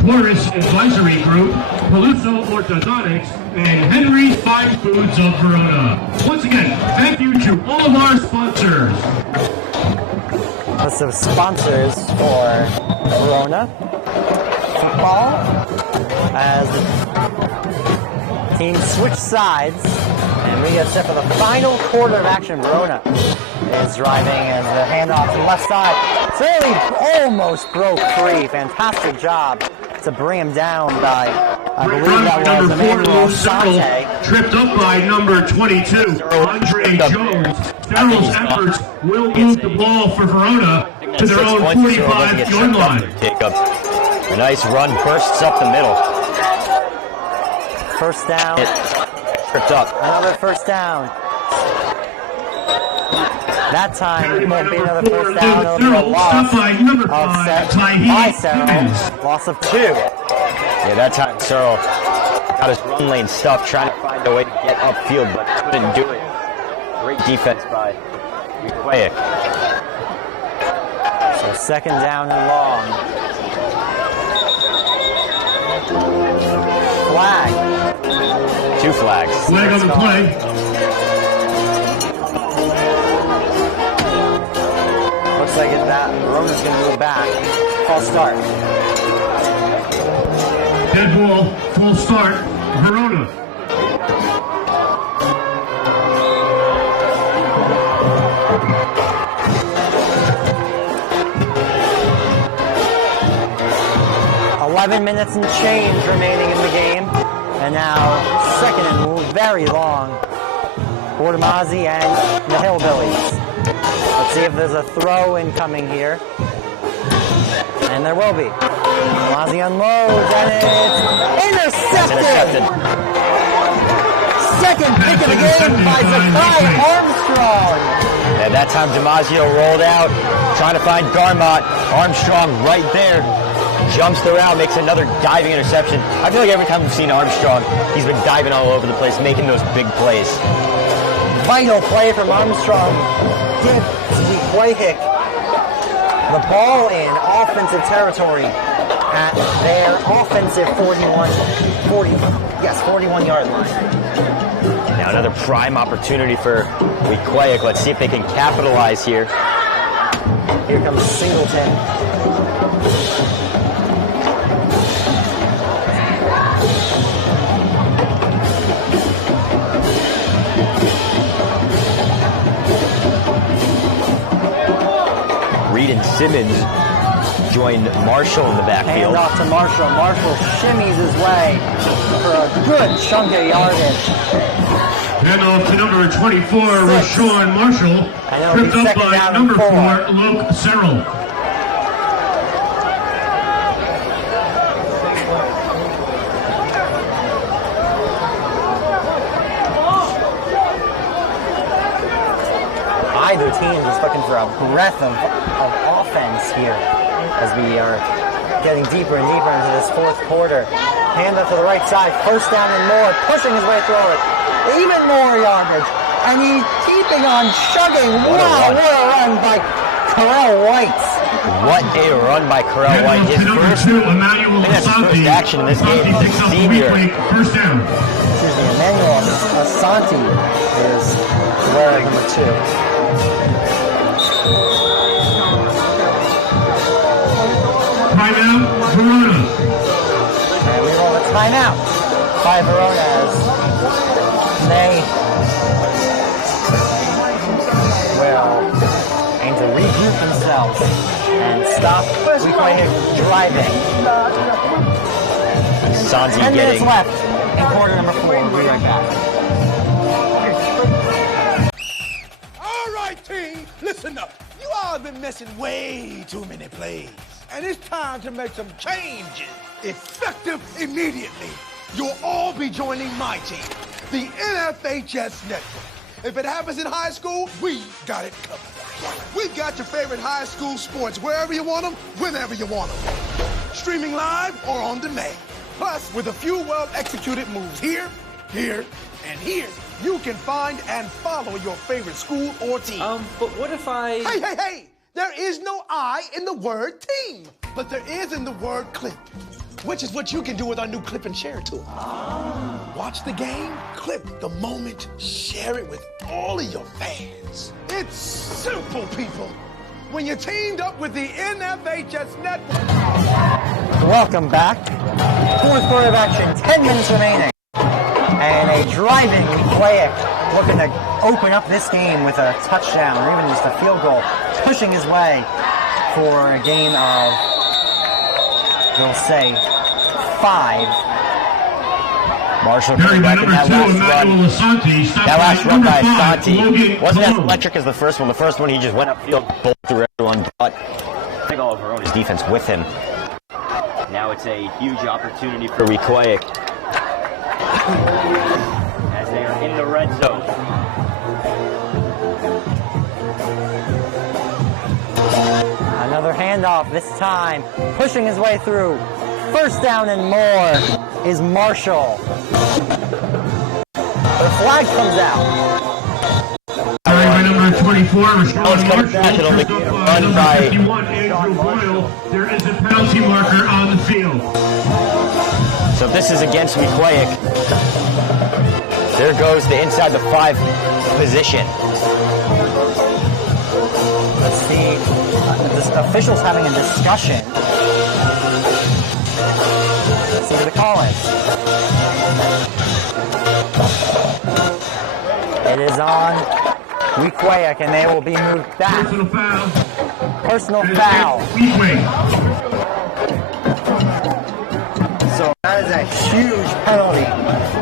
Flores Advisory Group, Peluso Orthodontics, and Henry's Fine Foods of Verona. Once again, thank you to all of our sponsors. List of sponsors for Verona football as the teams switch sides, and we get set for the final quarter of action. Verona is driving as the handoff to the left side. Fairly almost broke free. Fantastic job to bring him down by, I believe that was Emmanuel Sante. Tripped up by number 22, Andre Jones. Daryl's efforts will move the ball for Verona to their own 45-yard line. A nice run bursts up the middle. First down. Tripped up. Another first down. That time it won't be another first down. It'll be a loss by Searle. Loss of 2. Yeah, that time Searle got his run lane stuffed, trying to find a way to get upfield, but couldn't do it. Great defense by Weequahic. So second down and long. Flag. 2 flags. Flag on the play. Looks like that Verona's going to move back. False start. Dead ball, full start, Verona. Minutes and change remaining in the game. And now second and move, very long. Bordomazzi and the Hillbillies. Let's see if there's a throw incoming here. And there will be. Bordomazzi unloads and it's intercepted! Second pick of the game by Zakai Armstrong. And that time DiMaggio rolled out, trying to find Garmott. Armstrong right there. Jumps the route, makes another diving interception. I feel like every time we've seen Armstrong, he's been diving all over the place, making those big plays. Vital play from Armstrong. Gives Weequahic the ball in offensive territory at their offensive 41-yard line. Now another prime opportunity for Weequahic. Let's see if they can capitalize here. Here comes Singleton. Reed and Simmons join Marshall in the backfield. Hand off to Marshall. Marshall shimmies his way for a good chunk of yardage. Hand off to number 24, Rashawn Marshall. Tripped up by number 4, Luke Searle. Either team is looking for a breath of offense here as we are getting deeper and deeper into this fourth quarter. Hand up to the right side, first down and more, pushing his way through it. Even more yardage, and he's keeping on chugging. Wow, what a run by Carell White. What a run by Carell White. His first action in this game as a senior. First down. Excuse me, Emmanuel Asante is wearing number 2. Timeout, Verona. And we roll a timeout by Verona as they will aim to regroup themselves and stop Weequahic driving. 10 minutes left in quarter number 4. We'll be right back. All right, team, listen up. You all have been missing way too many plays. And it's time to make some changes. Effective immediately. You'll all be joining my team, the NFHS Network. If it happens in high school, we got it covered. We've got your favorite high school sports wherever you want them, whenever you want them. Streaming live or on demand. Plus, with a few well-executed moves here, here, and here, you can find and follow your favorite school or team. But what if I... Hey! There is no I in the word team, but there is in the word clip, which is what you can do with our new clip and share tool. Watch the game, clip the moment, share it with all of your fans. It's simple, people. When you're teamed up with the NFHS Network. Welcome back. Fourth quarter of action, 10 minutes remaining. And a driving Weequahic looking to open up this game with a touchdown or even just a field goal, pushing his way for a gain of, we'll say, 5. Marshall coming back in that last run by Asante wasn't as electric as the first one. The first one he just went upfield, bowled through everyone, but I think all of Verona's defense with him. Now it's a huge opportunity for Weequahic. as they are in the red zone. Another handoff, this time pushing his way through. First down and more is Marshall. The flag comes out. By number 24, Rashawn Comes back, it'll be run by 51, Andrew Boyle. There is a penalty marker on the field. So this is against Weequahic. There goes the inside the 5 position. Let's see. The officials having a discussion. Let's see what the call is. It is on Weequahic, and they will be moved back. Personal foul. Personal foul. So that is a huge penalty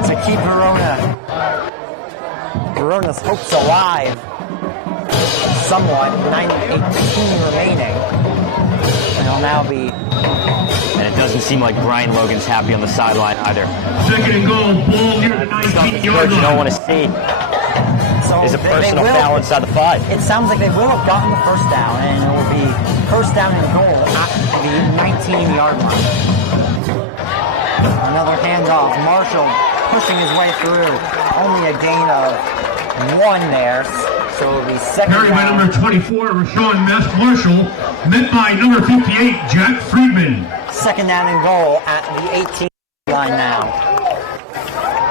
to keep Verona's hopes alive. Somewhat, 9:18 remaining. And it'll now be. And it doesn't seem like Brian Logan's happy on the sideline either. Second and goal, ball near the 19-yard line. You don't want to see. So is a personal foul inside the 5. It sounds like they will have gotten the first down, and it will be first down and goal at the 19-yard line. Another handoff. Marshall pushing his way through. Only a gain of 1 there. So it'll be second Carried by down. number 24, Rashawn Marshall, met by number 58, Jack Friedman. Second down and goal at the 18 line now.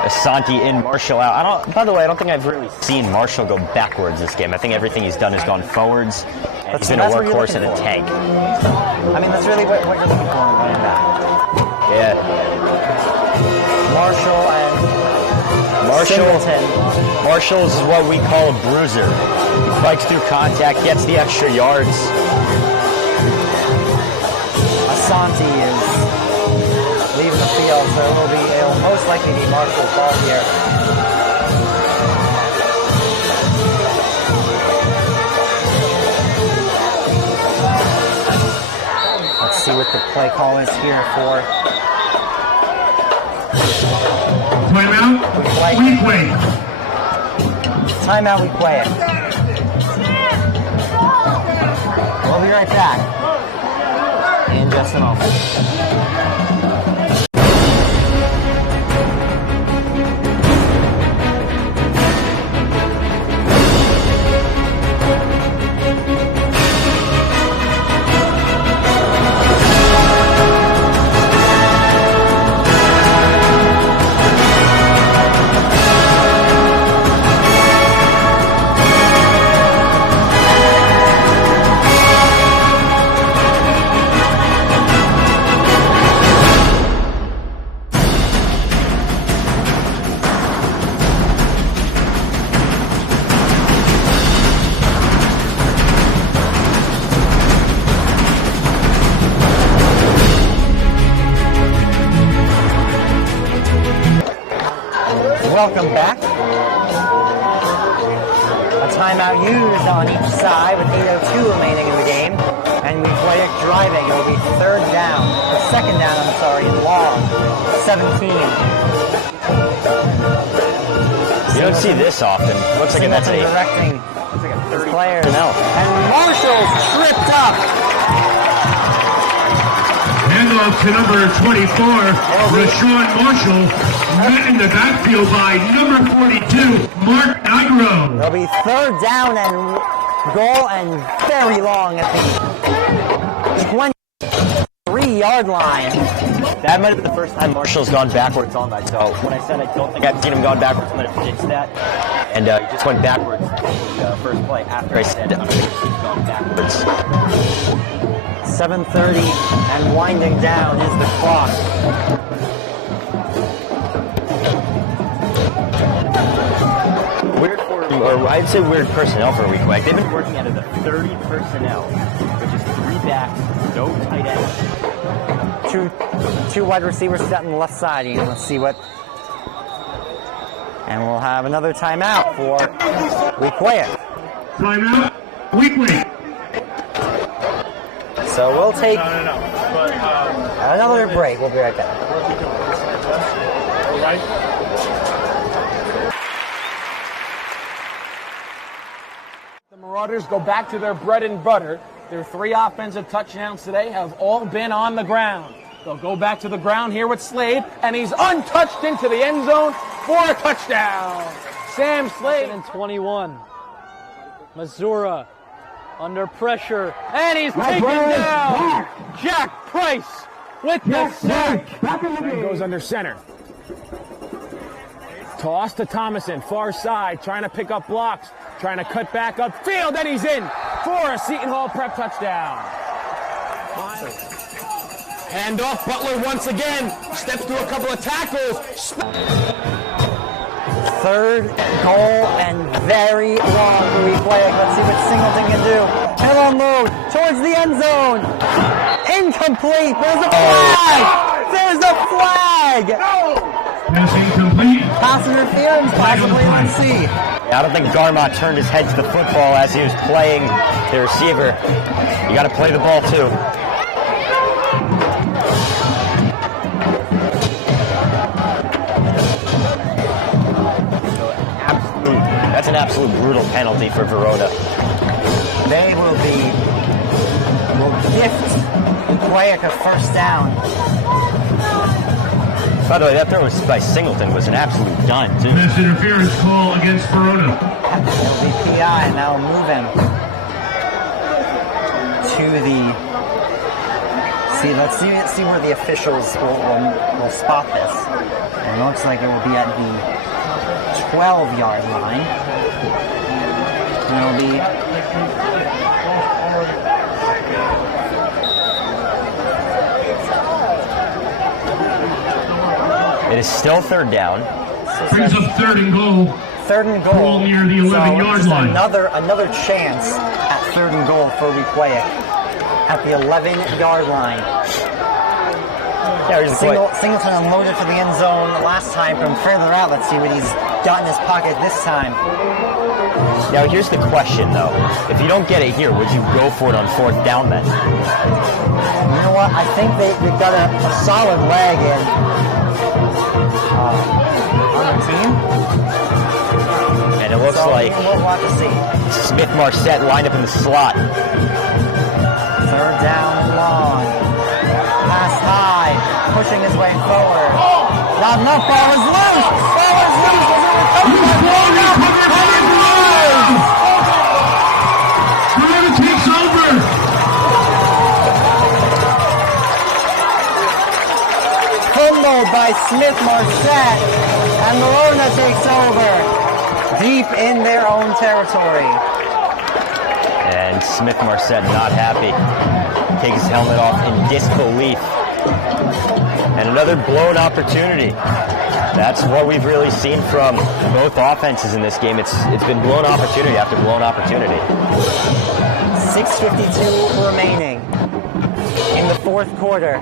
Asante in, Marshall out. By the way, I don't think I've really seen Marshall go backwards this game. I think everything he's done has gone forwards. And he's been a workhorse and a tank. I mean, that's really what you're looking for in running back. Yeah. Marshall is what we call a bruiser. He fights through contact, gets the extra yards. Asante is leaving the field, so it'll most likely be Marshall's ball here. Let's see what the play call is here for. Timeout, Weequahic. Timeout, Weequahic. We'll be right back in just a moment. Welcome back. A timeout used on each side with 8:02 remaining in the game. And Weequahic driving. It will be third down. Or second down, I'm sorry, in long. 17. You don't see this often. Looks like that's directing players. And Marshall's tripped up. Handoff to number 24, Rashawn Marshall, met in the backfield by number 42, Mark Nigro. It'll be third down and goal and very long at the 23-yard line. That might have been the first time Marshall's gone backwards on that. So when I said I don't think I've seen him gone backwards, I'm going to fix that. And he just went backwards the first play after I said I'm going to keep going backwards. 7:30 and winding down is the clock. Weird for, or I'd say weird personnel for Weequahic. They've been working out of the 30 personnel, which is 3 backs, no tight ends. Two wide receivers set on the left side. And let's see what. And we'll have another timeout for Weequahic. Timeout, Weequahic. So we'll take another break. We'll be right back. Butters go back to their bread and butter. Their 3 offensive touchdowns today have all been on the ground. They'll go back to the ground here with Slade, and he's untouched into the end zone for a touchdown. Sam Slade. And 21. Missouri under pressure, and he's taken down. Jack Price with the sack. And goes under center. Toss to Thomason, far side, trying to pick up blocks, trying to cut back upfield, and he's in for a Seton Hall Prep touchdown. Hand off, Butler once again, steps through a couple of tackles. 3rd goal and very long for Weequahic. Let's see what Singleton can do. He'll unload towards the end zone. Incomplete. There's a flag. There's a flag. Pass incomplete. Pass interference, possibly. Let's see. I don't think Garmot turned his head to the football as he was playing the receiver. You got to play the ball too. That's an absolute brutal penalty for Verona. They will gift Weequahic a first down. By the way, that throw by Singleton was an absolute done, too. Pass interference call against Verona. It'll be PI, and that'll move him to the... Let's see where the officials will spot this. And it looks like it will be at the 12-yard line. And it'll be... It is still 3rd down. Brings up 3rd and goal. 3rd and goal. Goal near the 11-yard line. Another chance at 3rd and goal for Weequahic at the 11-yard line. Yeah, Singleton unloaded for the end zone last time from further out. Let's see what he's got in his pocket this time. Now here's the question, though. If you don't get it here, would you go for it on 4th down then? You know what? I think they've got a solid leg in on the team. And it looks like we'll have to see. Smith Marset lined up in the slot. 3rd down and long. Pass high, pushing his way forward. Not enough, ball is loose! Ball is loose! Verona takes over! Fumbled by Smith Marset, and Verona takes over, deep in their own territory. And Smith Marset not happy. Takes his helmet off in disbelief. And another blown opportunity. That's what we've really seen from both offenses in this game. It's been blown opportunity after blown opportunity. 6:52 remaining in the 4th quarter.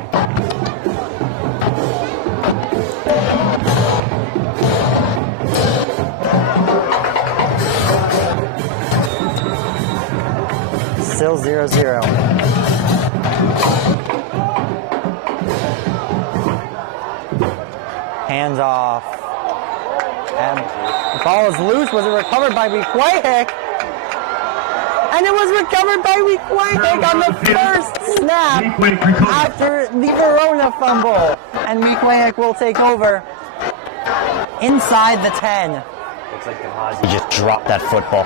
Still 0-0. Hands off. And the ball is loose. Was it recovered by Weequahic? And it was recovered by Weequahic on the first snap after the Verona fumble. And Weequahic will take over inside the 10. Looks like He just dropped that football.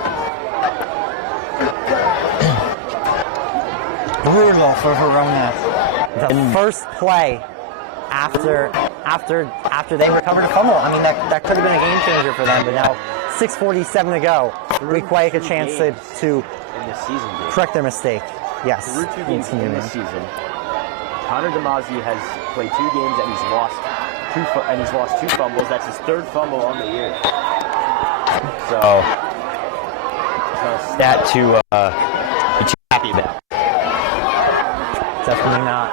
Brutal for Verona. The first play after they recovered a fumble. I mean, that could have been a game changer for them, but now 6:47 to go. Weequahic a chance to correct their mistake. Yes. Through 2 games in the season, Connor DeMasi has played 2 games and he's lost 2 fumbles. That's his 3rd fumble on the year. So it's not a stat to be too happy about. Definitely not.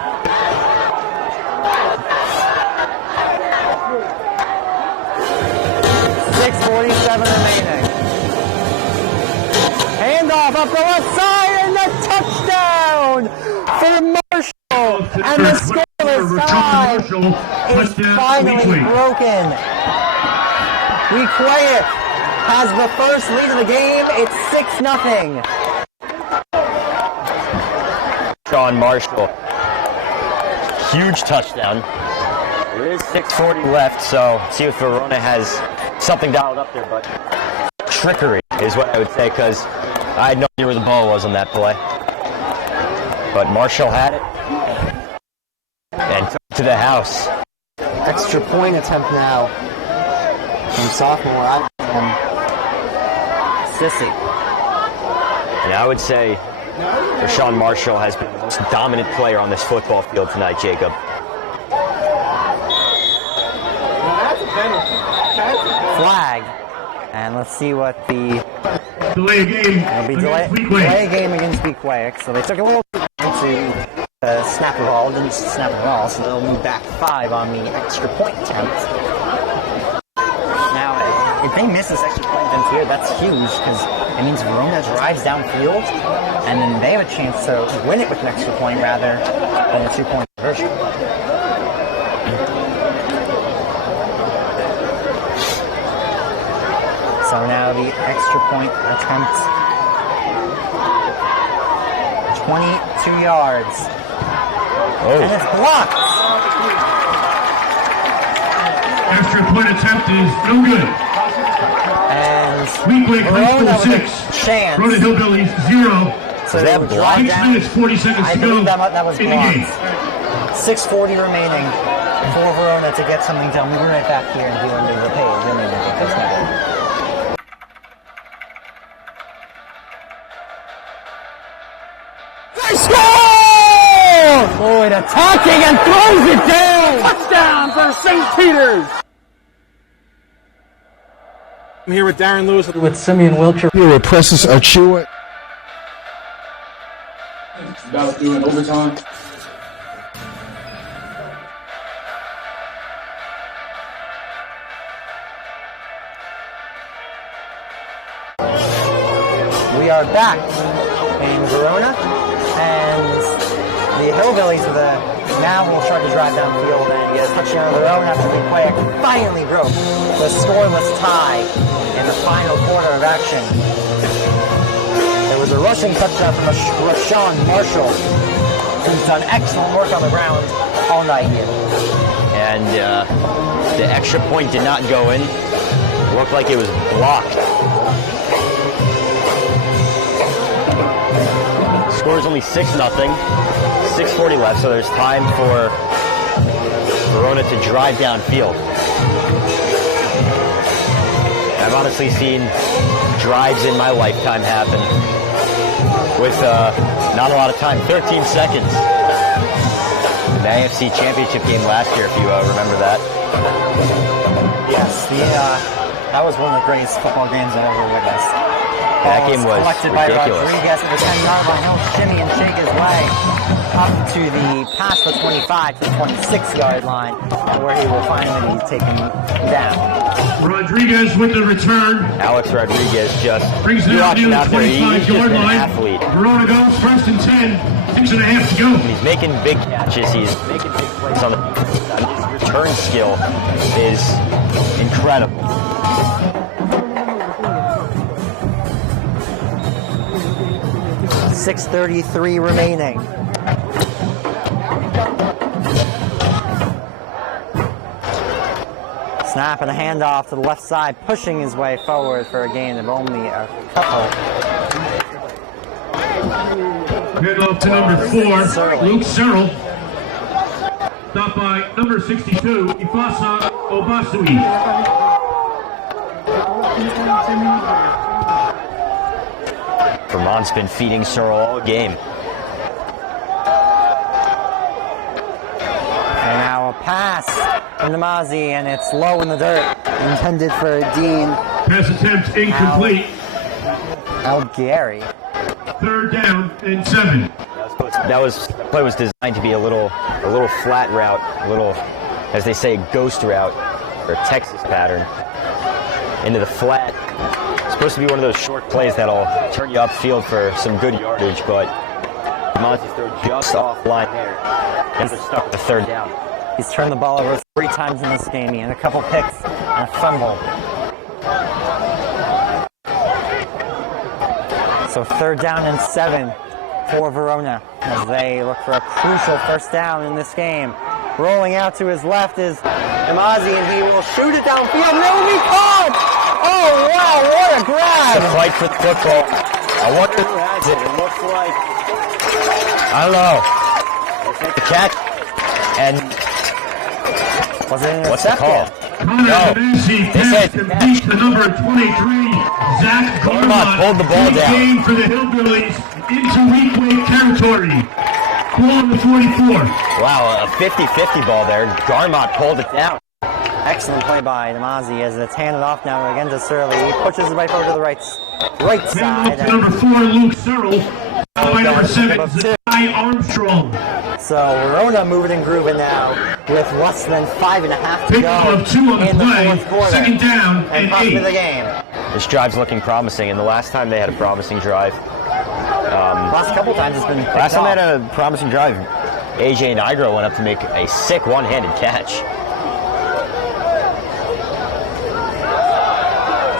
.47 remaining. Handoff up the left side and the touchdown for Marshall. And the scoreless tie is finally broken. Weequahic has the first lead of the game. It's 6-0. Sean Marshall. Huge touchdown. There is 6:40 left, so let's see if Verona has something dialed up there, but trickery is what I would say, because I had no idea where the ball was on that play. But Marshall had it and took it to the house. Extra point attempt now from sophomore Sissy. And I would say Rashawn Marshall has been the most dominant player on this football field tonight, Jacob. Flag. And let's see what the delay game. It'll be delay game against Weequahic. So they took a little bit to snap the ball, didn't snap the ball, so they'll move back 5 on the extra point attempt. Now, if they miss this extra point attempt here, that's huge, because it means Verona drives downfield, and then they have a chance to win it with an extra point rather than a 2-point conversion. So now the extra point attempt, 22 yards. Oh. And it's blocked. Extra point attempt is no good. And Weequahic High School 6. Chance. Verona Hillbillies 0. So that blocked. 6 minutes, 40 seconds to go that was in the game. 6:40 remaining for Verona to get something done. We'll be right back here and do under the page. They score! Lloyd attacking and throws it down! Touchdown for St. Peter's! I'm here with Darren Lewis with Simeon Wilcher. Here with Precious Achua. About to do an overtime. We are back in Verona, and the Hillbillies now will start to drive downfield and get a touchdown of their own after Weequahic finally broke the scoreless tie in the final quarter of action. There was a rushing touchdown from Rashawn Marshall, who's done excellent work on the ground all night here. And the extra point did not go in. Looked like it was blocked. Score is only 6-0. 6:40 left, so there's time for Verona to drive downfield. I've honestly seen drives in my lifetime happen with not a lot of time. 13 seconds. The AFC Championship game last year, if you remember that. Yes, that was one of the greatest football games I've ever witnessed. That game was collected ridiculous. By Rodriguez at the 10-yard line. He'll shimmy and shake his way up to the past the 25 to the 26-yard line, where he will finally be taken down. Rodriguez with the return. Alex Rodriguez just brings it out near the 25-yard line. Athlete. Verona goes first and 10. 6.5 to go. He's making big catches. He's making big plays on the side. His return skill is incredible. 6:33 remaining. Snap and a handoff to the left side, pushing his way forward for a gain of only a couple. Handoff to number 4, Luke Searle. Stopped by number 62, Ifasa Obasui. Vermont's been feeding Searle all game. And now a pass in the Mozzie, and it's low in the dirt, intended for Dean. Pass attempt incomplete. Gary. 3rd down and 7. That play was designed to be a little flat route, a little, as they say, ghost route, or Texas pattern, into the flat. It's supposed to be one of those short plays that'll turn you upfield for some good yardage, but Monty's throw just offline there. And they're stuck with the 3rd down. He's turned the ball over 3 times in this game. He had a couple picks and a fumble. So 3rd down and 7 for Verona as they look for a crucial first down in this game. Rolling out to his left is Damazi, and he will shoot it downfield, and it will be caught! Oh, wow, what a grab! It's a fight for the football. I wonder who has it. It looks like, I don't know. The catch, and what's the call? No, they said beat the number 23, Zach Garmont, pulled the ball down. Game for the Hillbillies into Weequahic territory. Ball on the 44. Wow, a 50-50 ball there. Garmont pulled it down. Excellent play by Damazi as it's handed off now again to Surly. He pushes his right over to the right side. To number 4, Luke Searle. By number 7, Zai Armstrong. So Verona moving and grooving now with less than 5.5 to go of 2 on the in play. the fourth quarter. Second down and 8. The game. This drive's looking promising, and the last time they had a promising drive, last couple times it's been last time they had a promising drive, AJ and Igro went up to make a sick one-handed catch.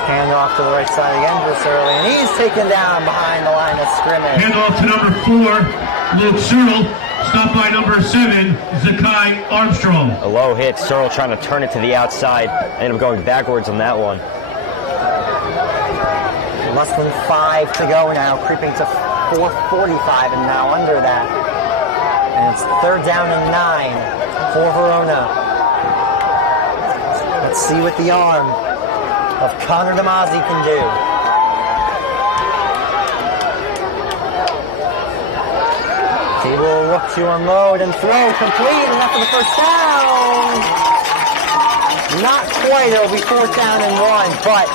Hand off to the right side again to Surly, and he's taken down behind the line of scrimmage. Hand off to number 4, Luke Searle. Stopped by number 7, Zakai Armstrong. A low hit, Searle trying to turn it to the outside. Ended up going backwards on that one. Less than 5 to go now, creeping to 4:45 and now under that. And it's third down and 9 for Verona. Let's see what the arm of Connor Damazi can do. He will look to unload and throw complete, enough for the first down. Not quite, it'll be 4th down and 1, but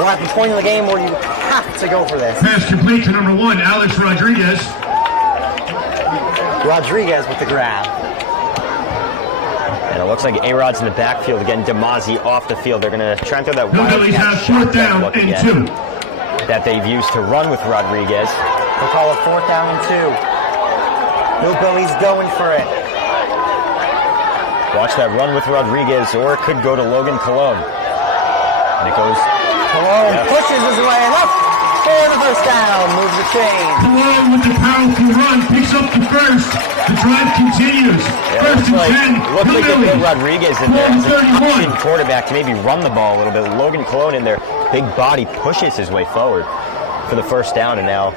we're at the point of the game where you have to go for this. Pass complete to number 1, Alex Rodriguez. Rodriguez with the grab. And it looks like A-Rod's in the backfield again. Damazi off the field. They're going to try and throw that Hillbillies have 4th down and 2. That they've used to run with Rodriguez. They'll call it 4th down and 2. Hillbillies going for it. Watch that run with Rodriguez, or it could go to Logan Cologne. And it goes. Cologne pushes his way and up for the first down. Moves the chain. Cologne with the powerful run picks up the first. The drive continues. First and 10. Looks like they put Rodriguez in there as an option quarterback to maybe run the ball a little bit. Logan Cologne in there, big body, pushes his way forward for the first down, and now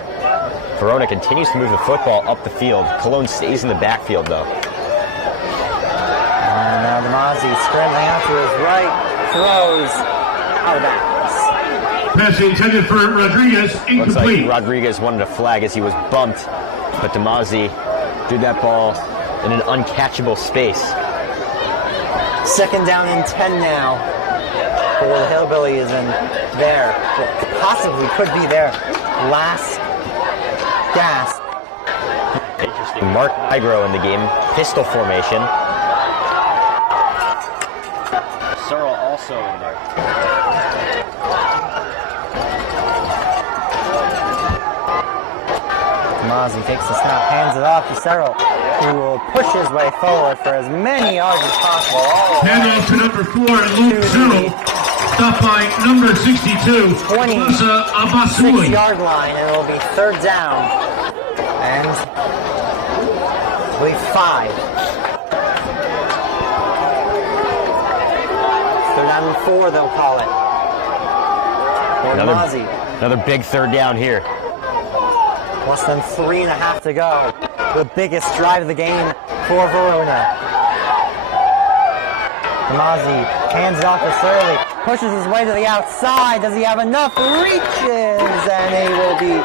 Verona continues to move the football up the field. Cologne stays in the backfield, though. And now Damazi scrambling out to his right, throws out of bounds. Pass intended for Rodriguez, incomplete. Looks like Rodriguez wanted a flag as he was bumped, but Damazi threw that ball in an uncatchable space. 2nd down and 10 now for the Hillbillies, and there, possibly could be their last gasp. Interesting. Mark Igro in the game. Pistol formation. Searle also in there. Damazi takes the snap, hands it off to Searle, who will push his way forward for as many yards as possible. Hand off to number 4, Luke Searle. Stopped by number 62, 26-yard line, and it will be 3rd down. And I believe 5. 3rd down and 4, they'll call it. Another big 3rd down here. Less than 3.5 to go. The biggest drive of the game for Verona. Damazi hands it off to Surly, pushes his way to the outside. Does he have enough? Reaches, and he will be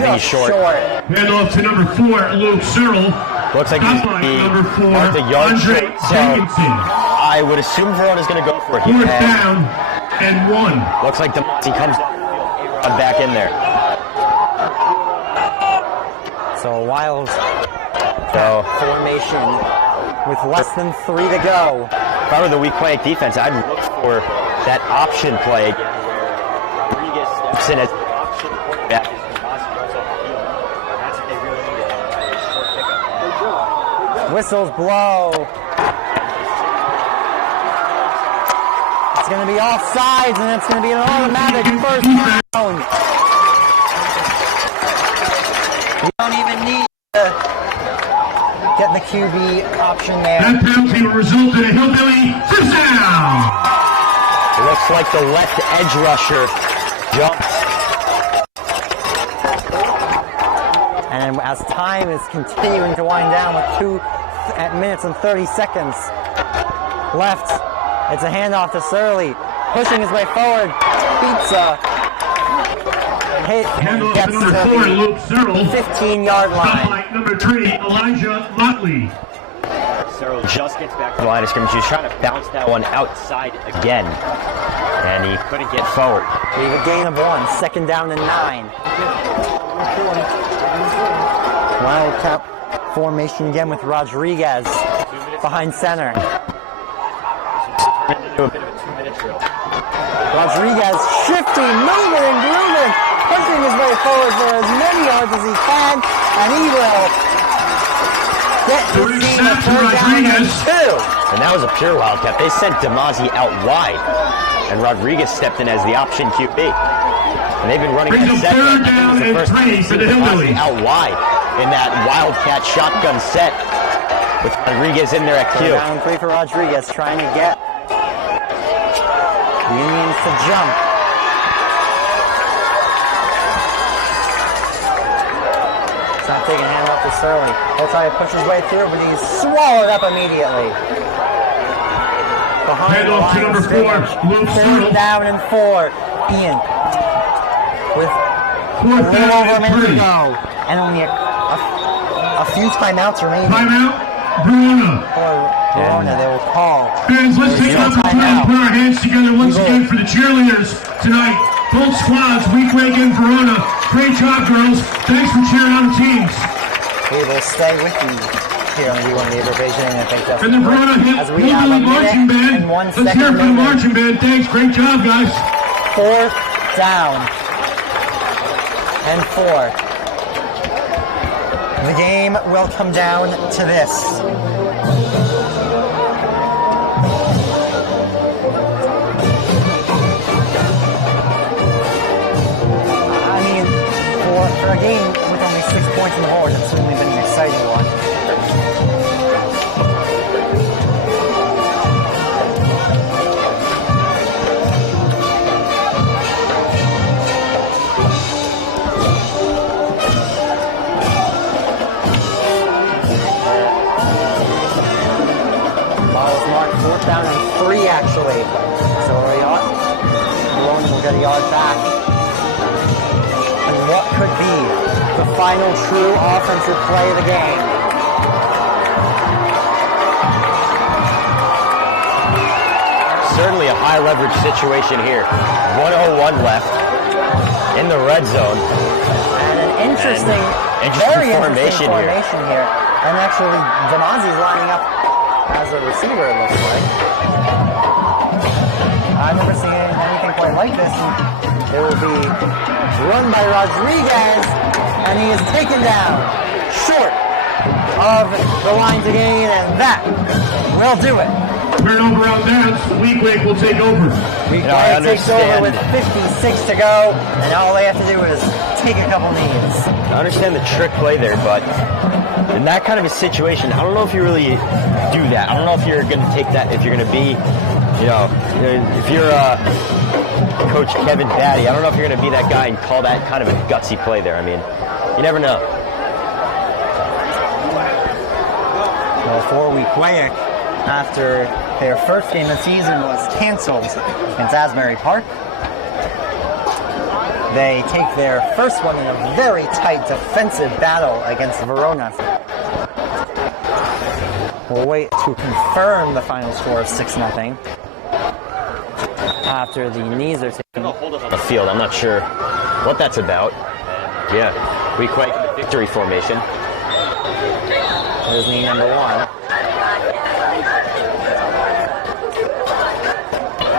just short. Hand off to number 4, Luke Searle. Looks like he's number 4, the yard Andre Jenkinson. I would assume Verona's going to go for it. 4th down and 1. Looks like Damazi comes back in there. So a wild formation with less than 3 to go. If I were the Weequahic defense, I'd look for that option play again where Rodriguez steps in as the option quarterback as Damazi runs off the field. That's what they really need, a short pickup. Whistles blow. It's going to be offsides, and it's going to be an automatic first down. QB option there. That penalty will result in a hillbilly first down. It looks like the left edge rusher jumped. And as time is continuing to wind down with 2 minutes and 30 seconds left, it's a handoff to Surly, pushing his way forward, beats hit, and gets to the 15-yard line. Number 3, Elijah Motley. Searle just gets back to the line of scrimmage. He's trying to bounce that one outside again, and he couldn't get forward. We have a gain of 1, second down and 9. Wildcat formation again with Rodriguez behind center. Rodriguez shifting, moving and grooving, pushing his way forward for as many yards as he can, and he will get his team a third down and 2. And that was a pure Wildcat. They sent Demazi out wide, and Rodriguez stepped in as the option QB. And they've been running that set. Third down and 3 for the Hillbillies. Out wide in that Wildcat shotgun set with Rodriguez in there at Q. Third down and 3 for Rodriguez, trying to get the Indians to jump. It's not taking a hand off to Surly. He'll try to push his way through, but he's swallowed up immediately. Behind the line of scrimmage. Third down and 4. Ian with a little over a minute to go, and only a few timeouts remaining. Timeout, Verona. For Verona, they will call. Fans, let's take an opportunity to put our hands together once again for the cheerleaders tonight. Both squads, Weequahic and Verona. Great job, girls. Thanks for cheering on the teams. We will stay with you here on the D1 division, and I think that's and the Verona Hillbilly Marching Band. Let's hear it for the marching band. Thanks. Great job, guys. 4th down and 4. The game will come down to this. I mean, for a game with only 6 points on the board, it's certainly been an exciting one. Down and 3 actually. So Verona will get a yard back. And what could be the final true offensive play of the game? Certainly a high leverage situation here. 1:01 left in the red zone. And an interesting, very interesting formation here. And actually, Demazi's lining up as a receiver, it looks like. I've never seen anything quite like this. It will be run by Rodriguez, and he is taken down short of the line to gain, and that will do it. Turnover out there. Weequahic will take over. Weequahic takes over with 56 to go, and all they have to do is take a couple knees. I understand the trick play there, but in that kind of a situation, I don't know if you really do that. I don't know if you're going to take that, if you're going to be, if you're Coach Kevin Batty, I don't know if you're going to be that guy and call that kind of a gutsy play there. I mean, you never know. Well, for Weequahic, after their first game of the season was canceled against Asbury Park, they take their first one in a very tight defensive battle against Verona. We'll wait to confirm the final score of 6-0 after the knees are taken. On the field, I'm not sure what that's about. Yeah, Weequahic victory formation. There's knee number 1.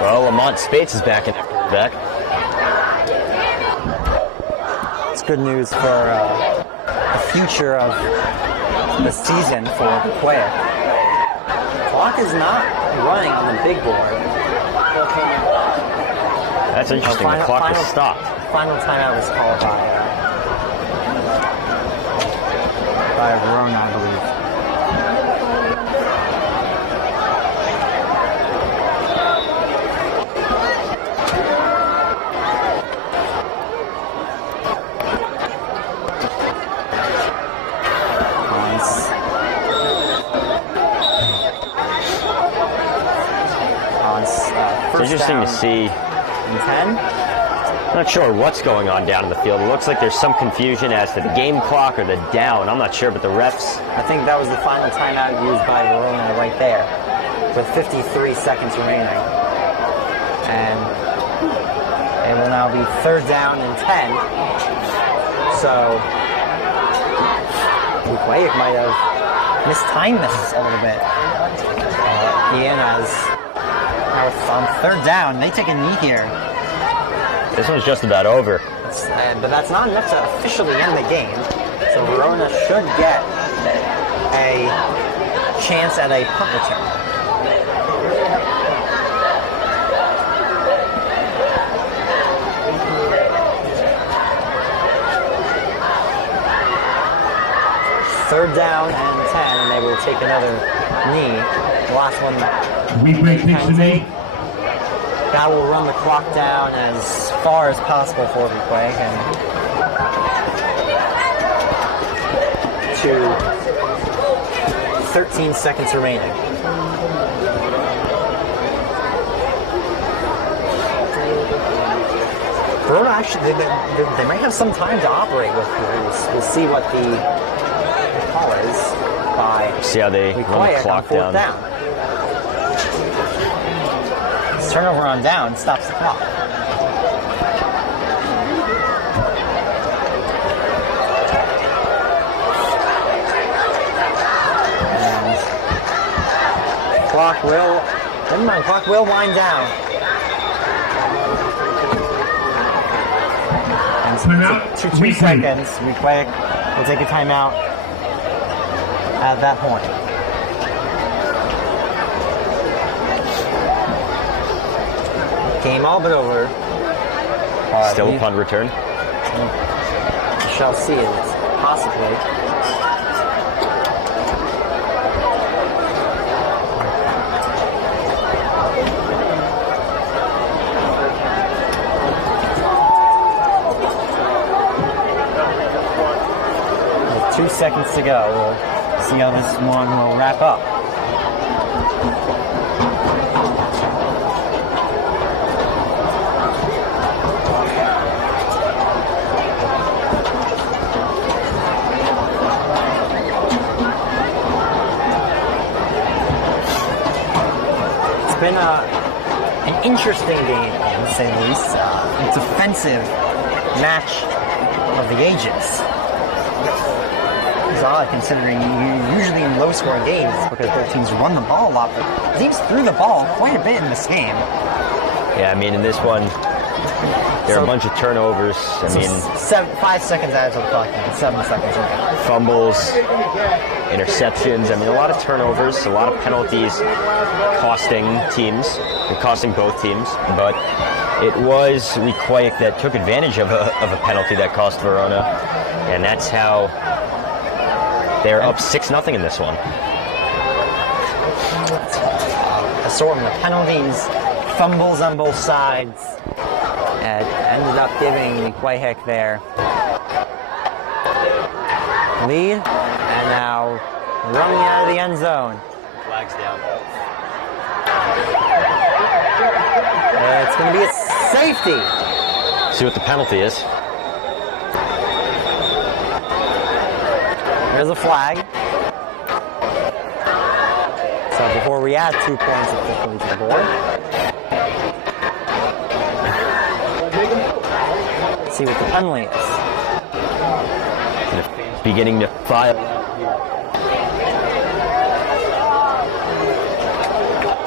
Well, Lamont Spates is back in quarterback. It's good news for the future of the season for Weequahic. Clock is not running on the big board. That's interesting. The clock is stopped. Final timeout was called by Verona, I believe. It's interesting to see. And 10. Not sure what's going on down in the field. It looks like there's some confusion as to the game clock or the down. I'm not sure, but the refs. I think that was the final timeout used by Verona right there, with 53 seconds remaining. And it will now be 3rd down and 10. So Weequahic might have mistimed this a little bit. Ian has on 3rd down. They take a knee here. This one's just about over. But that's not enough to officially end the game. So Verona should get a chance at a punt return. Third down and 10, and they will take another knee. The last one. Weequahic takes the knee. That will run the clock down as far as possible for Weequahic, and to 13 seconds remaining. Verona actually, they might have some time to operate with here. We'll see what the call is by see how they run the clock down. Turnover on down stops the clock. And clock will, never mind, clock will wind down. And so 2 seconds, Weequahic will take a timeout at that point. Game all but over. Still a punt return. We shall see it, possibly. With 2 seconds to go, we'll see how this one will wrap up. Been an interesting game, to say the least. A defensive match of the ages. It's odd considering usually in low-scoring games because both teams run the ball a lot, but teams threw the ball quite a bit in this game. Yeah, I mean, in this one, there are a bunch of turnovers. I mean, 5 seconds out of the clock, 7 seconds in. Fumbles, interceptions. I mean, a lot of turnovers, a lot of penalties costing teams, and costing both teams. But it was Weequahic that took advantage of a penalty that cost Verona, and that's how they're up 6-0 in this one. Assortment of penalties, fumbles on both sides. It ended up giving Weequahic their lead, and now running out of the end zone. Flags down. It's going to be a safety. See what the penalty is. There's a flag. So before we add 2 points officially to the board. Let's see what the penalty is. Beginning to file.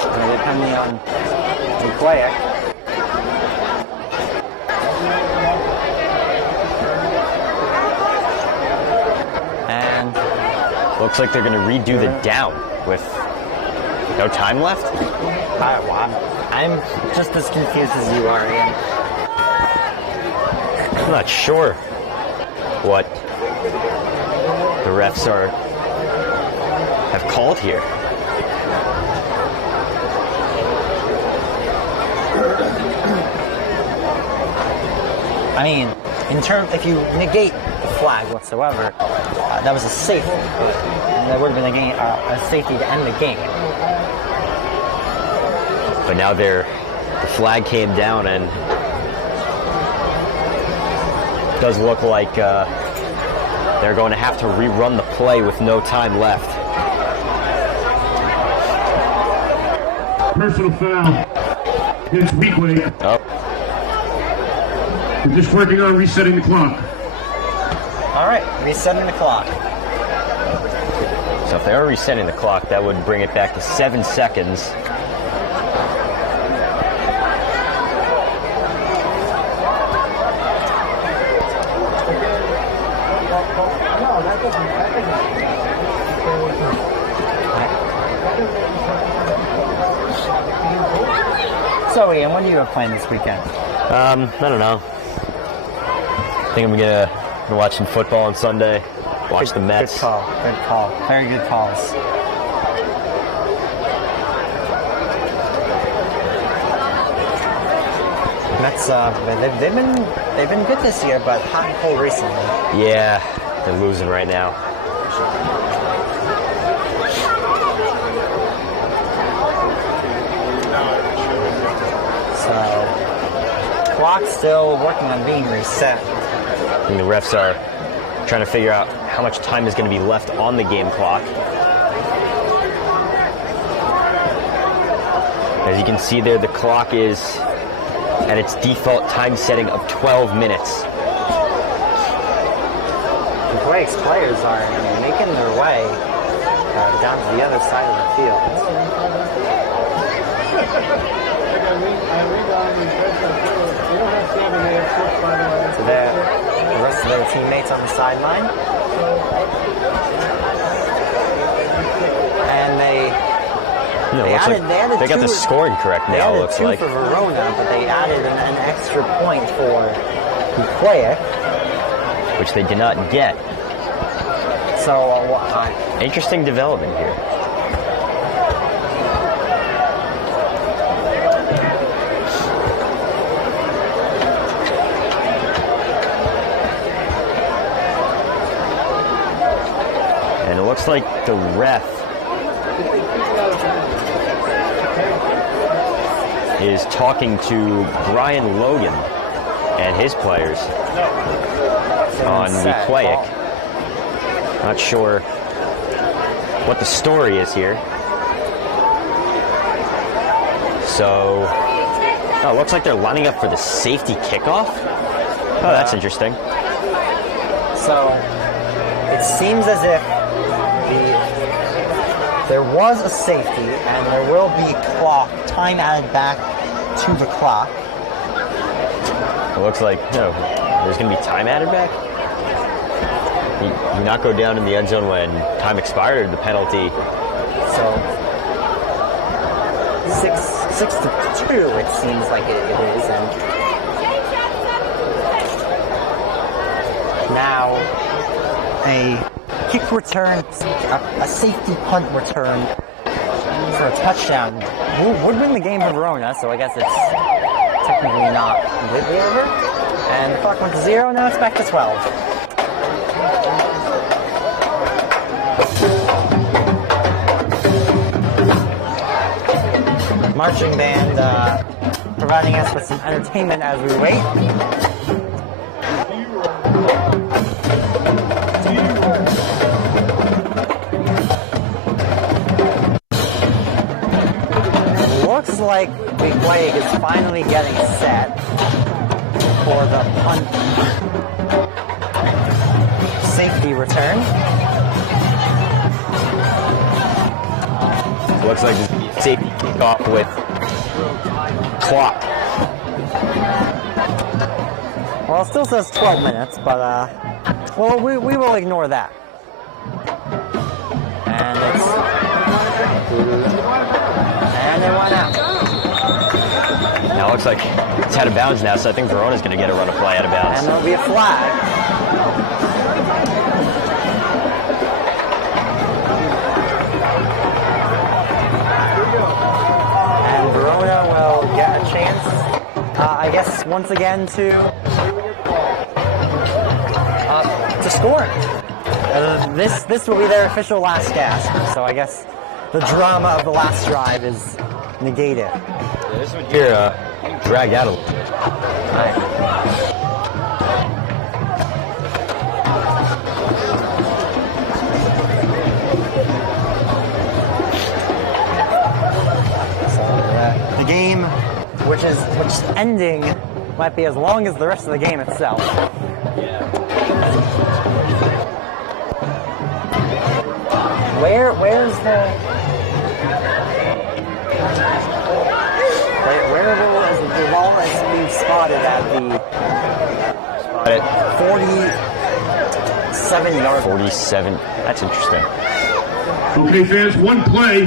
The penalty on Weequahic. And looks like they're going to redo the down with no time left. I'm just as confused as you are, Ian. I'm not sure what the refs have called here. I mean, if you negate the flag whatsoever, that was a safety. That would have been a safety to end the game. But now they're The flag came down, and it does look like they're going to have to rerun the play with no time left. Personal foul against Weequahic. Oh. We're just working on resetting the clock. All right, resetting the clock. So if they are resetting the clock, that would bring it back to 7 seconds. So Ian, what are you playing this weekend? I don't know. I think I'm gonna watch some football on Sunday. Watch the Mets. Good call. Good call. Very good calls. Mets, they've been good this year, but hot and cold recently. Yeah, they're losing right now. So, clock's still working on being reset. And the refs are trying to figure out how much time is going to be left on the game clock. As you can see there, the clock is at its default time setting of 12 minutes. Weequahic's players are making their way down to the other side of the field. So the rest of their teammates on the sideline. And they got the scoring correct now, it looks like. They added 2 for Verona, but they added an extra point for Weequahic, which they did not get. So, interesting development here. And it looks like the ref is talking to Brian Logan and his players on Weequahic. Not sure what the story is here. So, it looks like they're lining up for the safety kickoff. Oh, that's interesting. So, it seems as if there was a safety, and there will be time added back to the clock. It looks like, there's going to be time added back? You not go down in the end zone when time expired, or the penalty? So, 6-2, it seems like it is, and now a kick return, a safety punt return for a touchdown would win the game for Verona, so I guess it's technically not completely over. And the clock went to 0, now it's back to 12. Marching band providing us with some entertainment as we wait. Looks like Weequahic is finally getting set for the punt safety return. Looks like the safety kickoff with clock. Well, it still says 12 minutes, but well, we will ignore that. And they went out. Now it looks like it's out of bounds now, so I think Verona's going to get a run of play out of bounds. And there'll be a flag. And Verona will get a chance, I guess, once again to score. This will be their official last gasp. So I guess the drama of the last drive is negate it. Yeah, this one here dragged out a little bit. The game, which is ending, might be as long as the rest of the game itself. Where's the? Where is the ball that's being spotted at the? 47 yard. 47. That's interesting. Okay, fans, one play.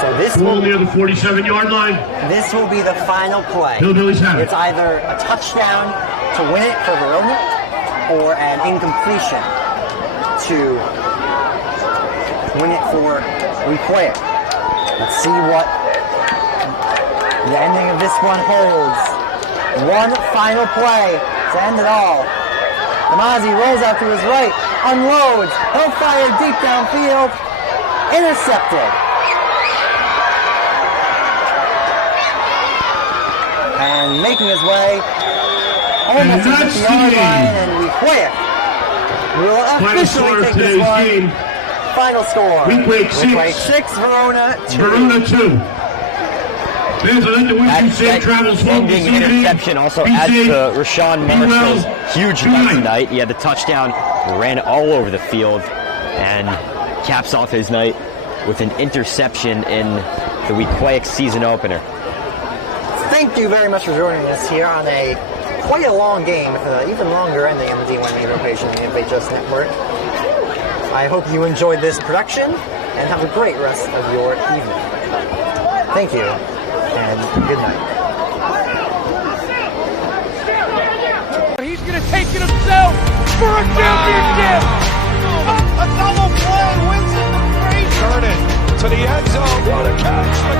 So this Ball will near the 47-yard line. This will be the final play. Hillbillies have it. It's either a touchdown to win it for Verona or an incompletion to win it for Weequahic. Let's see what the ending of this one holds. One final play to end it all. Namazi rolls out to his right, unloads, he'll fire deep downfield, intercepted. And making his way almost to the yard line, and Weequahic will officially take this one. Game. Final score. Weequahic 6, Verona 2. Verona 2. Fans, I'd like to wish you safe travels home this Ending evening. interception also Be adds safe. to Rashawn Be well. Marshall's huge Good night night. tonight. He had the touchdown, ran all over the field, and caps off his night with an interception in the Weequahic season opener. Thank you very much for joining us here on quite a long game with an even longer ending in the D1 media rotation in the FHS network. I hope you enjoyed this production and have a great rest of your evening. Thank you and good night. He's going to take it himself for a championship. A double play, Winston the Frazier. Turn it to the end zone. What a catch.